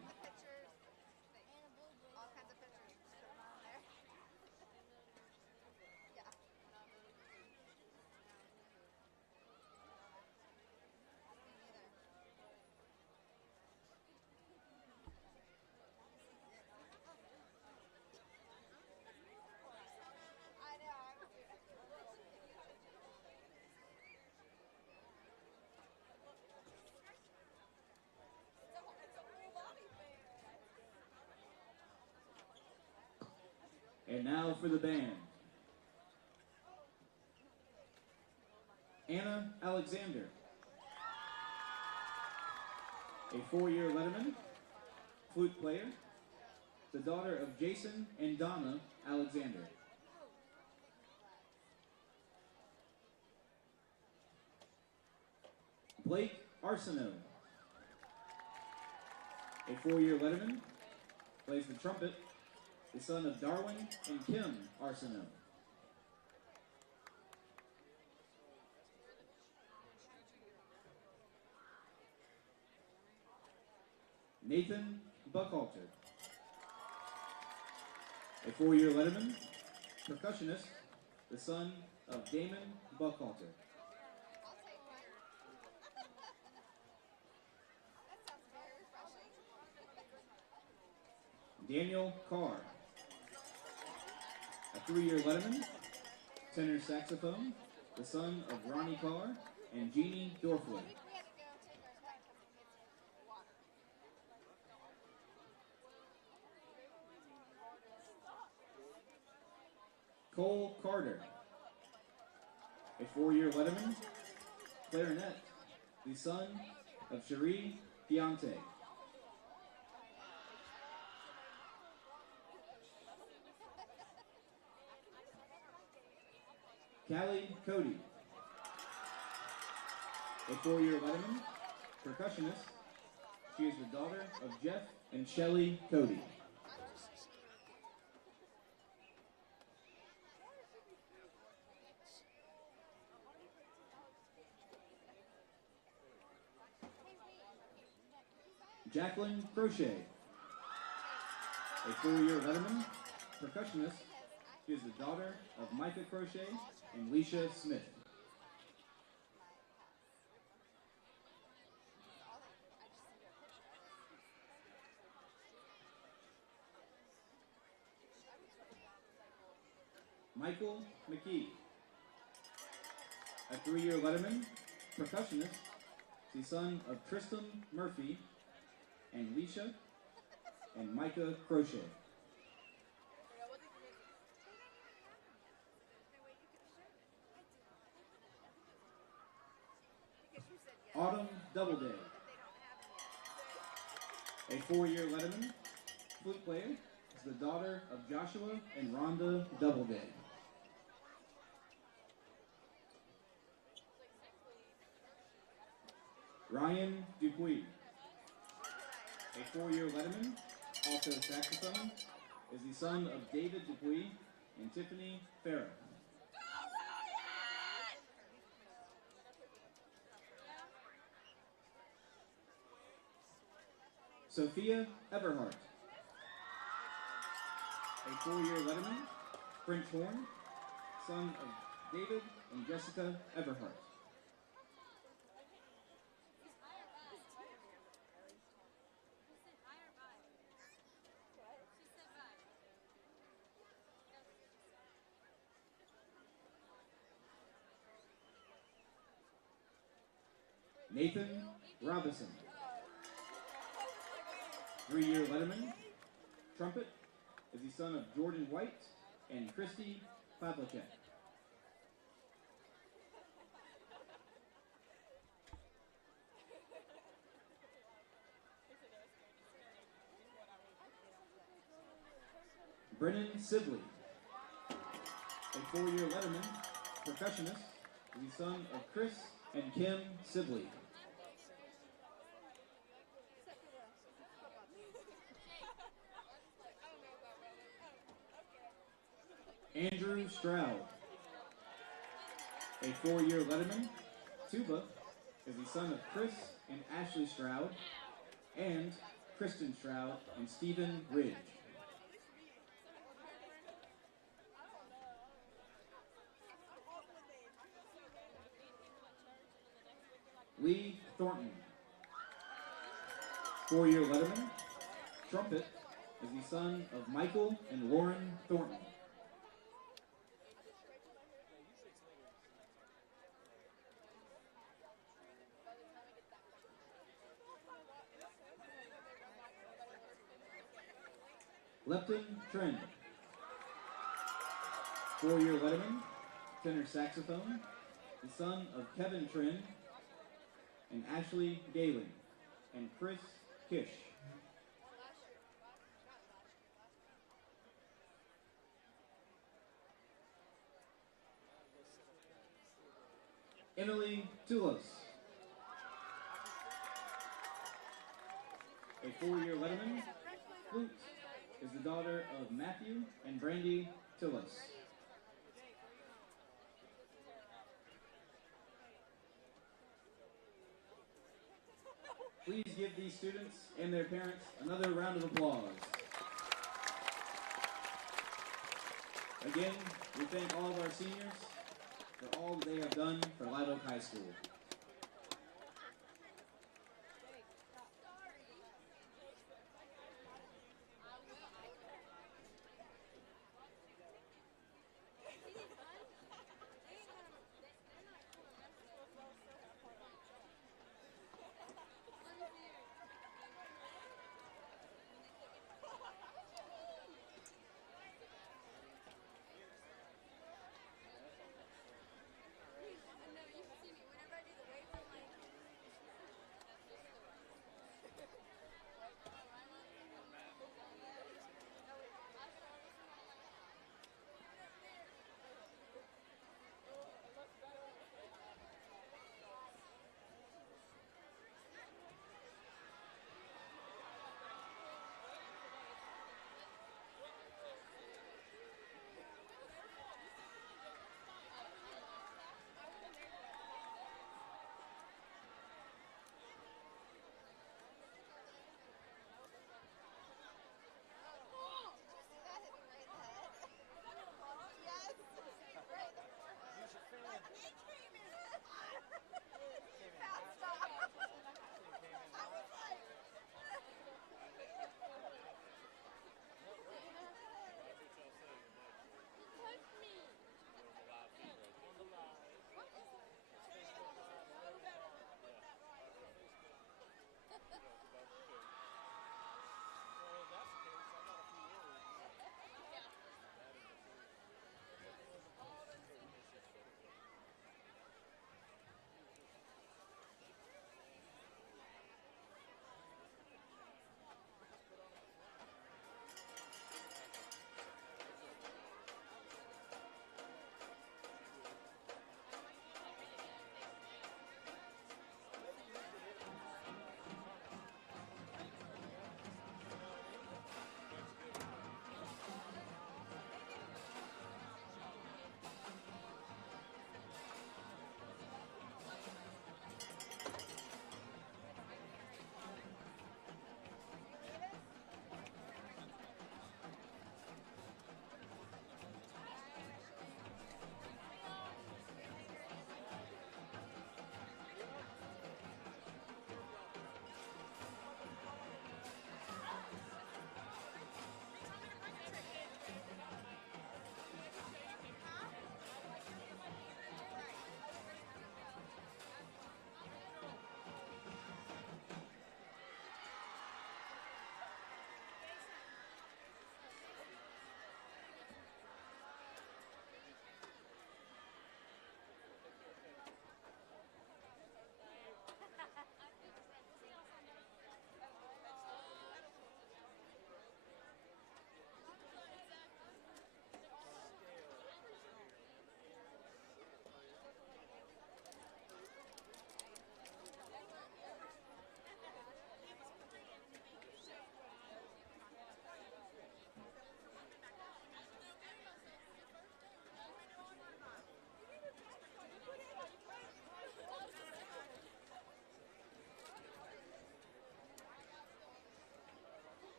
And now for the band. Anna Alexander. A 4-year letterman, flute player, the daughter of Jason and Donna Alexander. Blake Arsenault. A 4-year letterman, plays the trumpet, the son of Darwin and Kim Arsenault. Nathan Buckhalter. A 4-year letterman, percussionist, the son of Damon Buckhalter. Daniel Carr. A 3-year letterman, tenor saxophone, the son of Ronnie Carr and Jeannie Dorfler. Cole Carter. A 4-year letterman, clarinet, the son of Cherie Piante. Callie Cody. A 4-year letterman, percussionist. She is the daughter of Jeff and Shelly Cody. Jacqueline Crochet. A 4-year letterman, percussionist. She is the daughter of Micah Crochet and Leisha Smith. Michael McKee. A 3-year letterman, percussionist, the son of Tristan Murphy and Leisha and Micah Crochet. Autumn Doubleday. A 4-year letterman, flute player, is the daughter of Joshua and Rhonda Doubleday. Ryan Dupuis. A 4-year letterman, alto saxophone, is the son of David Dupuis and Tiffany Farah. Sophia Everhart. A 4-year letterman, French horn, son of David and Jessica Everhart. Nathan Robinson. 3-year letterman, trumpet, is the son of Jordan White and Christy Pavlicek. Brennan Sibley. A 4-year letterman, percussionist, is the son of Chris and Kim Sibley. Andrew Stroud. A 4-year letterman, tuba, is the son of Chris and Ashley Stroud and Kristen Stroud and Stephen Ridge. Lee Thornton. 4-year letterman, trumpet, is the son of Michael and Lauren Thornton. Lepton Trend. 4-year letterman, tenor saxophone, the son of Kevin Trin and Ashley Galen, and Chris Kish. Emily Tulos, a 4-year letterman. Flute is the daughter of Matthew and Brandy Tulos. Please give these students and their parents another round of applause. Again, we thank all of our seniors for all that they have done for Live Oak High School.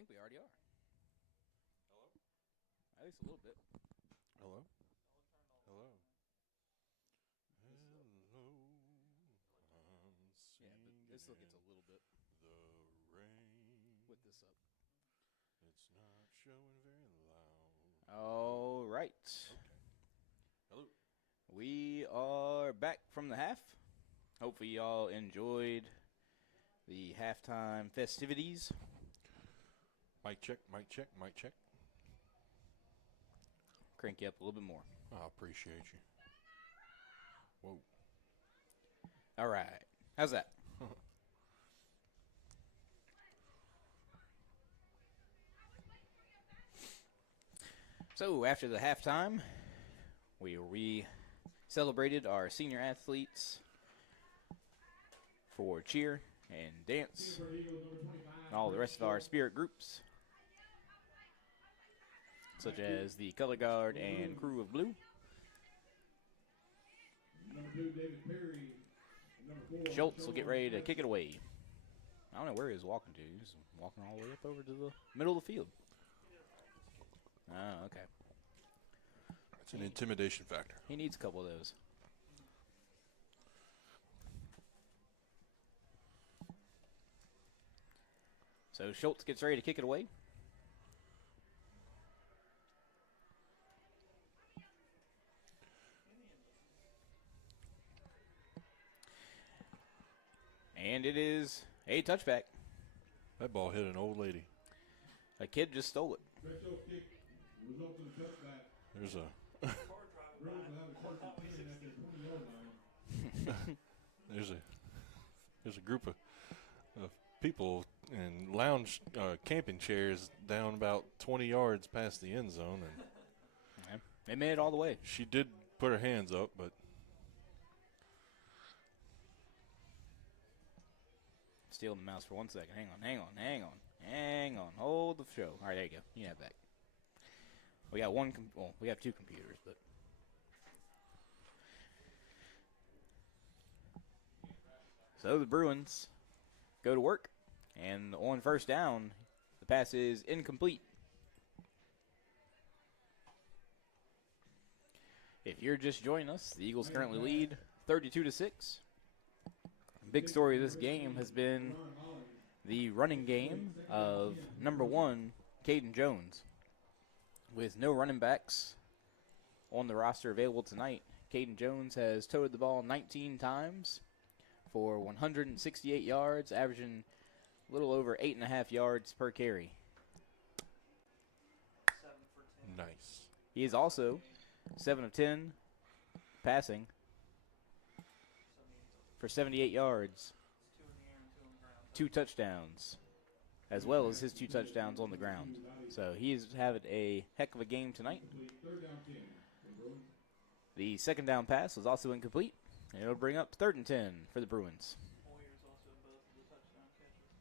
think we already are. At least a little bit. Hello? Hello? Hello. Yeah, but this still gets a little bit The rain. with this up. It's not showing very loud. All right. Hello. We are back from the half. Hopefully y'all enjoyed the halftime festivities. Mic check, mic check, mic check. Crank you up a little bit more. I appreciate you. Whoa. All right. How's that? So after the halftime, we celebrated our senior athletes for cheer and dance and all the rest of our spirit groups, such as the Color Guard and Crew of Blue. Number 2, David Perry. Number 4, Schultz will get ready to kick it away. I don't know where he was walking to. He was walking all the way up over to the middle of the field. Oh, okay. It's an intimidation factor. He needs a couple of those. So Schultz gets ready to kick it away. And it is a touchback. That ball hit an old lady. A kid just stole it. Retro kick results in a touchback. There's a Bruins will have a first and 10 at their 20-yard line. there's a group of people in lounge camping chairs down about 20 yards past the end zone, and Yeah, they made it all the way. she did put her hands up, but Stealing the mouse for 1 second. Hang on. Hold the show. All right, there you go. You can have it back. We got we have 2 computers, but. So the Bruins go to work, and on first down, the pass is incomplete. If you're just joining us, the Eagles currently lead 32-6. Big story of this game has been the running game of number 1, Caden Jones. With no running backs on the roster available tonight, Caden Jones has toted the ball 19 times for 168 yards, averaging a little over 8.5 yards per carry. 7 for 10. nice. He is also 7 of 10 passing for 78 yards, It's 2 in the air and 2 on the ground. 2 touchdowns, as well as his 2 touchdowns on the ground. So he's having a heck of a game tonight. Third down 10 for the Bruins. The second down pass was also incomplete, and it'll bring up 3rd and 10 for the Bruins. Moyer's also both of the touchdown catches.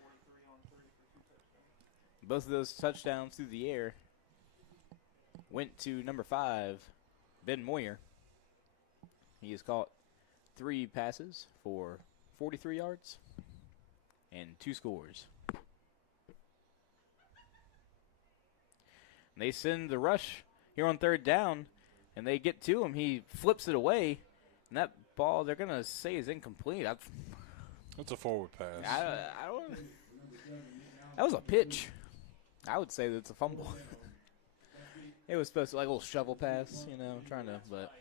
43 on 30 for 2 touchdowns. Both of those touchdowns through the air went to number 5, Ben Moyer. He has caught 3 passes for 43 yards and 2 scores. And they send the rush here on 3rd down, and they get to him. He flips it away, and that ball they're going to say is incomplete. That's a forward pass. I don't. That was a pitch. I would say that it's a fumble. It was supposed to like a little shovel pass, trying to, but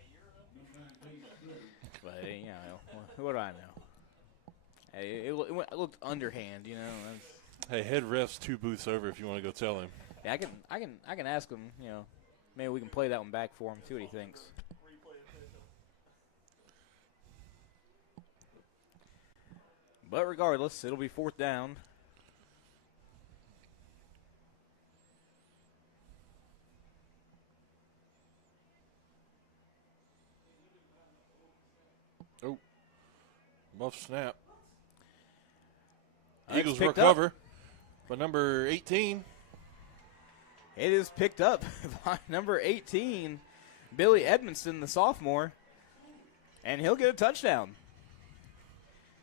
you know, what do I know? Hey, it looked underhand, that's- Hey, head ref's 2 booths over if you want to go tell him. Yeah, I can ask him. Maybe we can play that one back for him. See what he thinks. Replay official. But regardless, it'll be 4th down. Oh, muff snap. It's Eagles picked recover by number 18. It is picked up by number 18, Billy Edmondson, the sophomore, and he'll get a touchdown.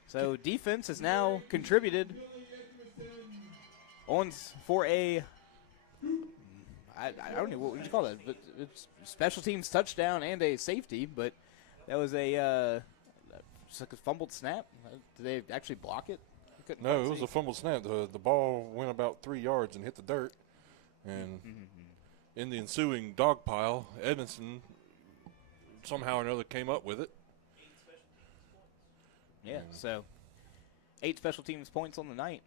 So defense has now contributed on for a I don't know what would you call that, but it's special teams touchdown and a safety, but that was just like a fumbled snap. Did they actually block it? No, it was a fumbled snap. The ball went about 3 yards and hit the dirt. And in the ensuing dog pile, Edmondson somehow or another came up with it. Yeah, so 8 special teams points on the night.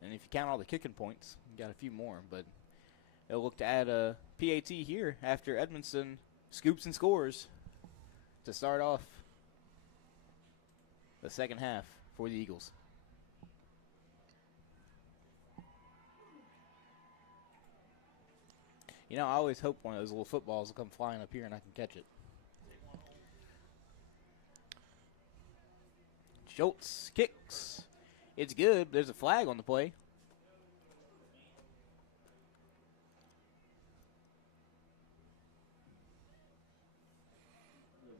And if you count all the kicking points, you got a few more. But they'll look to add a PAT here after Edmondson scoops and scores to start off the second half for the Eagles. You know, I always hope one of those little footballs will come flying up here and I can catch it. Schultz kicks. It's good. There's a flag on the play.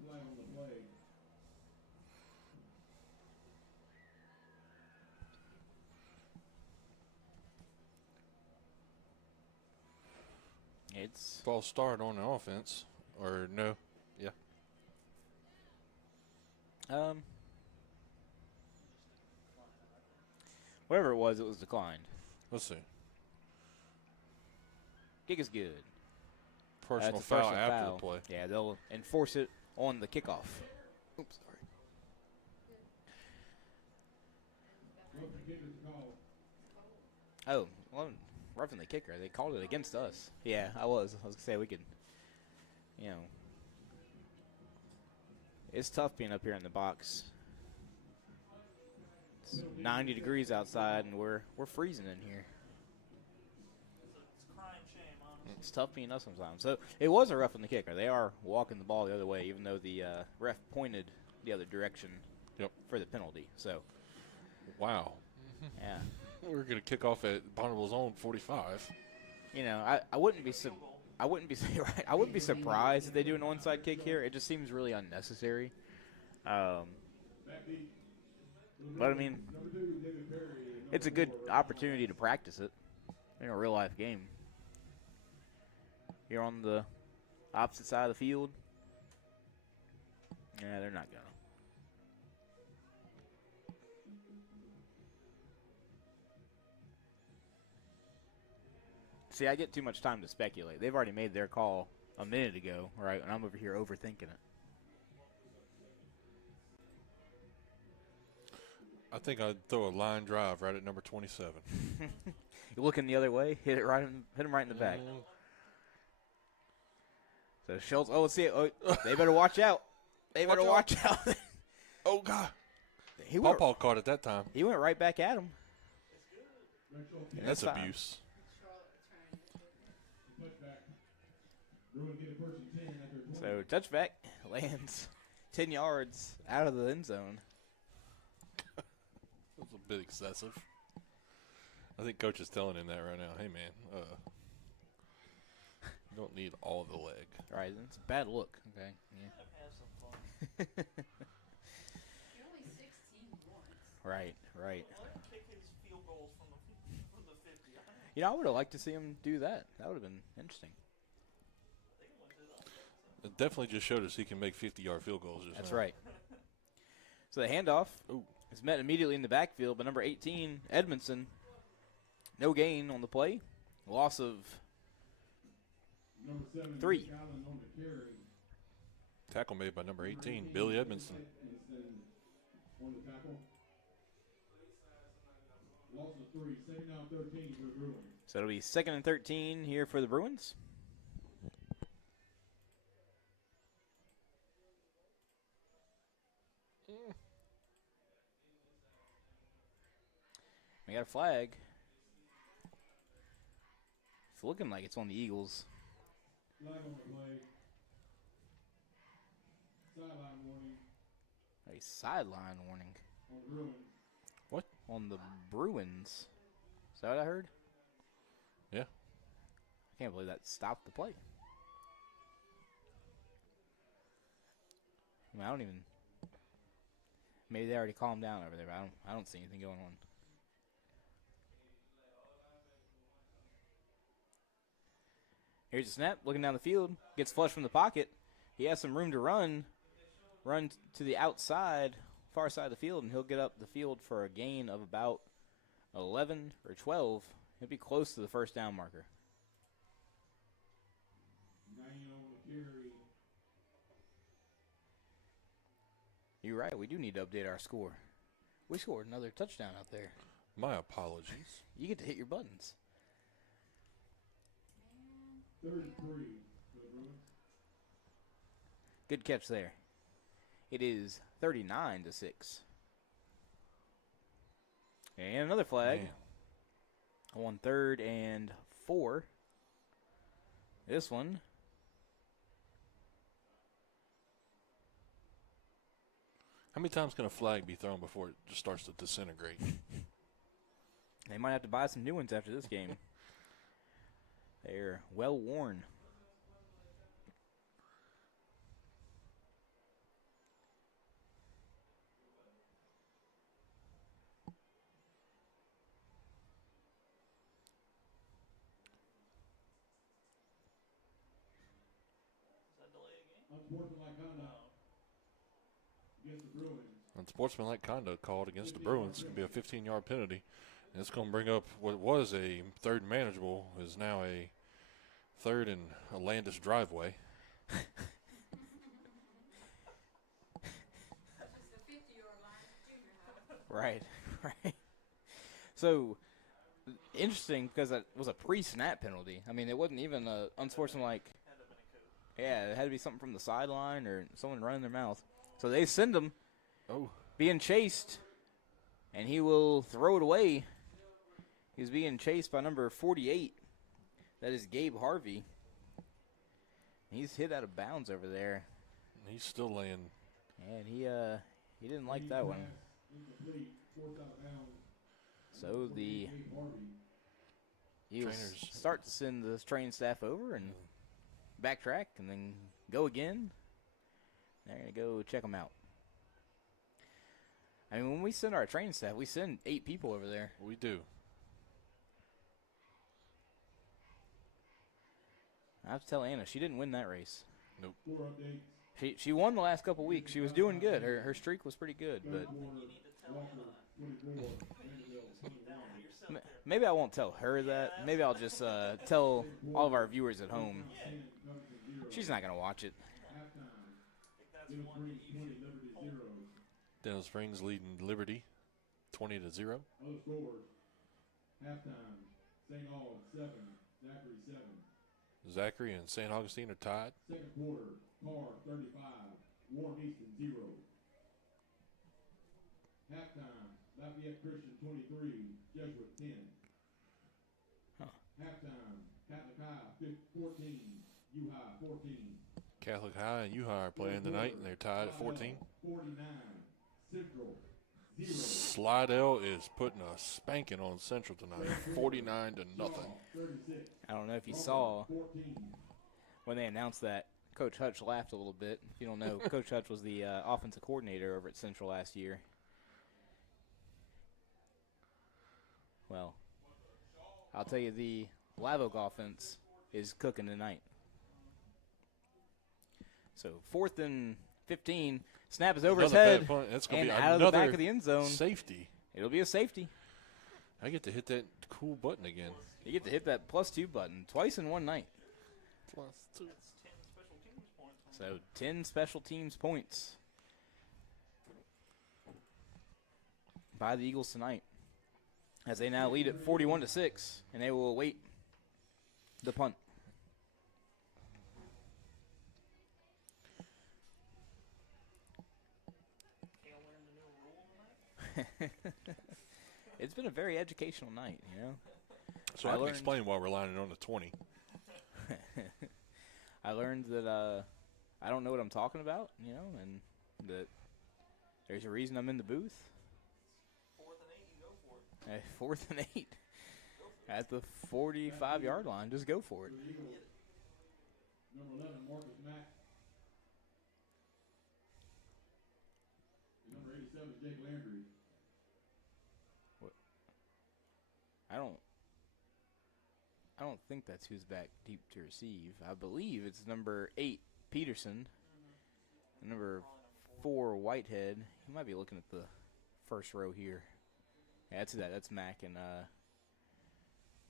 Flag on the play. It's False start on the offense. Or no. Yeah. whatever it was declined. Let's see. Kick is good. Personal It's a foul personal after foul. the play. Yeah, they'll enforce it on the kickoff. Oops, sorry. What's the kicker's call? Oh, well, roughing the kicker. They called it against us. Yeah, I was going to say we could, you know. It's tough being up here in the box. It's 90 degrees outside, and we're freezing in here. It's a crime shame, honestly. It's tough being us sometimes. So it was a roughing the kicker. They are walking the ball the other way, even though the ref pointed the other direction for the penalty. So, Wow. yeah. We're going to kick off at Bonnabel's own 45. You know, I wouldn't be I wouldn't be right. I wouldn't be surprised if they do an onside kick here. It just seems really unnecessary. But I mean, it's a good opportunity to practice it in a real life game. You're on the opposite side of the field. Yeah, they're not gonna. See, I get too much time to speculate. They've already made their call a minute ago, right? And I'm over here overthinking it. I think I'd throw a line drive right at number 27. You're looking the other way, hit him right in the back. So Schultz, let's see it. Oh, they better watch out. They better watch out. Oh, God. He Paw caught it that time. He went right back at him. That's fine. abuse. So touchback lands 10 yards out of the end zone. That's a bit excessive. I think Coach is telling him that right now. Hey, man, you don't need all the leg. Right, it's a bad look. Okay, yeah. Have some fun. You're only 16 once. Right. Let him kick his field goals from the 50. You know, I would have liked to see him do that. That would have been interesting. It definitely just showed us he can make 50-yard field goals. That's right. So the handoff is met immediately in the backfield by number 18, Edmondson. No gain on the play. Loss of 3. Tackle made by number 18, Billy Edmondson. On the tackle. Loss of 3, second down 13 for the Bruins. So it'll be 2nd and 13 here for the Bruins. We got a flag. It's looking like it's on the Eagles. Flag on the play. Sideline warning A sideline warning on the Bruins. What? On the Bruins. Is that what I heard? Yeah. I can't believe that stopped the play. I mean, I don't even. Maybe they already calmed down over there, but I don't see anything going on. Here's a snap, looking down the field, gets flush from the pocket. He has some room to run to the outside, far side of the field, and he'll get up the field for a gain of about 11 or 12. He'll be close to the first down marker. 9 on the carry. You're right, we do need to update our score. We scored another touchdown out there. My apologies. You get to hit your buttons. 33 for the Bruins. Good catch there. It is 39-6. And another flag. Man. On 3rd and 4. This one. How many times can a flag be thrown before it just starts to disintegrate? They might have to buy some new ones after this game. They're well worn. Does that delay a game? Unsportsmanlike conduct against the Bruins. Unsportsmanlike conduct called against the Bruins. It's going to be a 15-yard penalty. And it's going to bring up what was a 3rd and manageable is now a 3rd and a Landis driveway. That's just the 50-yard line at junior high. Right, right. So, interesting because that was a pre-snap penalty. I mean, it wasn't even a unsportsmanlike. Had to have been a code. Yeah, it had to be something from the sideline or someone running their mouth. So they send him Oh, being chased, and he will throw it away. He's being chased by number 48. That is Gabe Harvey. He's hit out of bounds over there, he's still laying. and he didn't like that one. Incomplete, forced out of bounds. So the Gabe Harvey. he'll Trainers. start to send the training staff over and backtrack, and then go again. They're gonna go check him out. I mean, when we send our training staff, we send 8 people over there. We do. I have to tell Anna, she didn't win that race. Score updates. She won the last couple weeks. She was doing good. Her streak was pretty good, but Quarter, You need to tell Walker, him 24, Vanderbilt, 21. down for yourself. maybe I won't tell her that. Maybe I'll just tell all of our viewers at home. 10 comes to 0. She's not gonna watch it. Halftime. I think that's Dennis one that Springs you 20, should Liberty hold. 0. Dennis Springs leading Liberty 20-0. Other scores. Halftime. St. Aug 7, Zachary 7. Zachary and St. Augustine are tied. Second quarter, Carr 35, Warren Easton 0. Halftime, Lafayette Christian 23, Jesuit 10. Huh. Halftime, Catholic High 14, U-High 14. Catholic High and U-High are playing tonight, and they're tied at 14. 49, Central 0. Slidell is putting a spanking on Central tonight, 49-0. 36, I don't know if you saw 14. when they announced that. Coach Hutch laughed a little bit. If you don't know, Coach Hutch was the offensive coordinator over at Central last year. Well, I'll tell you, the Live Oak offense is cooking tonight. So 4th and 15. Snap is over his Another head bad punt. That's gonna and be out of the back another of the end zone. safety. It'll be a safety. I get to hit that cool button again. You get to hit that +2 button twice in one night. That's 10 special teams points. So 10 special teams points by the Eagles tonight, as they now lead at 41-6, and they will await the punt. Kale learned a new rule tonight. It's been a very educational night, you know. So I I can learned- explain why we're lining on the 20. I learned that I don't know what I'm talking about, you know, and that there's a reason I'm in the booth. 4th and 8, you go for it. 4th and 8 at the 45-yard line. Just go for it. For the Eagles, number 11, Marcus Mack. And number 87, Jake Landry. I don't don't think that's who's back deep to receive. I believe it's number 8, Peterson. Number 4, Whitehead. He might be looking at the first row here. Yeah, that's that. That's Mack and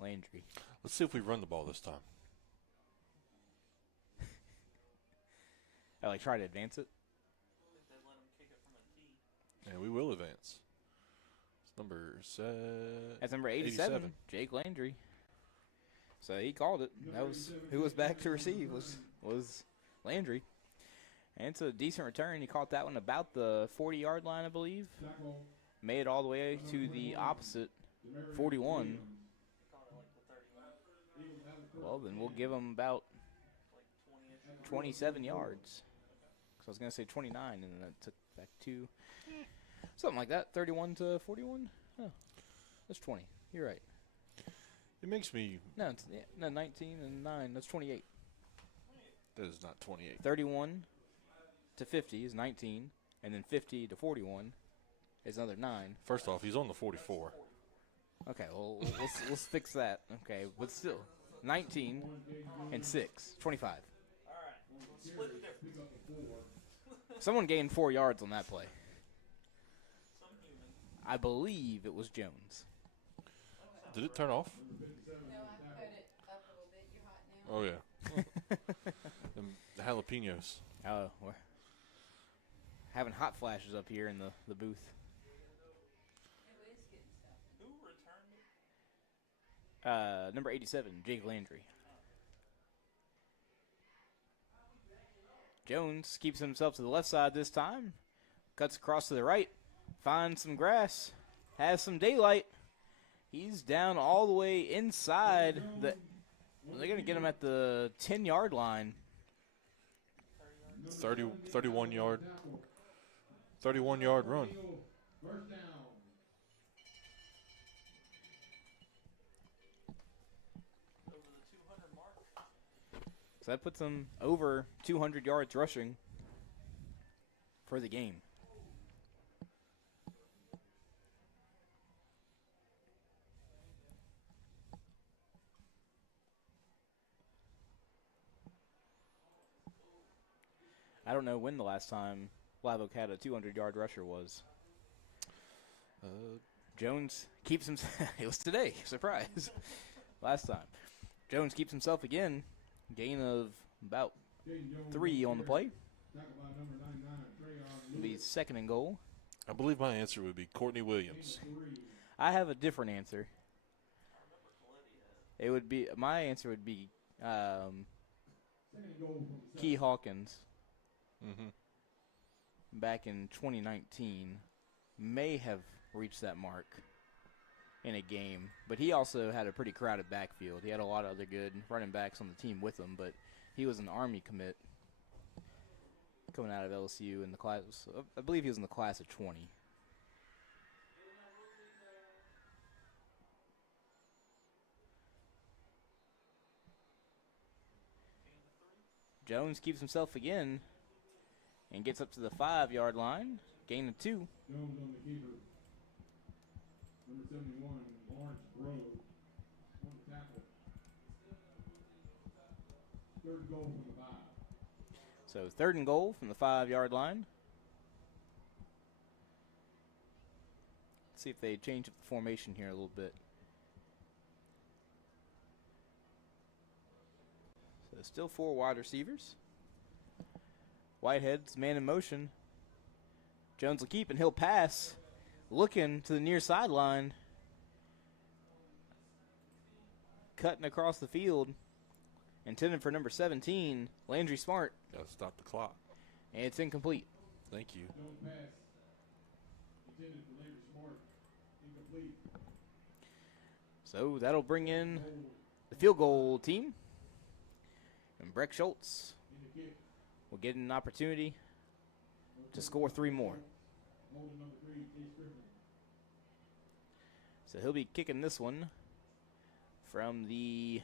Landry. Let's see if we run the ball this time. I try to advance it. They let him kick it from a tee. And we will advance. It's number That's number 87, Jake Landry. So he called it. That was who was back to receive was Landry. And it's a decent return. He caught that one about the 40-yard line, I believe. Made it all the way to the opposite 41. Well, then we'll give him about 27 yards. So I was going to say 29, and then that took back 2. Something like that, 31 to 41. Oh, that's 20. You're right. It makes me. No, 19 and 9. That's 28. That is not 28. 31 to 50 is 19, and then 50 to 41 is another 9. First off, he's on the 44. Okay, well, let's fix that. Okay, but still, 19 and 6, 25. All right. Split the difference. Someone gained 4 yards on that play. Some human. I believe it was Jones. Did it turn off? No, I put it up a little bit. You're hot now. Oh, yeah. The jalapenos. Oh, we're having hot flashes up here in the booth. It is getting stuff. Who returned it? Number 87, Jake Landry. Jones keeps himself to the left side this time. Cuts across to the right. Finds some grass. Has some daylight. He's down all the way inside. They're going to get him at the 10-yard line. 31 yard run. First down. Over the 200 mark. So that puts him over 200 yards rushing for the game. I don't know when the last time Live Oak had a 200-yard rusher was. Jones keeps him. It was today. Surprise. Last time. Jones keeps himself again. Gain of about 3 on the play. It'll be 2nd and goal. I believe my answer would be Courtney Williams. I have a different answer. It would be my answer would be Key Hawkins. Mm-hmm. Back in 2019 may have reached that mark in a game, but he also had a pretty crowded backfield. He had a lot of other good running backs on the team with him, but he was an Army commit coming out of LSU in the class. I believe he was in the class of 20. Jones keeps himself again and gets up to the 5-yard line. Gain of 2. Jones on the keeper. Number 71, Lawrence Grove. On the tackle. 3rd goal from the 5. So 3rd and goal from the 5-yard line. Let's see if they change up the formation here a little bit. So still 4 wide receivers. Whitehead's man in motion. Jones will keep and he'll pass. Looking to the near sideline. Cutting across the field. Intended for number 17, Landry Smart. Got to stop the clock. And it's incomplete. Thank you. Don't pass. Intended for Landry Smart. Incomplete. So that'll bring in the field goal team. And Breck Schultz In the kick. will get an opportunity to score 3 more. Holding number 3, Chase Griffin. So he'll be kicking this one from the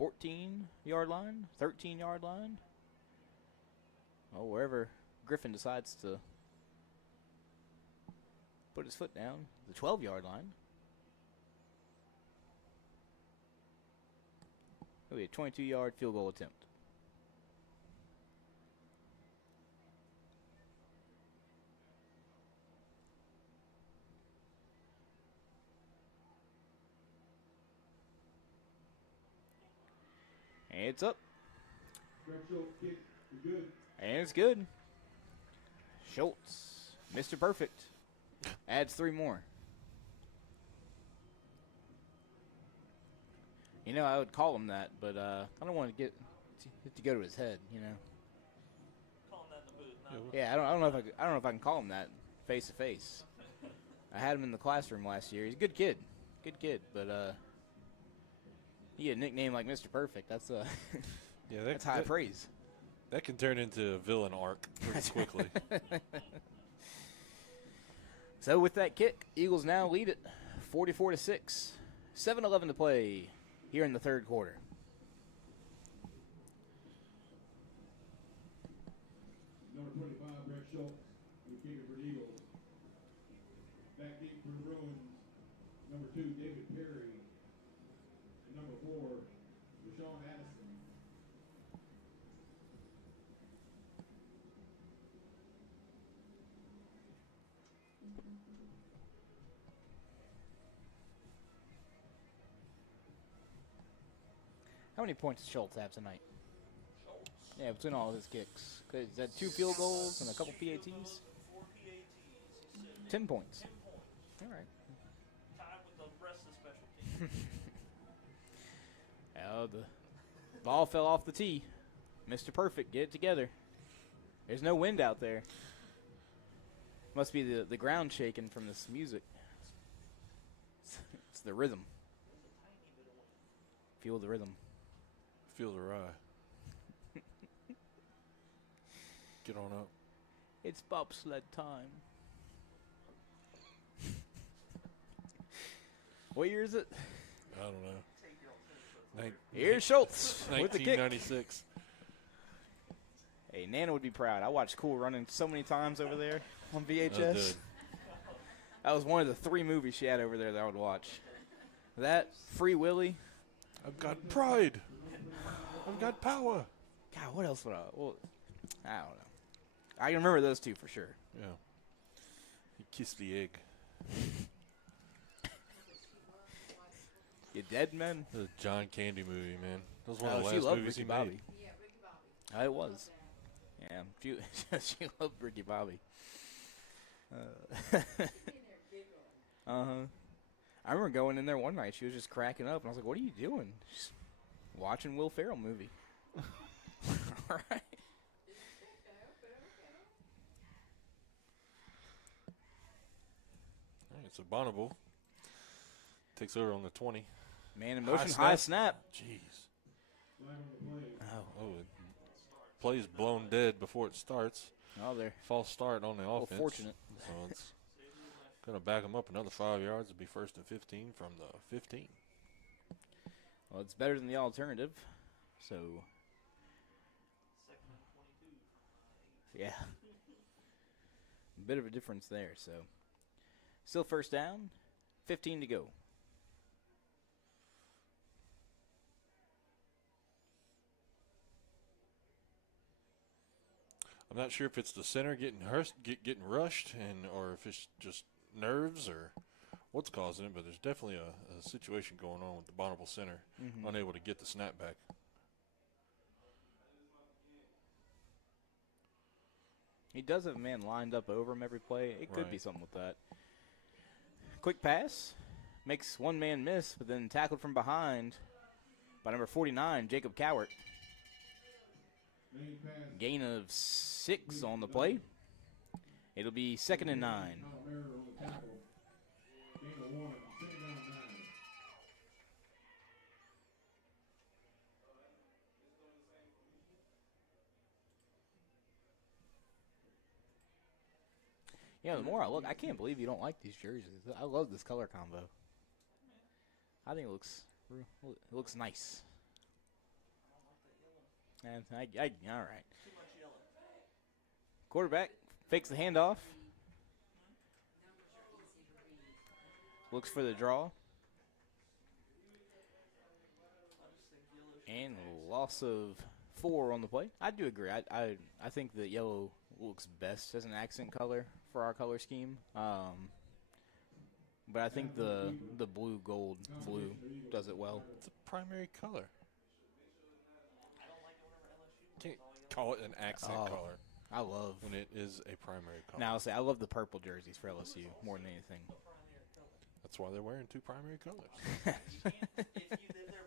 14-yard line, 13-yard line. Oh, wherever Griffin decides to put his foot down, the 12-yard line. It'll be a 22-yard field goal attempt. And it's up. Greg Schultz kick is good. And it's good. Schultz, Mr. Perfect, adds 3 more. You know, I would call him that, but I don't want to get it to go to his head. You know. Call him that in the booth. Not Yeah, I don't know if I can call him that face to face. I had him in the classroom last year. He's a good kid, but you get a nickname like Mr. Perfect. That's Yeah, that's high praise. That can turn into a villain arc pretty quickly. So with that kick, Eagles now lead it 44-6. 7-11 to play here in the third quarter. Number 25, Greg Schultz, new kicker for the Eagles. Back kick for the Bruins, number 2, David Perry. And number 4, Rashawn Addison. How many points does Schultz have tonight? Yeah, between all of his kicks. Is that 2 field goals and a couple PATs? 4 PATs. He said 10 points. points. All right. Tied with the rest of the special teams. Oh, the ball fell off the tee. Mr. Perfect, get it together. There's no wind out there. Must be the ground shaking from this music. It's the rhythm. Feel the rhythm. Feel the rye. Get on up. It's bobsled time. What year is it? I don't know. Here's Schultz with the kick. 1996. Hey, Nana would be proud. I watched Cool Running so many times over there on VHS. That was one of the 3 movies she had over there that I would watch. That, Free Willy. I've got pride. I've got power. God, what else would I? Well, I don't know. I can remember those 2 for sure. Yeah. He kissed the egg. You dead, man? The John Candy movie, man. That was one of the She last loved movies Ricky he Bobby. made. Yeah, Ricky Bobby. It was. Yeah, she loved Ricky Bobby. I remember going in there one night. She was just cracking up, and I was like, "What are you doing?" She's watching Will Ferrell movie. All right. All right, so Bonnabel takes over on the 20. Man in motion, high snap. Jeez. Flag on the play. Oh, Oh, it plays blown dead before it starts. oh, there. False start on the Well, offense. fortunate. So it's going to back them up another 5 yards. It'll be 1st and 15 from the 15. Well, it's better than the alternative. So, Second and 22 from 8. yeah. A bit of a difference there. So, still first down. 15 to go. I'm not sure if it's the center getting getting rushed, or if it's just nerves or what's causing it. But there's definitely a situation going on with the Bonnabel center, unable to get the snap back. He does have a man lined up over him every play. It could Right. be something with that. Quick pass. Makes one man miss, but then tackled from behind by number 49, Jacob Cowart. Main pass. Gain of 6 on the play. It'll be 2nd and 9. Kyle Merritt on the tackle. Gain of 1. Second down 9. Yeah, the more I look, I can't believe you don't like these jerseys. I love this color combo. I think it looks nice. And all right. Too much yellow. Quarterback fakes the handoff. Looks for the draw. I just think yellow And a loss of 4 on the play. I do agree. I think the yellow looks best as an accent color for our color scheme. But I think the blue does it well. It's a primary color. I don't like it whenever LSU Can't calls call it an accent Oh. color I love. when it is a primary color. Now I'll say I love the purple jerseys for LSU more than anything. primary color. That's why they're wearing 2 primary colors. If they're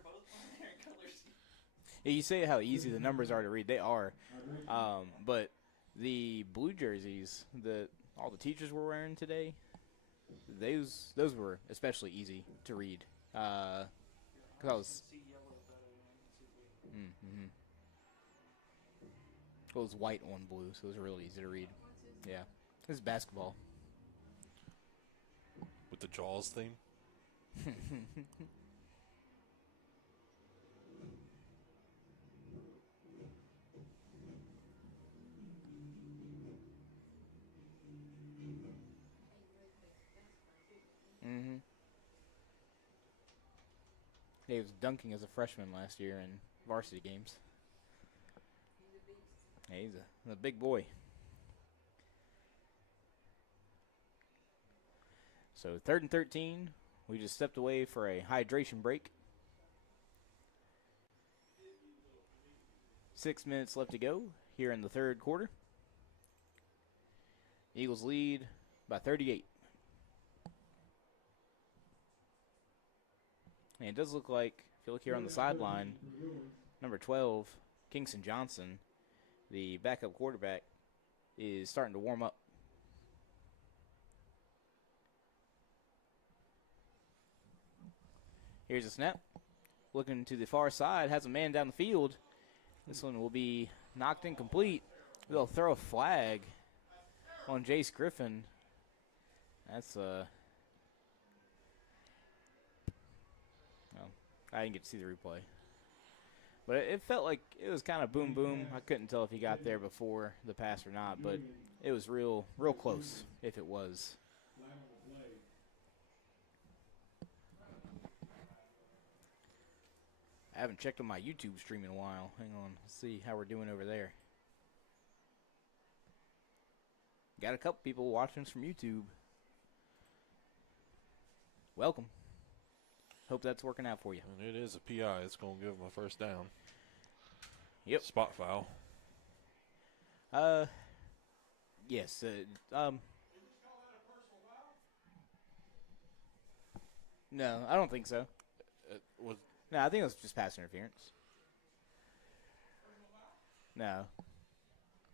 both primary colors. Yeah, you say how easy the numbers are to read. They are. But the blue jerseys that all the teachers were wearing today, those were especially easy to read. 'Cause I was. See yellow better than you can see blue. It was white on blue, so it was really easy to read. Yeah, this is basketball. With the Jaws theme. He was dunking as a freshman last year in varsity games. Yeah, he's a big boy. So 3rd and 13. We just stepped away for a hydration break. 6 minutes left to go here in the 3rd quarter. Eagles lead by 38. And it does look like, if you look here on the sideline, number 12, Kingston Johnson, the backup quarterback, is starting to warm up. Here's a snap. Looking to the far side, has a man down the field. This one will be knocked incomplete. They'll throw a flag on Jace Griffin. That's I didn't get to see the replay. But it felt like it was kind of boom, boom. I couldn't tell if he got there before the pass or not, but it was real close if it was. I haven't checked on my YouTube stream in a while. Hang on. Let's see how we're doing over there. Got a couple people watching us from YouTube. Welcome. Hope that's working out for you. And it is a PI. It's going to give him a first down. Yep. Spot foul. Yes. No, I don't think so. No, I think it was just pass interference. No.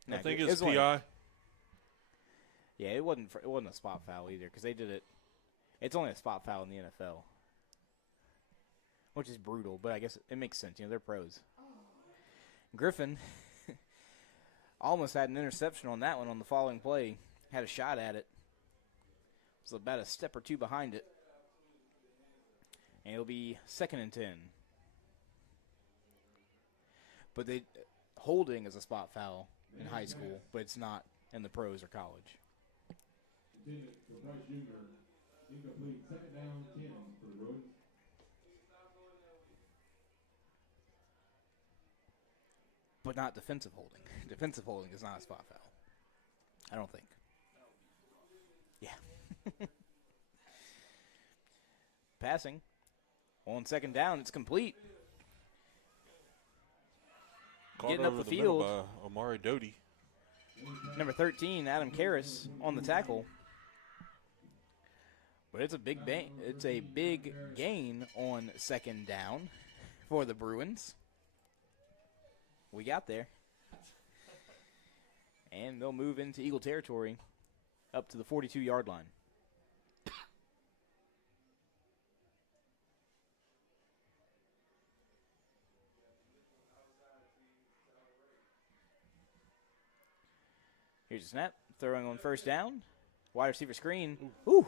I think it's PI. Yeah, it wasn't a spot foul either because they did it. It's only a spot foul in the NFL, which is brutal, but I guess it makes sense. You know, they're pros. Griffin almost had an interception on that one on the following play. Had a shot at it. Was about a step or two behind it. And it'll be 2nd and 10. But holding is a spot foul in high school, but it's not in the pros or college. Intended for Bryce Jr. Incomplete. 2nd down, 10 for the Bruins. But not defensive holding. Defensive holding is not a spot foul. I don't think. Yeah. Passing. On 2nd down, it's complete. Caught Getting up over the middle field. by Amari Doty. Number 13, Adam Karras on the tackle. But it's a big gain on 2nd down for the Bruins. We got there. And they'll move into Eagle territory up to the 42-yard line. Here's a snap. Throwing on 1st down. Wide receiver screen. Ooh.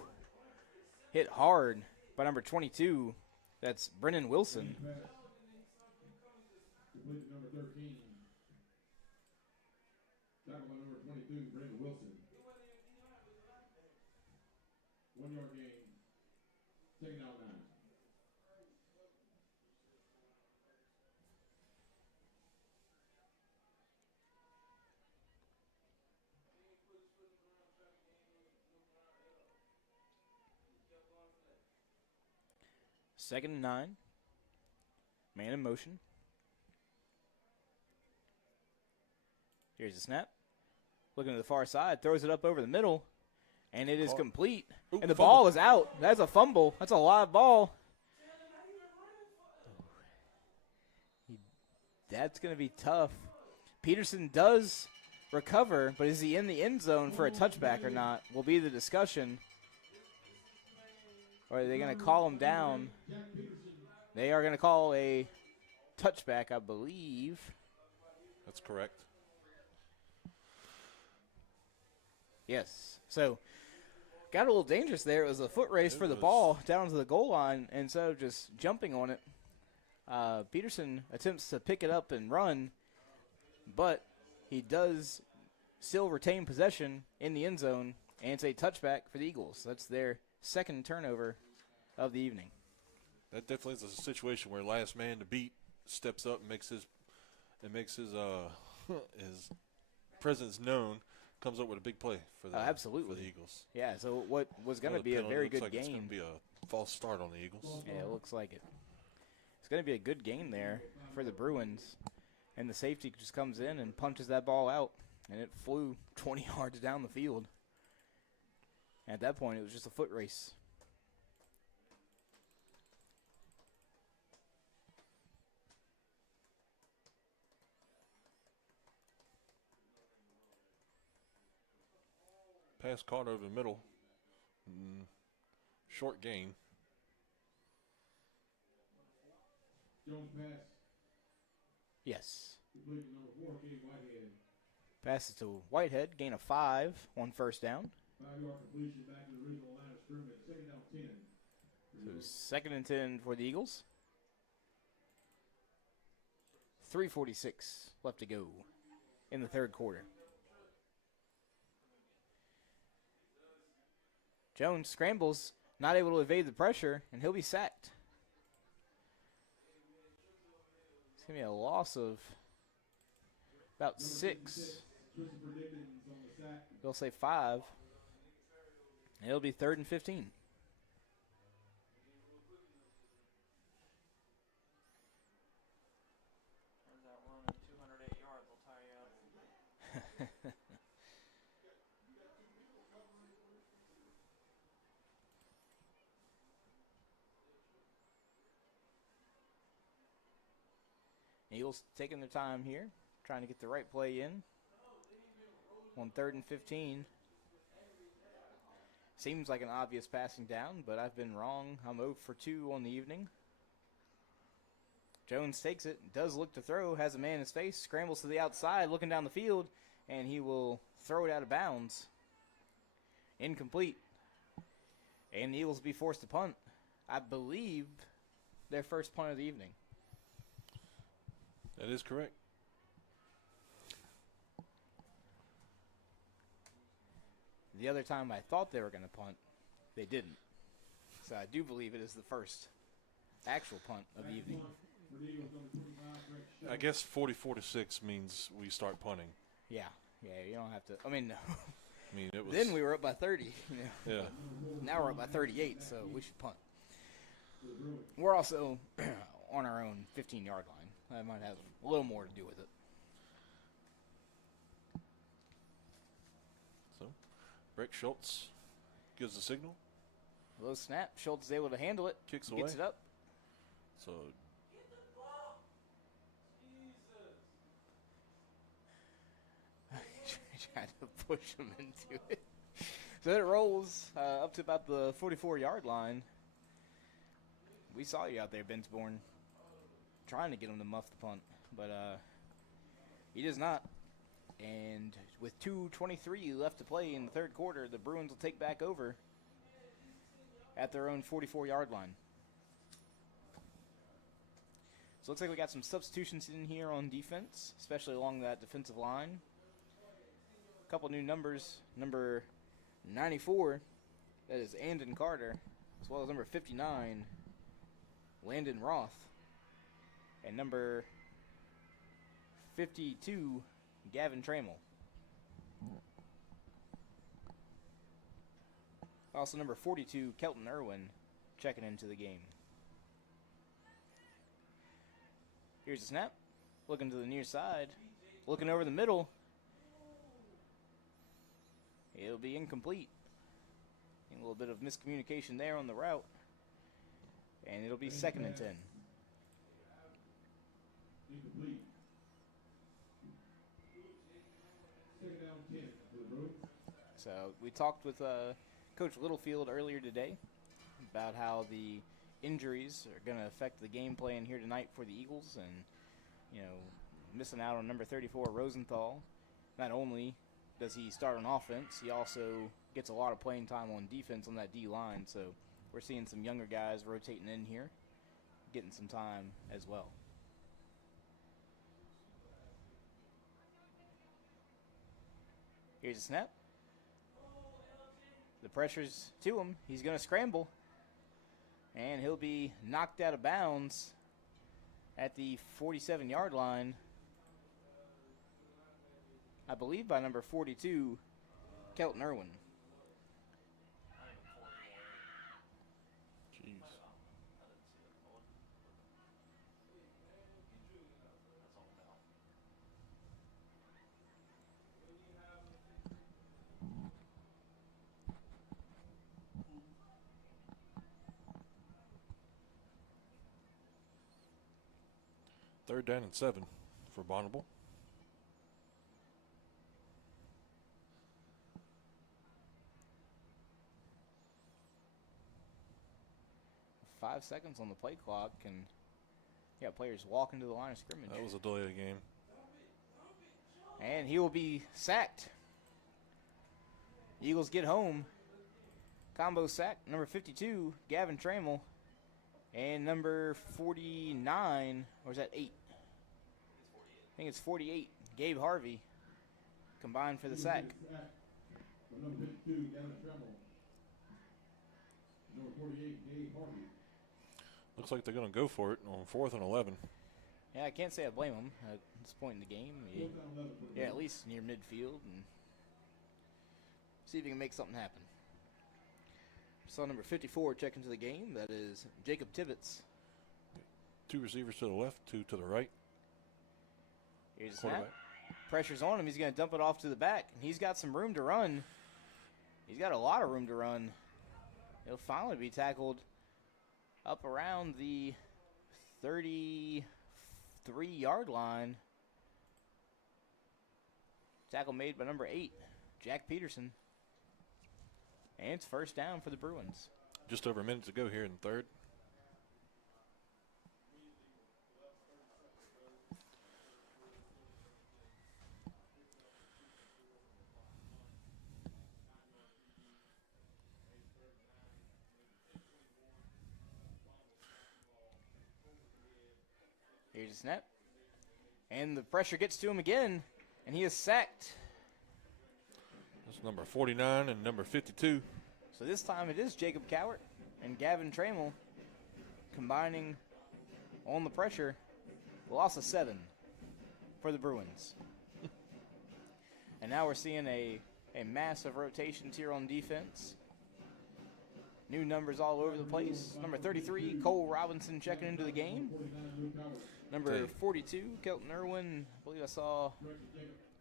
Hit hard by number 22. That's Brennan Wilson. Complete to number 13. Tackle by number 22, Brandon Wilson. 1 yard gain. 2nd down 9. 2nd and 9. Man in motion. Here's the snap. Looking to the far side, throws it up over the middle, and it is complete. Ooh, and the fumble. ball is out. That's a fumble. That's a live ball. That's going to be tough. Peterson does recover, but is he in the end zone for a touchback or not will be the discussion. Or are they going to call him down? They are going to call a touchback, I believe. That's correct. Yes. So, got a little dangerous there. It was a foot race for the ball down to the goal line, and instead of just jumping on it, Peterson attempts to pick it up and run, but he does still retain possession in the end zone, and it's a touchback for the Eagles. That's their second turnover of the evening. That definitely is a situation where last man to beat steps up and makes his his presence known, comes up with a big play for the absolutely for the Eagles. Yeah, so what was going to be a very good game. It's going to be a false start on the Eagles. Yeah, it looks like it. It's going to be a good game there for the Bruins, and the safety just comes in and punches that ball out, and it flew 20 yards down the field. At that point, it was just a foot race. Pass caught over the middle. Short gain. Jones pass. Yes. Complete to number 4, Kenny Whitehead. Passes to Whitehead, gain of 5 on first down. 5-yard completion back to the original line of scrimmage. 2nd down 10. So 2nd and 10 for the Eagles. 3:46 left to go in the third quarter. Jones scrambles, not able to evade the pressure, and he'll be sacked. It's going to be a loss of about 6. They'll say 5. And it'll be 3rd and 15. There's that run at 208 yards. Will tire you out. Eagles taking their time here, trying to get the right play in. On 3rd and 15. Seems like an obvious passing down, but I've been wrong. I'm 0 for 2 on the evening. Jones takes it, does look to throw, has a man in his face, scrambles to the outside, looking down the field, and he will throw it out of bounds. Incomplete. And the Eagles will be forced to punt. I believe their first punt of the evening. That is correct. The other time I thought they were going to punt, they didn't. So I do believe it is the first actual punt of the evening. I guess 44-6 means we start punting. Yeah, you don't have to. I mean, It was. then we were up by 30. Yeah. Now we're up by 38, so we should punt. We're also on our own 15-yard line. That might have a little more to do with it. So, Rick Schultz gives the signal. Low snap. Schultz is able to handle it. Kicks Gets away. it up. So, Trying to push him into it. So it rolls up to about the 44-yard line. We saw you out there, Bensborn, trying to get him to muff the punt, but he does not. And with 2:23 left to play in the third quarter, the Bruins will take back over at their own 44-yard line. So it looks like we got some substitutions in here on defense, especially along that defensive line. A couple new numbers. Number 94, that is Andon Carter, as well as number 59, Landon Roth. And number 52, Gavin Trammell. Also number 42, Kelton Irwin, checking into the game. Here's a snap. Looking to the near side. Looking over the middle. It'll be incomplete. A little bit of miscommunication there on the route. And it'll be 2nd and 10. Incomplete. Second down 10 for the Bruins. So we talked with Coach Littlefield earlier today about how the injuries are going to affect the game plan here tonight for the Eagles, and missing out on number 34 Rosenthal. Not only does he start on offense, he also gets a lot of playing time on defense on that D line. So we're seeing some younger guys rotating in here, getting some time as well. Here's a snap. The pressure's to him. He's going to scramble. And he'll be knocked out of bounds at the 47-yard line, I believe by number 42, Kelton Irwin. Jeez. Third down and 7 for Bonnabel. Five seconds on the play clock, and players walk into the line of scrimmage. That was a delay of the game. And he will be sacked. Eagles get home. Combo sack, number 52, Gavin Trammell. And number 49, or is that 8? I think it's 48, Gabe Harvey, combined for the sack. Number 52, Gavin Trammell. Number 48, Gabe Harvey. Looks like they're going to go for it on 4th and 11. Yeah, I can't say I blame him at this point in the game. At least near midfield, and see if he can make something happen. Saw number 54 check into the game. That is Jacob Tibbetts. 2 receivers to the left, 2 to the right. Here's a snap. Pressure's on him. He's going to dump it off to the back. And he's got some room to run. He's got a lot of room to run. He'll finally be tackled up around the 33-yard line. Tackle made by number 8, Jack Peterson. And it's first down for the Bruins. Just over a minute to go here in the third. Here's a snap. And the pressure gets to him again, and he is sacked. That's number 49 and number 52. So this time it is Jacob Cowart and Gavin Trammell combining on the pressure. Loss of 7 for the Bruins. And now we're seeing a massive rotations here on defense. New numbers all over the place. Number 33, Cole Robinson checking into the game. Number 42, Kelton Irwin. I believe I saw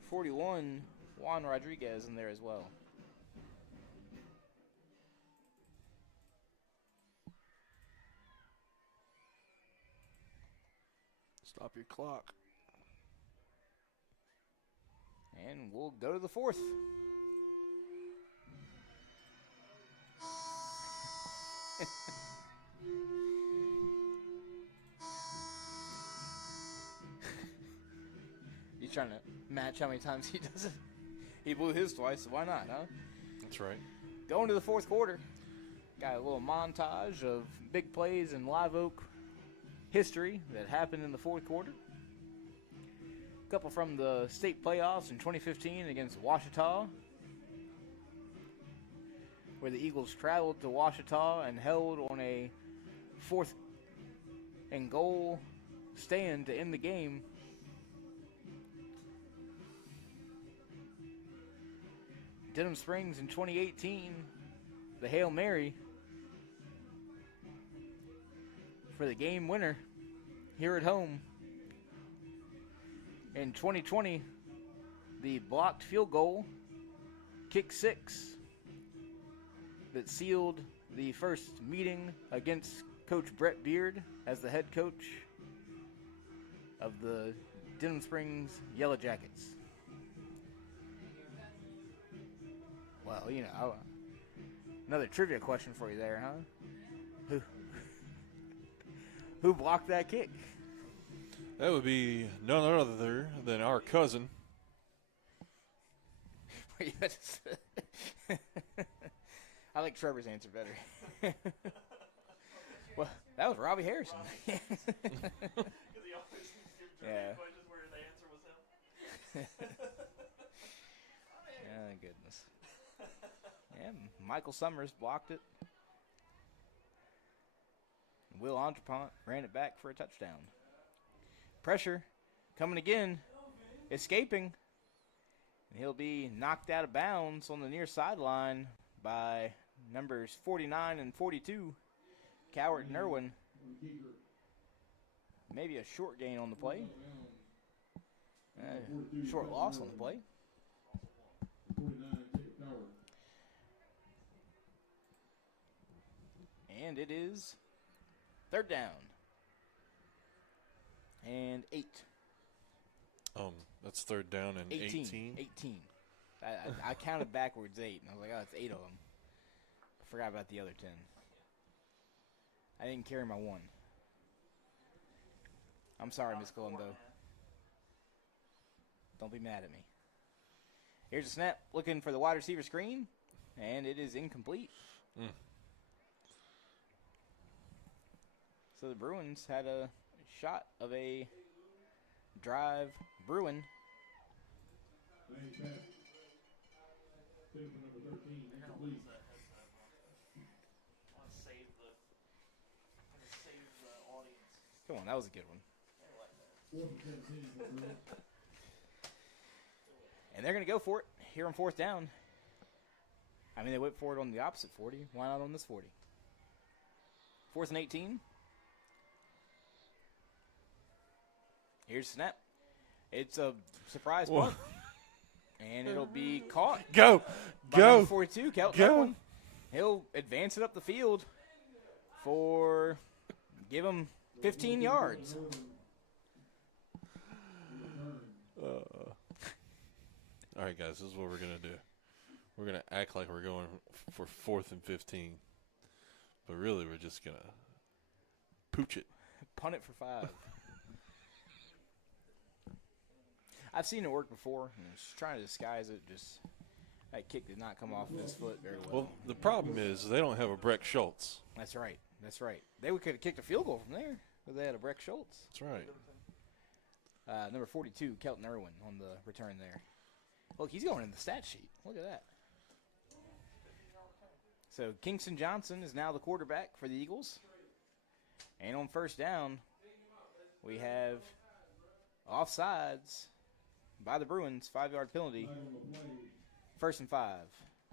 41, Juan Rodriguez in there as well. Stop your clock. And we'll go to the fourth. He's trying to match how many times he does it. He blew his twice, so why not, huh? That's right. Going to the fourth quarter. Got a little montage of big plays in Live Oak history that happened in the fourth quarter. A couple from the state playoffs in 2015 against Ouachita, where the Eagles traveled to Ouachita and held on a 4th and goal stand to end the game. Denham Springs in 2018, the Hail Mary for the game winner here at home In 2020, the blocked field goal, kick 6, that sealed the first meeting against Coach Brett Beard as the head coach of the Denham Springs Yellow Jackets. Well, you know, another trivia question for you there, huh? Who blocked that kick? That would be none other than our cousin. I like Trevor's answer better. Well, that was Robbie Harrison. Yeah. Oh, goodness. Yeah, Michael Summers blocked it. Will Entrepont ran it back for a touchdown. Pressure coming again, escaping. And he'll be knocked out of bounds on the near sideline by numbers 49 and 42, Cowart and Irwin. Maybe a short gain on the play. Short loss on the play. And it is third down. And 8. That's third down and 18. 18. I counted backwards 8, and I was like, oh, it's 8 of them. I forgot about the other 10. I didn't carry my 1. I'm sorry, Miss Colombo. Don't be mad at me. Here's a snap, looking for the wide receiver screen, and it is incomplete. So the Bruins had a shot of a drive Bruin. Come on, that was a good one. And they're going to go for it here on fourth down. I mean, they went for it on the opposite 40. Why not on this 40? 4th and 18. Here's snap. It's a surprise punt. And it'll be caught. Go. By Go. number 42, Kelton Irwin. He'll advance it up the field for, give him 15 yards. All right, guys, this is what we're going to do. We're going to act like we're going for 4th and 15. But really, we're just going to pooch it. Punt it for 5. I've seen it work before. And just trying to disguise it. Just that kick did not come off his foot very well. Well, the problem is they don't have a Breck Schultz. That's right. That's right. They could have kicked a field goal from there, but they had a Breck Schultz. That's right. Number 42, Kelton Irwin on the return there. Look, he's going in the stat sheet. Look at that. So Kingston Johnson is now the quarterback for the Eagles. And on first down, we have offsides by the Bruins, 5-yard penalty. 1st and 5.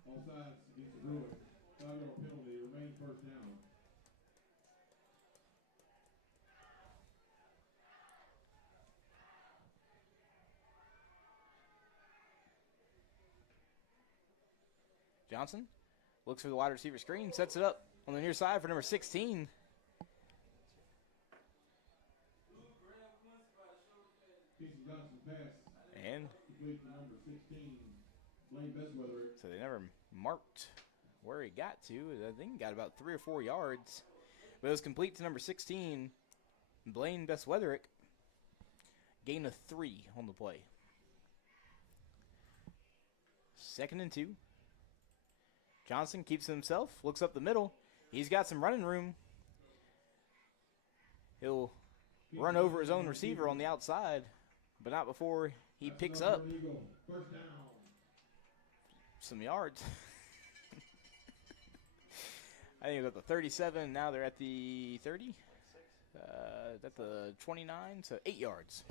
Offsides against the Bruins. 5-yard penalty. Remains first down. Johnson looks for the wide receiver screen, sets it up on the near side for number 16. And so they never marked where he got to. I think he got about 3 or 4 yards. But it was complete to number 16, Blaine Bestweatherick. Gain of 3 on the play. 2nd and 2. Johnson keeps it himself, looks up the middle. He's got some running room. He'll run over his own receiver on the outside, but not before he picks up some yards. I think it was at the 37. Now they're at the 30. At the 29, so 8 yards.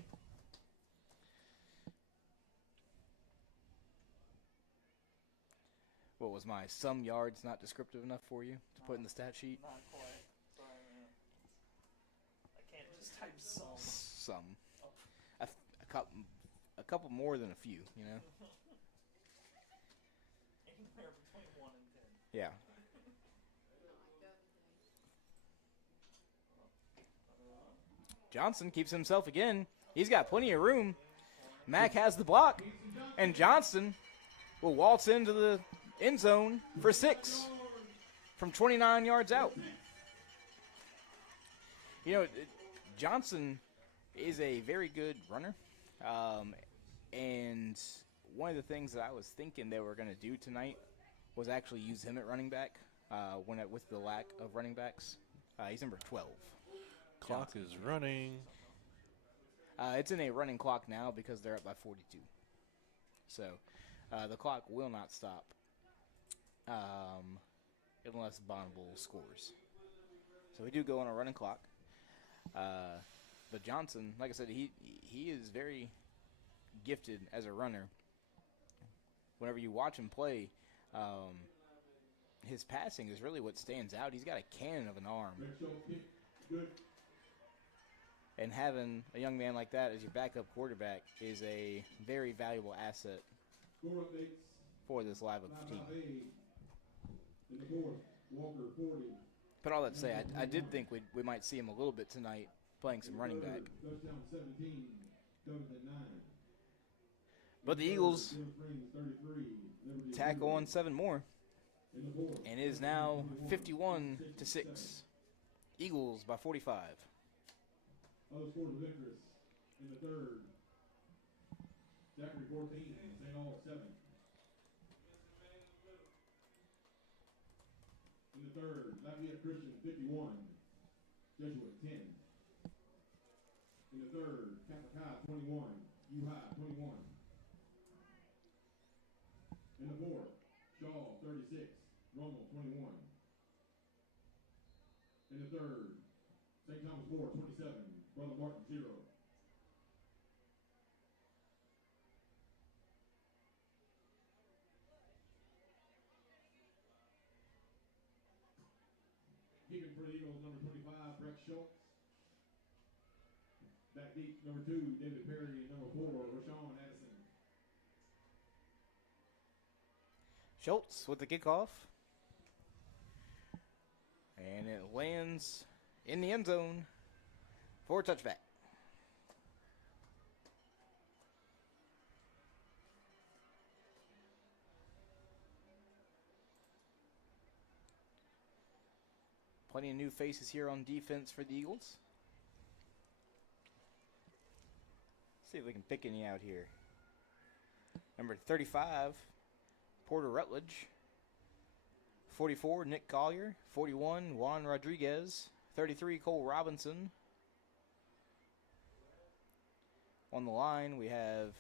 What was my some yards not descriptive enough for you to put in the stat sheet? Not quite. Sorry, man. I can't just type some. Some. A couple more than a few, you know? Anywhere between 1 and 10. Yeah. Johnson keeps himself again. He's got plenty of room. Mack has the block, and Johnson will waltz into the end zone for 6 from 29 yards out. You know, Johnson is a very good runner, and one of the things that I was thinking they were going to do tonight was actually use him at running back with the lack of running backs. He's number 12. Clock is running. It's in a running clock now because they're up by 42. So the clock will not stop unless Bonnabel scores. So we do go on a running clock. But Johnson, like I said, he is very gifted as a runner. Whenever you watch him play, his passing is really what stands out. He's got a cannon of an arm. And having a young man like that as your backup quarterback is a very valuable asset for this live up team. But all that to say, I did think we might see him a little bit tonight playing some running back. But the Eagles tackle on 7 more. And it is now 51-6. Eagles by 45. Other scores of interest in the third. Zachary 14, St. All 7. In the third, Lafayette Christian 51, Jesuit 10. In the third, Catholic High 21, U High 21. In the fourth, Shaw 36, Rummel 21. In the third, St. Thomas More 27, Brother Martin 0. Kicking for the Eagles, number 25, Brett Schultz. Back deep, number 2, David Perry, and number 4, Rashawn Addison. Schultz with the kickoff. And it lands in the end zone for a touchback. Plenty of new faces here on defense for the Eagles. See if we can pick any out here. Number 35, Porter Rutledge. 44, Nick Collier. 41, Juan Rodriguez. 33, Cole Robinson. On the line, we have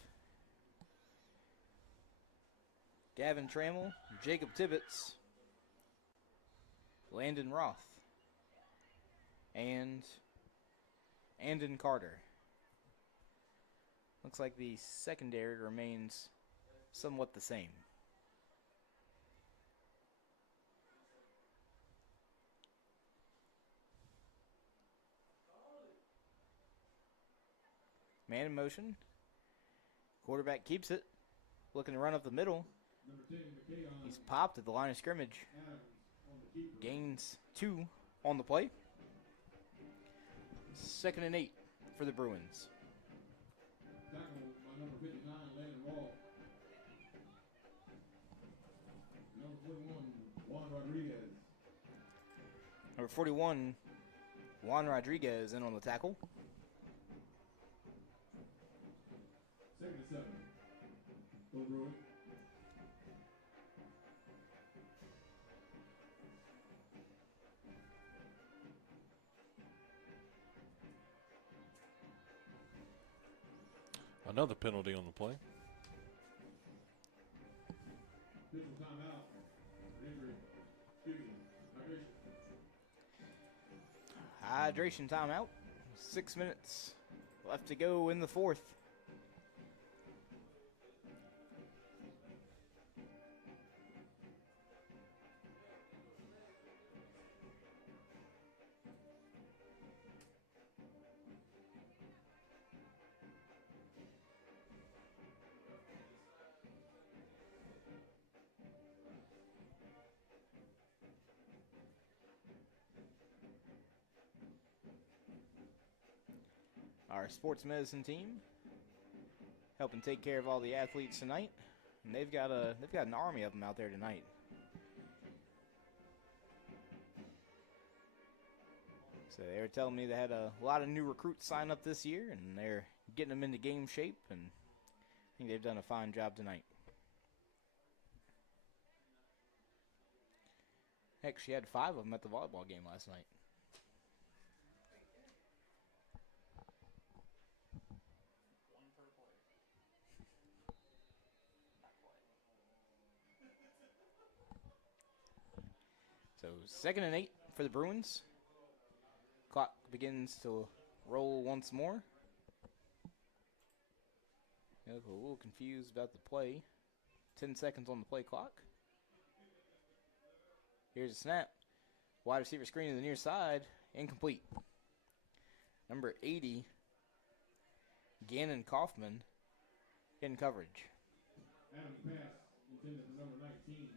Gavin Trammell, Jacob Tibbetts, Landon Roth, and Andon Carter. Looks like the secondary remains somewhat the same. Man in motion. Quarterback keeps it. Looking to run up the middle. He's popped at the line of scrimmage. Gains 2 on the play. 2nd and 8 for the Bruins. Tackle by number 59, Landon Roth. Number 41, Juan Rodriguez. Number 41, Juan Rodriguez in on the tackle. 2nd and 7. For the Bruins. Another penalty on the play. Official timeout. Injury. Hydration timeout. 6 minutes left to go in the 4th. our sports medicine team, helping take care of all the athletes tonight. And they've got an army of them out there tonight. So they were telling me they had a lot of new recruits sign up this year, and they're getting them into game shape, and I think they've done a fine job tonight. Heck, she had 5 of them at the volleyball game last night. One per player. Not quite. So 2nd and 8 for the Bruins. Clock begins to roll once more. I look a little confused about the play. 10 seconds on the play clock. Here's a snap. Wide receiver screen to the near side. Incomplete. Number 80, Gannon Kaufman, in coverage. Adams pass intended for number 19,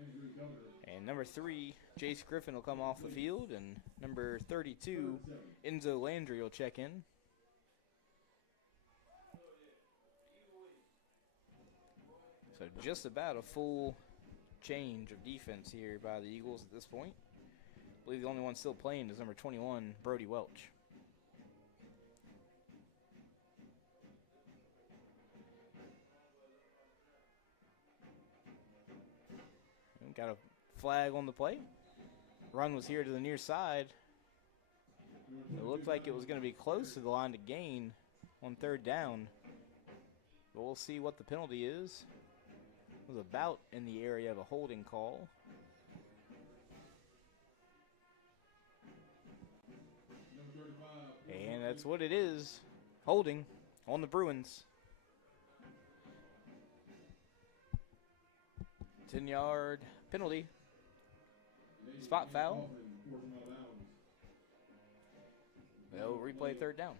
Andrew Governor. And number 3, Jace Griffin will come off the field. And number 32, Enzo Landry will check in. So just about a full change of defense here by the Eagles at this point. I believe the only one still playing is number 21, Brody Welch. And got a flag on the play. Run was here to the near side. It looked like it was going to be close to the line to gain on 3rd down. But we'll see what the penalty is. It was about in the area of a holding call. And that's what it is. Holding on the Bruins. 10-yard penalty. Spot foul. They'll replay 3rd down.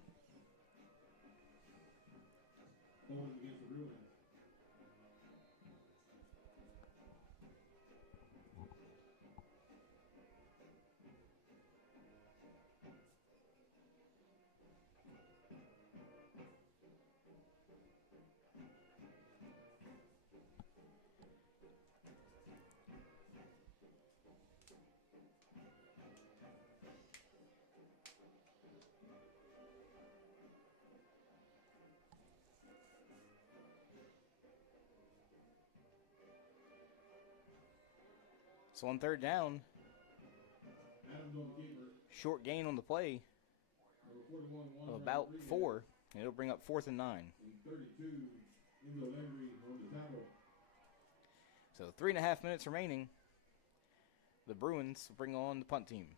So on 3rd down, short gain on the play of about 4, and it'll bring up 4th and 9. So 3.5 minutes remaining. The Bruins bring on the punt team.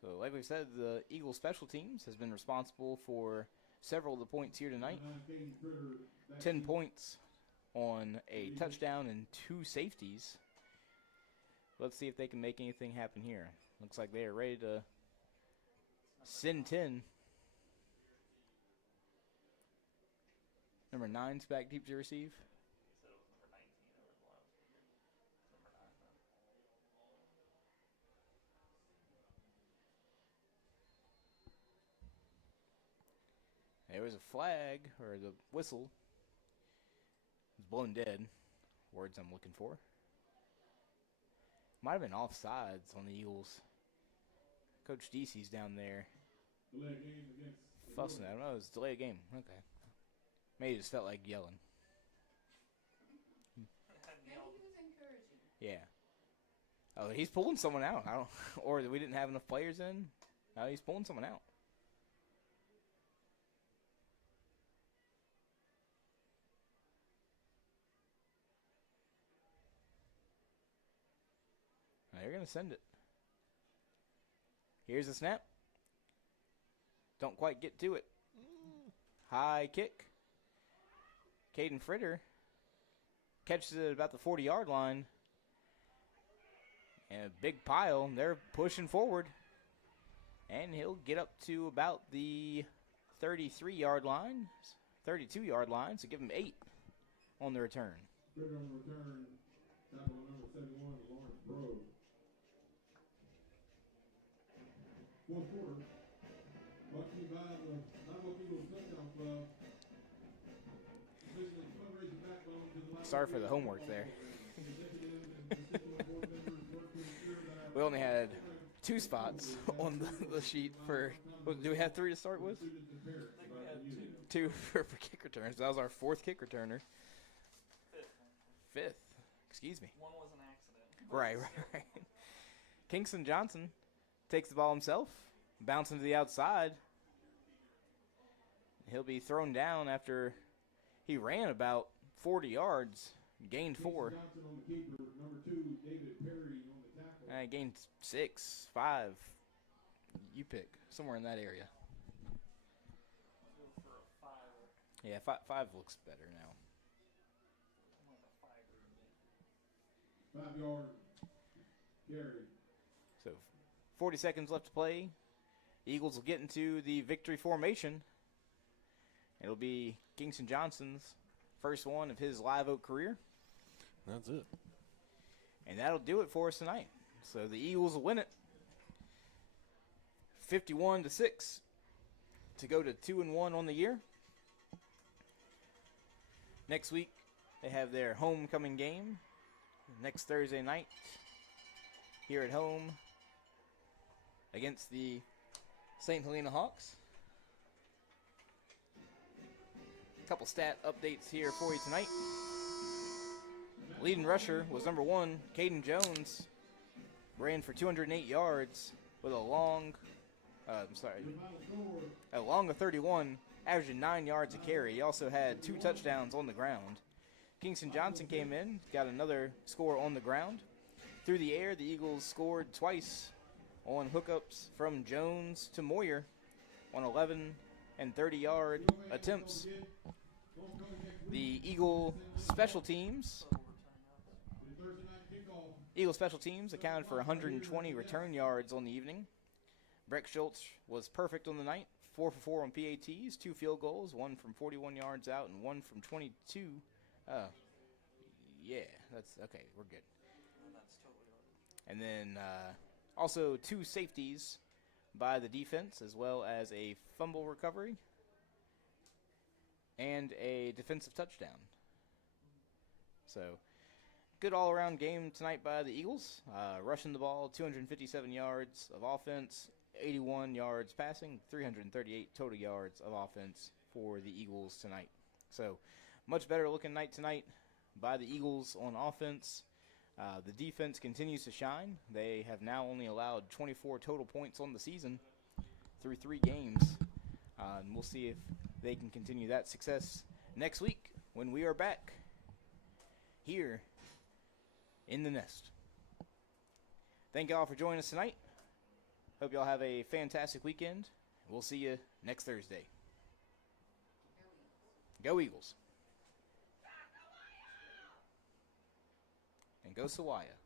So like we said, the Eagles special teams has been responsible for several of the points here tonight. 10 points on a touchdown and 2 safeties. Let's see if they can make anything happen here. Looks like they are ready to send 10. Number 9's back deep to receive. There was a flag, or the whistle. It's blown dead. Words I'm looking for. Might have been offsides on the Eagles. Coach Deasy's down there fussing. I don't know. It was a delay game. Okay. Maybe just felt like yelling. Maybe he was encouraging. Yeah. Oh, he's pulling someone out. I don't. Or we didn't have enough players in. No, he's pulling someone out. They're going to send it. Here's the snap. Don't quite get to it. High kick. Caden Fritter catches it at about the 40-yard line. And a big pile. They're pushing forward. And he'll get up to about the 33-yard line. 32-yard line. So give him 8 on the return. Fritter on the return. Tackle number 71, Lawrence Grove. fourth quarter. Brought to you by the Bonnabel Eagles Touchdown Club. Officially fundraising backbone to the Sorry for the homework there. executives and constituent board members work to ensure that our We only had 2 spots on the sheet for. Do we have 3 to start with? students and parents I think we had 2 2. for kick returners. That was our 4th kick returner. 5th. Excuse me. One was an accident. Right. Kingston Johnson takes the ball himself, bouncing to the outside. He'll be thrown down after he ran about 40 yards, gained 4. Johnson on the keeper, number 2, David Perry on the tackle. I gained 6, 5. You pick somewhere in that area. Go for a 5. Yeah, 5 looks better now. I'm on a 5 5-yard carry. So 40 seconds left to play. The Eagles will get into the victory formation. It'll be Kingston Johnson's first one of his Live Oak career. That's it. And that'll do it for us tonight. So the Eagles will win it 51-6 to go to 2-1 on the year. Next week, they have their homecoming game next Thursday night here at home against the St. Helena Hawks. A couple stat updates here for you tonight. Leading rusher was number 1, Caden Jones. Ran for 208 yards with a long of 31, averaging 9 yards a carry. He also had 2 touchdowns on the ground. Kingston Johnson came in, got another score on the ground. Through the air, the Eagles scored twice on hookups from Jones to Moyer on 11 and 30-yard attempts. The Eagle special teams accounted for 120 return yards on the evening. Breck Schultz was perfect on the night, 4 for 4 on PATs, 2 field goals, 1 from 41 yards out and 1 from 22. Yeah, that's okay. We're good. That's totally right. And then also 2 safeties by the defense, as well as a fumble recovery and a defensive touchdown. So, good all-around game tonight by the Eagles. Rushing the ball, 257 yards of offense, 81 yards passing, 338 total yards of offense for the Eagles tonight. So, much better looking night tonight by the Eagles on offense. The defense continues to shine. They have now only allowed 24 total points on the season through 3 games. And we'll see if they can continue that success next week when we are back here in the Nest. Thank you all for joining us tonight. Hope you all have a fantastic weekend. We'll see you next Thursday. Go Eagles. And go Sawaya.